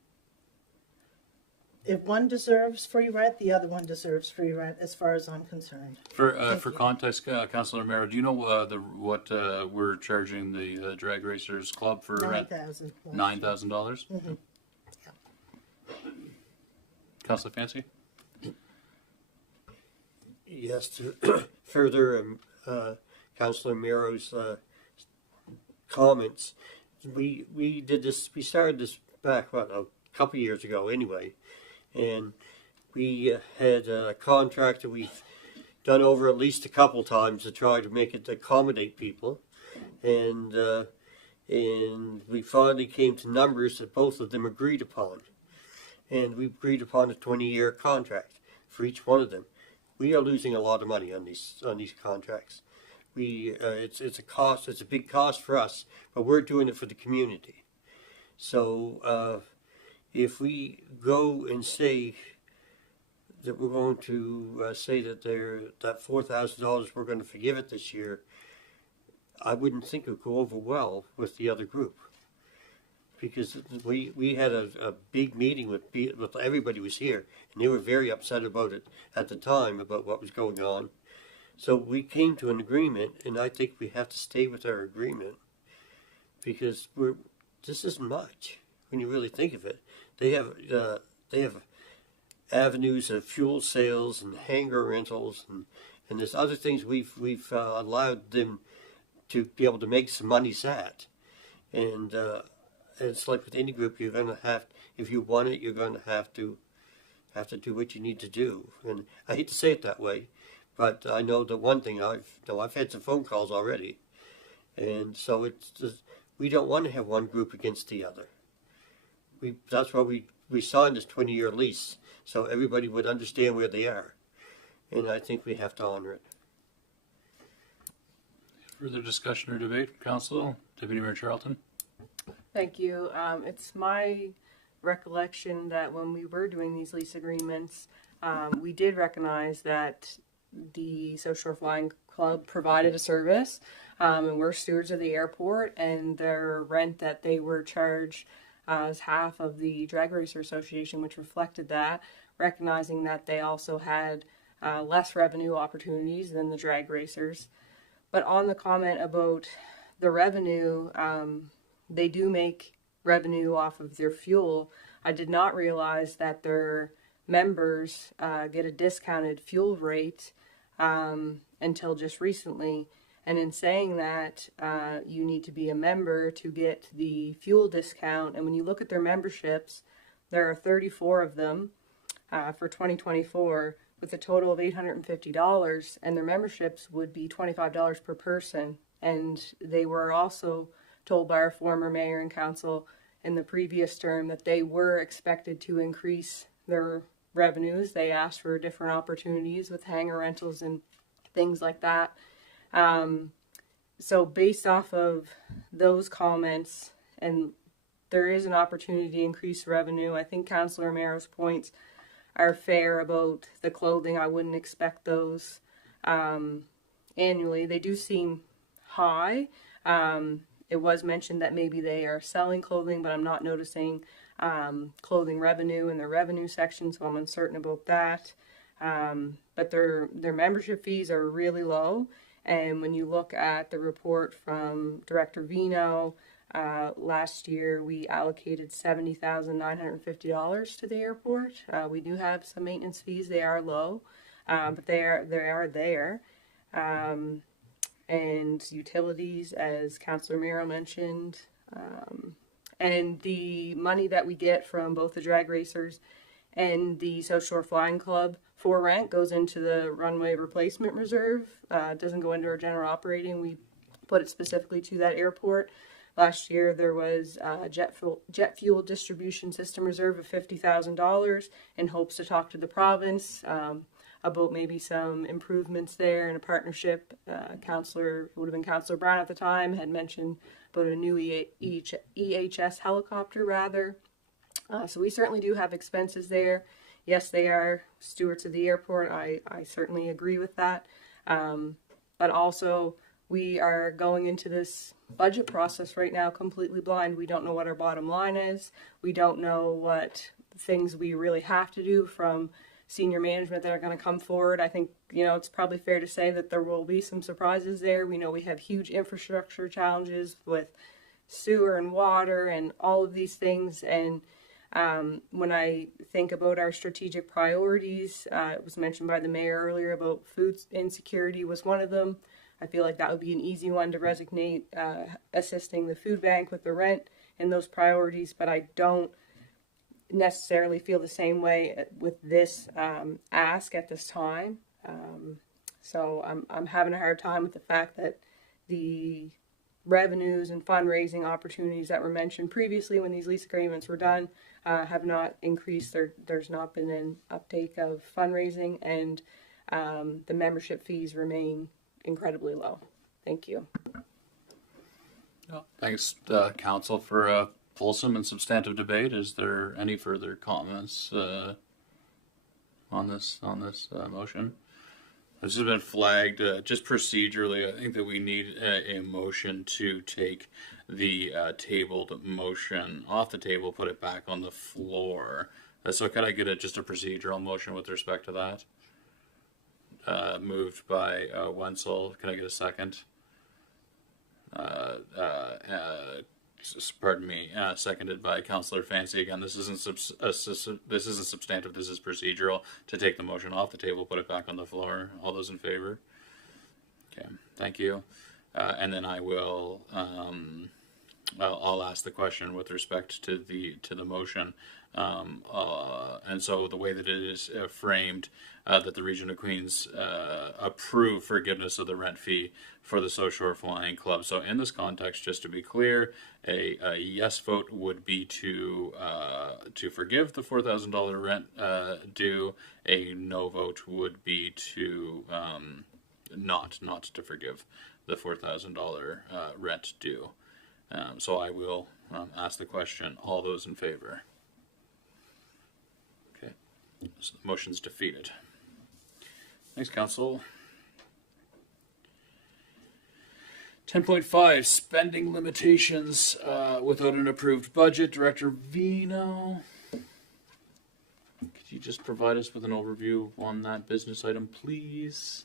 if one deserves free rent, the other one deserves free rent, as far as I'm concerned. For context, Councilor Romero, do you know what we're charging the Drag Racers Club for rent? $9,000. $9,000. Mm-hmm. Councilor Fancy? Yes, to further Councilor Mero's comments, we did this. We started this back a couple years ago, anyway, and we had a contract that we've done over at least a couple times to try to make it accommodate people, and we finally came to numbers that both of them agreed upon. And we agreed upon a 20-year contract for each one of them. We are losing a lot of money on these contracts. It's a cost. It's a big cost for us, but we're doing it for the community. So if we go and say that we're going to say that that $4,000 we're going to forgive it this year, I wouldn't think it would go over well with the other group. Because we had a big meeting with everybody was here, and they were very upset about it at the time, about what was going on. So we came to an agreement, and I think we have to stay with our agreement, because this isn't much when you really think of it. They have avenues of fuel sales and hangar rentals, and there's other things we've allowed them to be able to make some money at, and it's like with any group, you're going to have, if you want it, you're going to have to do what you need to do. And I hate to say it that way, but I know the one thing I've had some phone calls already, and so it's just, we don't want to have one group against the other. That's why we signed this 20-year lease, so everybody would understand where they are, and I think we have to honor it. Further discussion or debate, Council? Deputy Mayor Charlton? Thank you. It's my recollection that when we were doing these lease agreements, we did recognize that the Social Flying Club provided a service, and we're stewards of the airport, and their rent that they were charged as half of the Drag Racer Association, which reflected that, recognizing that they also had less revenue opportunities than the drag racers. But on the comment about the revenue, they do make revenue off of their fuel. I did not realize that their members get a discounted fuel rate until just recently. And in saying that, you need to be a member to get the fuel discount. And when you look at their memberships, there are 34 of them for 2024 with a total of $850, and their memberships would be $25 per person. And they were also told by our former mayor and council in the previous term that they were expected to increase their revenues. They asked for different opportunities with hangar rentals and things like that. So based off of those comments, and there is an opportunity to increase revenue, I think Councillor Romero's points are fair about the clothing. I wouldn't expect those annually. They do seem high. It was mentioned that maybe they are selling clothing, but I'm not noticing clothing revenue in their revenue section, so I'm uncertain about that. But their membership fees are really low. And when you look at the report from Director Vino, last year we allocated $70,950 to the airport. We do have some maintenance fees; they are low, but they are there. And utilities, as Councillor Miro mentioned, and the money that we get from both the drag racers and the South Shore Flying Club for rent goes into the runway replacement reserve. It doesn't go into our general operating. We put it specifically to that airport. Last year there was a jet fuel distribution system reserve of $50,000 in hopes to talk to the province about maybe some improvements there in a partnership. Councillor Brown at the time had mentioned about a new EHS helicopter rather. So we certainly do have expenses there. Yes, they are stewards of the airport. I certainly agree with that. But also we are going into this budget process right now completely blind. We don't know what our bottom line is. We don't know what things we really have to do from senior management that are going to come forward. I think, it's probably fair to say that there will be some surprises there. We know we have huge infrastructure challenges with sewer and water and all of these things. And when I think about our strategic priorities, it was mentioned by the mayor earlier about food insecurity was one of them. I feel like that would be an easy one to resignate, assisting the food bank with the rent and those priorities, but I don't necessarily feel the same way with this ask at this time. So I'm having a hard time with the fact that the revenues and fundraising opportunities that were mentioned previously when these lease agreements were done have not increased. There's not been an uptake of fundraising, and the membership fees remain incredibly low. Thank you. Thanks, Council, for a fulsome and substantive debate. Is there any further comments on this motion? This has been flagged just procedurally. I think that we need a motion to take the tabled motion off the table, put it back on the floor. So can I get just a procedural motion with respect to that? Moved by Wenzel. Can I get a second? Pardon me. Seconded by Councillor Fancy. Again, this isn't substantive. This is procedural. To take the motion off the table, put it back on the floor. All those in favor? Okay. Thank you. And then I will. I'll ask the question with respect to the motion. And so the way that it is framed, that the Region of Queens approve forgiveness of the rent fee for the South Shore Flying Club. So in this context, just to be clear, a yes vote would be to forgive the $4,000 rent due. A no vote would be to not to forgive the $4,000 rent due. So I will ask the question. All those in favor? Okay. So the motion's defeated. Thanks, Council. 10.5, spending limitations without an approved budget. Director Vino, could you just provide us with an overview on that business item, please?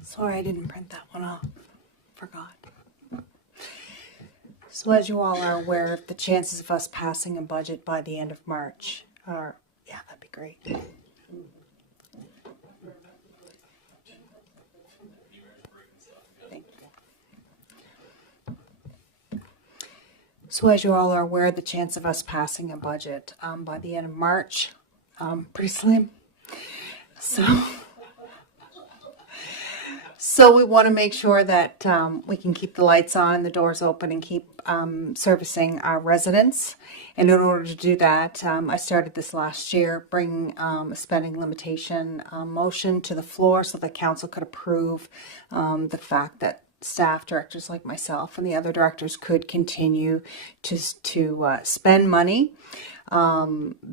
Sorry, I didn't print that one off. Forgot. So as you all are aware, the chances of us passing a budget by the end of March are, yeah, that'd be great. Thank you. So as you all are aware, the chance of us passing a budget by the end of March, pretty slim. So we want to make sure that we can keep the lights on and the doors open and keep servicing our residents. And in order to do that, I started this last year, bringing a spending limitation motion to the floor so the council could approve the fact that staff, directors like myself and the other directors, could continue to spend money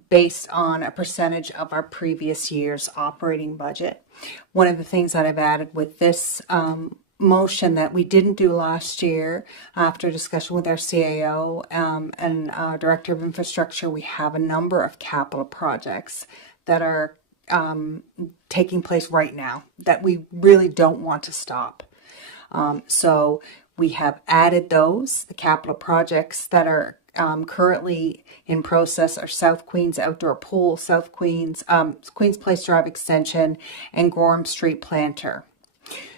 based on a percentage of our previous year's operating budget. One of the things that I've added with this motion that we didn't do last year, after discussion with our CAO and Director of Infrastructure, we have a number of capital projects that are taking place right now that we really don't want to stop. So we have added those. The capital projects that are currently in process are South Queens Outdoor Pool, South Queens, Queens Place Drive Extension, and Gorham Street Planter.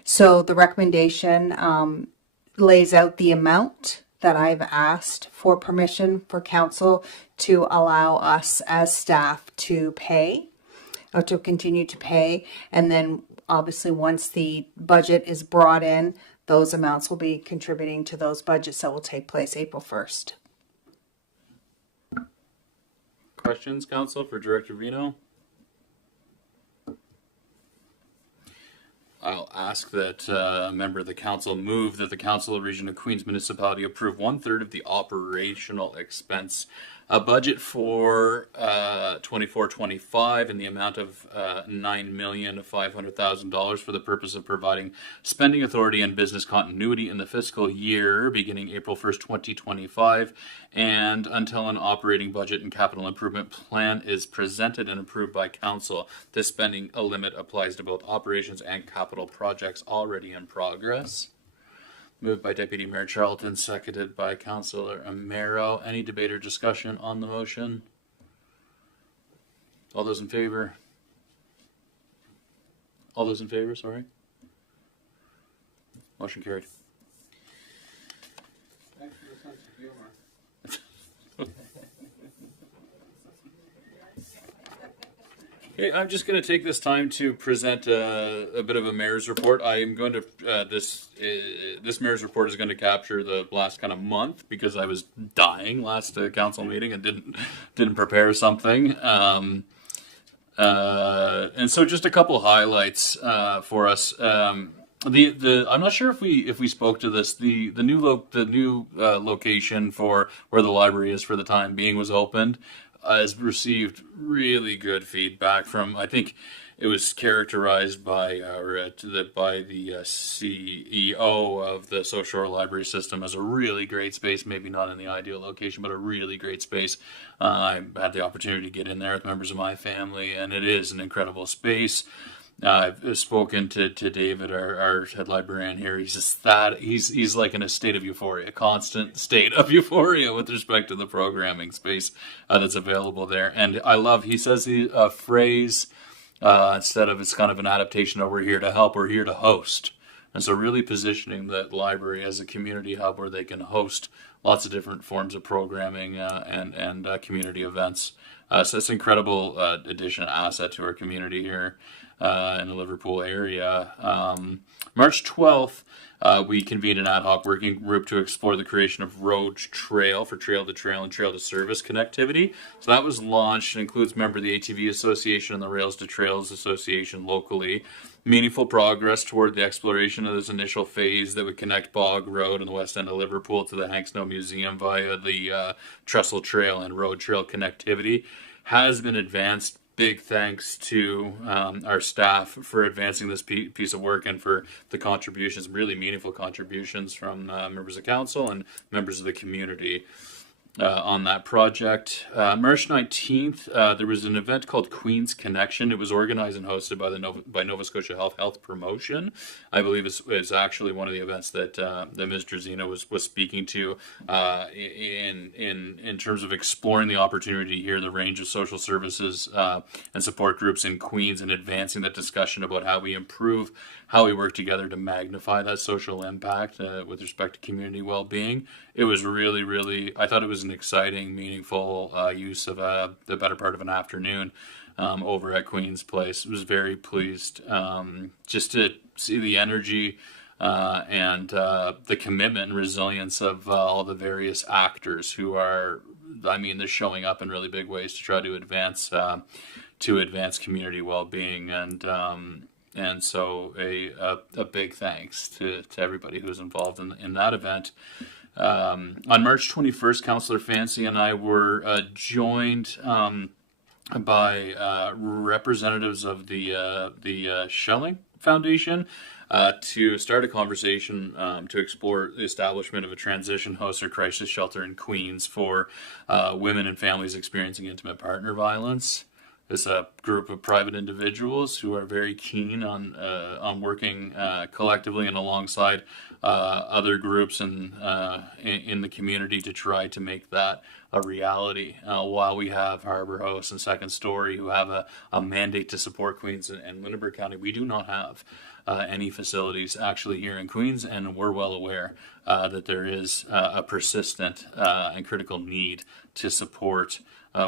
So the recommendation lays out the amount that I've asked for permission for council to allow us as staff to pay, or to continue to pay. And then obviously once the budget is brought in, those amounts will be contributing to those budgets that will take place April 1st. Questions, council, for Director Vino? I'll ask that a member of the council move that the Council of Region of Queens Municipality approve 1/3 of the operational expense budget for 24-25 in the amount of $9,500,000 for the purpose of providing spending authority and business continuity in the fiscal year beginning April 1st, 2025, and until an operating budget and capital improvement plan is presented and approved by council. This spending limit applies to both operations and capital projects already in progress. Moved by Deputy Mayor Charlton, seconded by Councillor Amero. Any debate or discussion on the motion? All those in favor? All those in favor, sorry. Motion carried. Thanks for the sense of humor. Okay, I'm just going to take this time to present a bit of a mayor's report. I am going to this mayor's report is going to capture the last kind of month because I was dying last council meeting and didn't prepare something. And so just a couple highlights for us. I'm not sure if we spoke to this. The new location for where the library is for the time being was opened. Has received really good feedback from, I think it was characterized by the CEO of the South Shore Library System as a really great space, maybe not in the ideal location, but a really great space. I had the opportunity to get in there with members of my family, and it is an incredible space. I've spoken to David, our head librarian here. He's just he's like in a state of euphoria, a constant state of euphoria with respect to the programming space that's available there. And I love, he says a phrase instead of, it's kind of an adaptation of, we're here to help, we're here to host. And so really positioning the library as a community hub where they can host lots of different forms of programming and community events. So it's an incredible addition, asset to our community here in the Liverpool area. March 12th, we convened an ad hoc working group to explore the creation of road trail for trail to trail and trail to service connectivity. So that was launched and includes member of the ATV Association and the Rails to Trails Association locally. Meaningful progress toward the exploration of this initial phase that would connect Bog Road and the west end of Liverpool to the Hank Snow Museum via the Trestle Trail and road trail connectivity has been advanced. Big thanks to our staff for advancing this piece of work and for the contributions, really meaningful contributions from members of council and members of the community on that project. March 19th, there was an event called Queen's Connection. It was organized and hosted by Nova Scotia Health Promotion. I believe is actually one of the events that Ms. Drazina was speaking to in terms of exploring the opportunity here, the range of social services and support groups in Queens, and advancing that discussion about how we improve how we work together to magnify that social impact with respect to community well-being. It was really, really, I thought it was an exciting, meaningful use of the better part of an afternoon over at Queen's Place. I was very pleased just to see the energy and the commitment and resilience of all the various actors who are, they're showing up in really big ways to try to advance community well-being. And And so a big thanks to everybody who was involved in that event. On March 21st, Councillor Fancy and I were joined by representatives of the Schelling Foundation to start a conversation to explore the establishment of a transition house or crisis shelter in Queens for women and families experiencing intimate partner violence. It's a group of private individuals who are very keen on working collectively and alongside other groups in the community to try to make that a reality. While we have Harbour House and Second Story who have a mandate to support Queens and Lunenburg County, we do not have any facilities actually here in Queens, and we're well aware that there is a persistent and critical need to support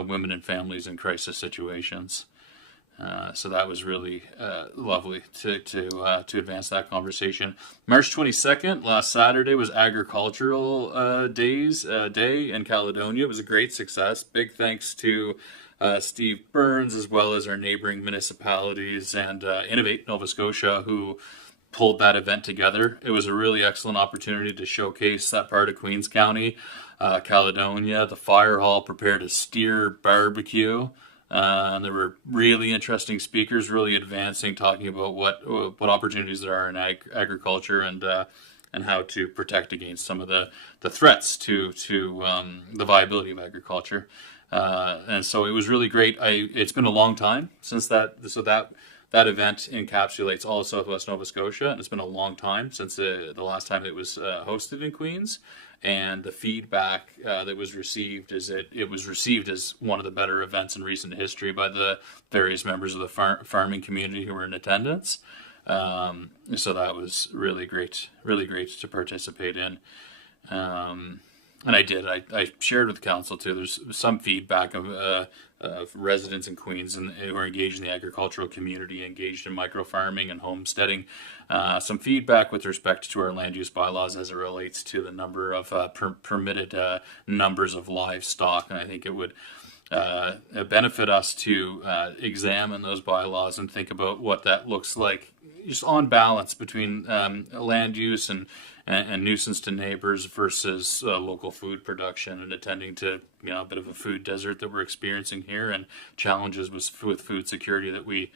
women and families in crisis situations. So that was really lovely to advance that conversation. March 22nd, last Saturday, was Agricultural Day in Caledonia. It was a great success. Big thanks to Steve Burns, as well as our neighboring municipalities and Innovate Nova Scotia, who pulled that event together. It was a really excellent opportunity to showcase that part of Queens County. Caledonia, the fire hall prepared a steer barbecue. There were really interesting speakers, really advancing, talking about what opportunities there are in agriculture and how to protect against some of the threats to the viability of agriculture. And so it was really great. It's been a long time since that. So that event encapsulates all of Southwest Nova Scotia, and it's been a long time since the last time it was hosted in Queens. And the feedback that was received is that it was received as one of the better events in recent history by the various members of the farming community who were in attendance. So that was really great to participate in. And I shared with the council too. There's some feedback of residents in Queens who are engaged in the agricultural community, engaged in micro farming and homesteading. Some feedback with respect to our land use bylaws as it relates to the number of permitted numbers of livestock, and I think it would benefit us to examine those bylaws and think about what that looks like, just on balance between land use and nuisance to neighbors versus local food production, and attending to a bit of a food desert that we're experiencing here, and challenges with food security that we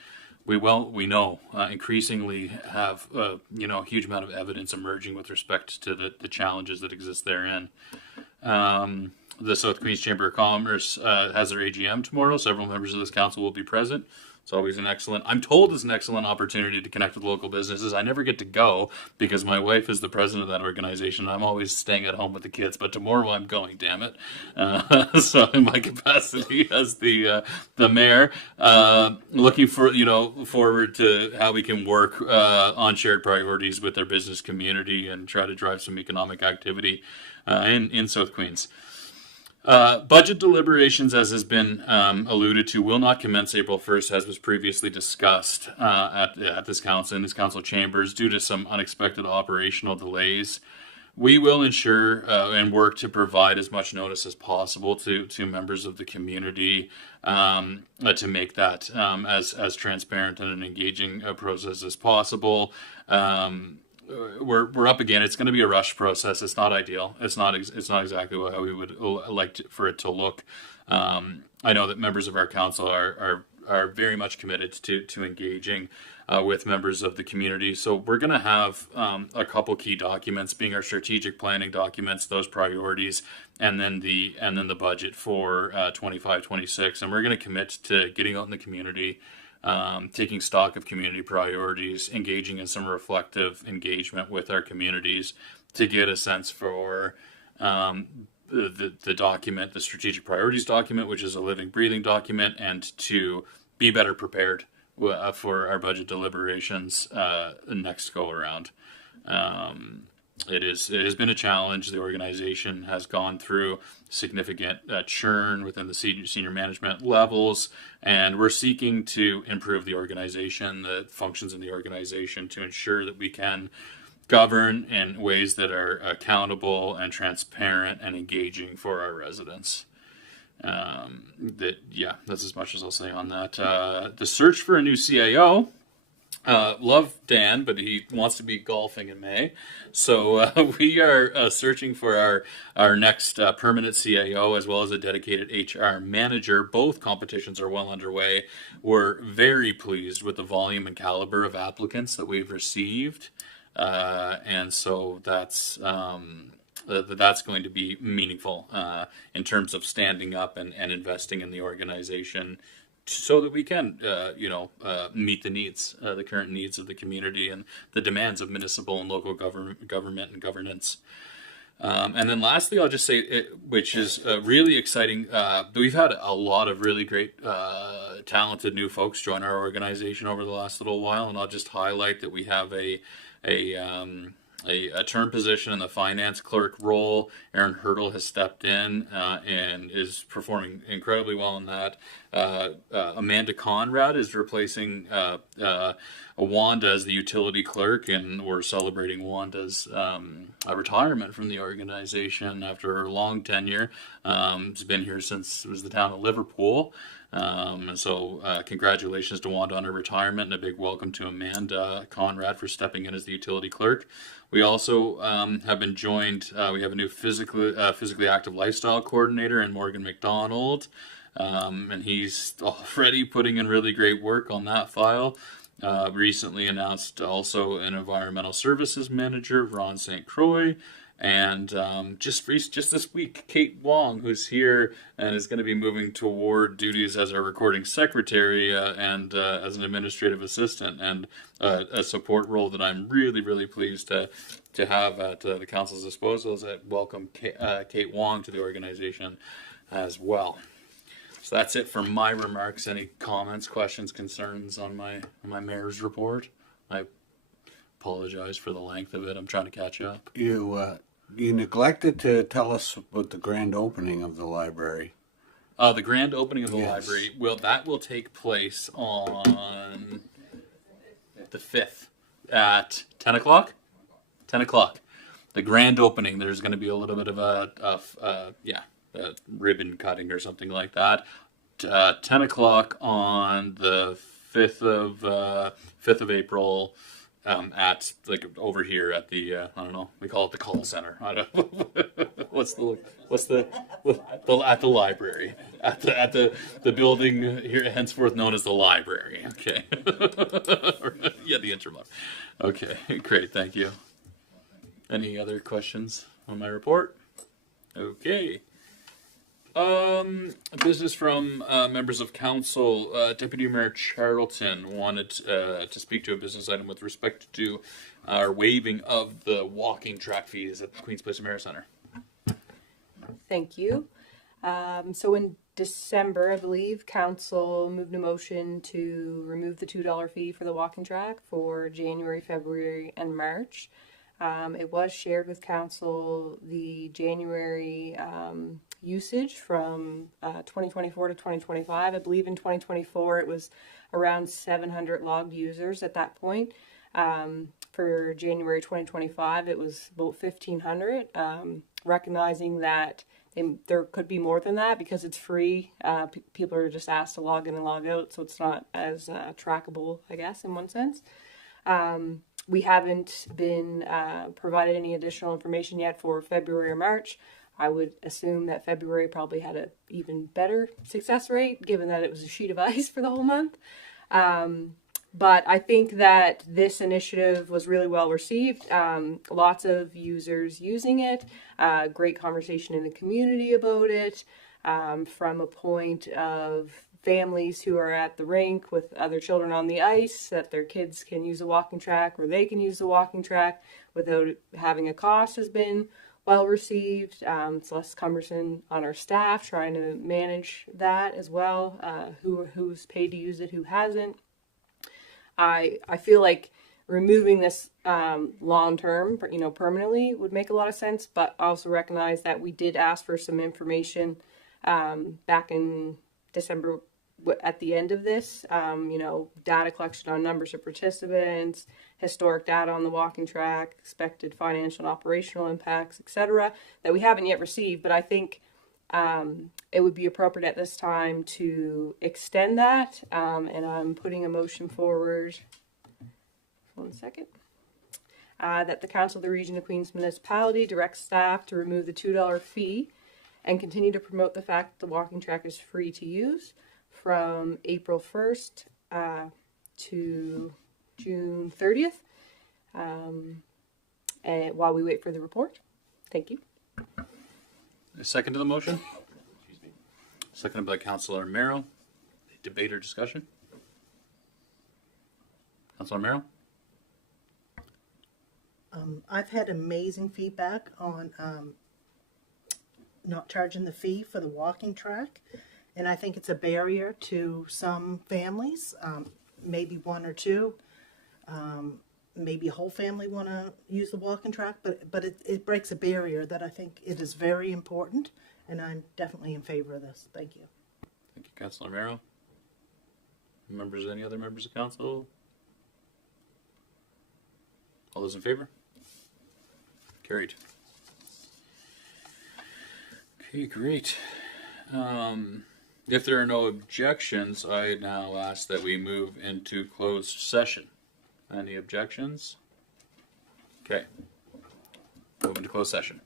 know increasingly have a huge amount of evidence emerging with respect to the challenges that exist therein. The South Queens Chamber of Commerce has their AGM tomorrow. Several members of this council will be present. It's always I'm told it's an excellent opportunity to connect with local businesses. I never get to go because my wife is the president of that organization. I'm always staying at home with the kids, but tomorrow I'm going, damn it. So in my capacity as the mayor, looking forward to how we can work on shared priorities with our business community and try to drive some economic activity in South Queens. Budget deliberations, as has been alluded to, will not commence April 1st, as was previously discussed at this council, in this council chambers, due to some unexpected operational delays. We will ensure and work to provide as much notice as possible to members of the community to make that as transparent and an engaging process as possible. We're up again. It's going to be a rush process. It's not ideal. It's not exactly how we would like for it to look. I know that members of our council are very much committed to engaging with members of the community. So we're going to have a couple key documents, being our strategic planning documents, those priorities, and then the budget for 25-26. And we're going to commit to getting out in the community, taking stock of community priorities, engaging in some reflective engagement with our communities to get a sense for the document, the strategic priorities document, which is a living, breathing document, and to be better prepared for our budget deliberations next go around. It has been a challenge. The organization has gone through significant churn within the senior management levels, and we're seeking to improve the organization, the functions in the organization, to ensure that we can govern in ways that are accountable and transparent and engaging for our residents. That's as much as I'll say on that. The search for a new CAO love Dan, but he wants to be golfing in May. So we are searching for our next permanent CAO as well as a dedicated HR manager. Both competitions are well underway. We're very pleased with the volume and caliber of applicants that we've received. And so that's going to be meaningful in terms of standing up and investing in the organization so that we can, meet the needs, the current needs of the community and the demands of municipal and local government and governance. And then lastly, I'll just say, which is really exciting, we've had a lot of really great, talented new folks join our organization over the last little while, and I'll just highlight that we have a term position in the finance clerk role. Aaron Hurdle has stepped in and is performing incredibly well in that. Amanda Conrad is replacing Wanda as the utility clerk, and we're celebrating Wanda's retirement from the organization after her long tenure. She's been here since it was the town of Liverpool. So congratulations to Wanda on her retirement, and a big welcome to Amanda Conrad for stepping in as the utility clerk. We also have been joined, we have a new physically active lifestyle coordinator in Morgan McDonald, and he's already putting in really great work on that file. Recently announced also an environmental services manager, Ron St. Croix. And just this week, Kate Wong, who's here and is going to be moving toward duties as our recording secretary and as an administrative assistant, and a support role that I'm really, really pleased to have at the council's disposal. As I welcome Kate Wong to the organization as well. So that's it for my remarks. Any comments, questions, concerns on my mayor's report? I apologize for the length of it. I'm trying to catch up. You neglected to tell us about the grand opening of the library. The grand opening of the library, that will take place on the 5th at 10 o'clock. 10 o'clock. The grand opening, there's going to be a little bit of a ribbon cutting or something like that. 10 o'clock on the 5th of April. At over here at the I don't know, we call it the call center. I don't know. At the library at the building here henceforth known as the library. Okay. Yeah, the interim. Okay, great, thank you. Any other questions on my report? Okay. Business from members of council. Deputy Mayor Charlton wanted to speak to a business item with respect to our waiving of the walking track fees at the Queen's Place Mayor Center. Thank you. So in December, I believe, council moved a motion to remove the $2 fee for the walking track for January, February, and March. It was shared with council the January usage from 2024 to 2025. I believe in 2024 it was around 700 logged users at that point. For January 2025 it was about 1,500, recognizing that there could be more than that because it's free. People are just asked to log in and log out, so it's not as trackable, I guess, in one sense. We haven't been provided any additional information yet for February or March. I would assume that February probably had an even better success rate, given that it was a sheet of ice for the whole month. But I think that this initiative was really well received. Lots of users using it, great conversation in the community about it, from a point of families who are at the rink with other children on the ice, that their kids can use a walking track or they can use the walking track without having a cost has been well received. It's less cumbersome on our staff trying to manage that as well, who's paid to use it, who hasn't. I feel like removing this long term, permanently would make a lot of sense, but I also recognize that we did ask for some information back in December at the end of this, data collection on numbers of participants, historic data on the walking track, expected financial and operational impacts, etc., that we haven't yet received. But I think it would be appropriate at this time to extend that, and I'm putting a motion forward second. That the Council of the Region of Queens Municipality directs staff to remove the $2 fee and continue to promote the fact that the walking track is free to use from April 1st to June 30th, and while we wait for the report. Thank you. A second to the motion? Seconded by Councillor Merrill. Debate or discussion? Councillor Merrill? I've had amazing feedback on not charging the fee for the walking track, and I think it's a barrier to some families, maybe one or two, maybe a whole family want to use the walking track, but it breaks a barrier that I think it is very important, and I'm definitely in favor of this. Thank you. Thank you, Councillor Merrill. Members, any other members of council? All those in favor? Carried. Okay, great. If there are no objections, I now ask that we move into closed session. Any objections? Okay. Move into closed session.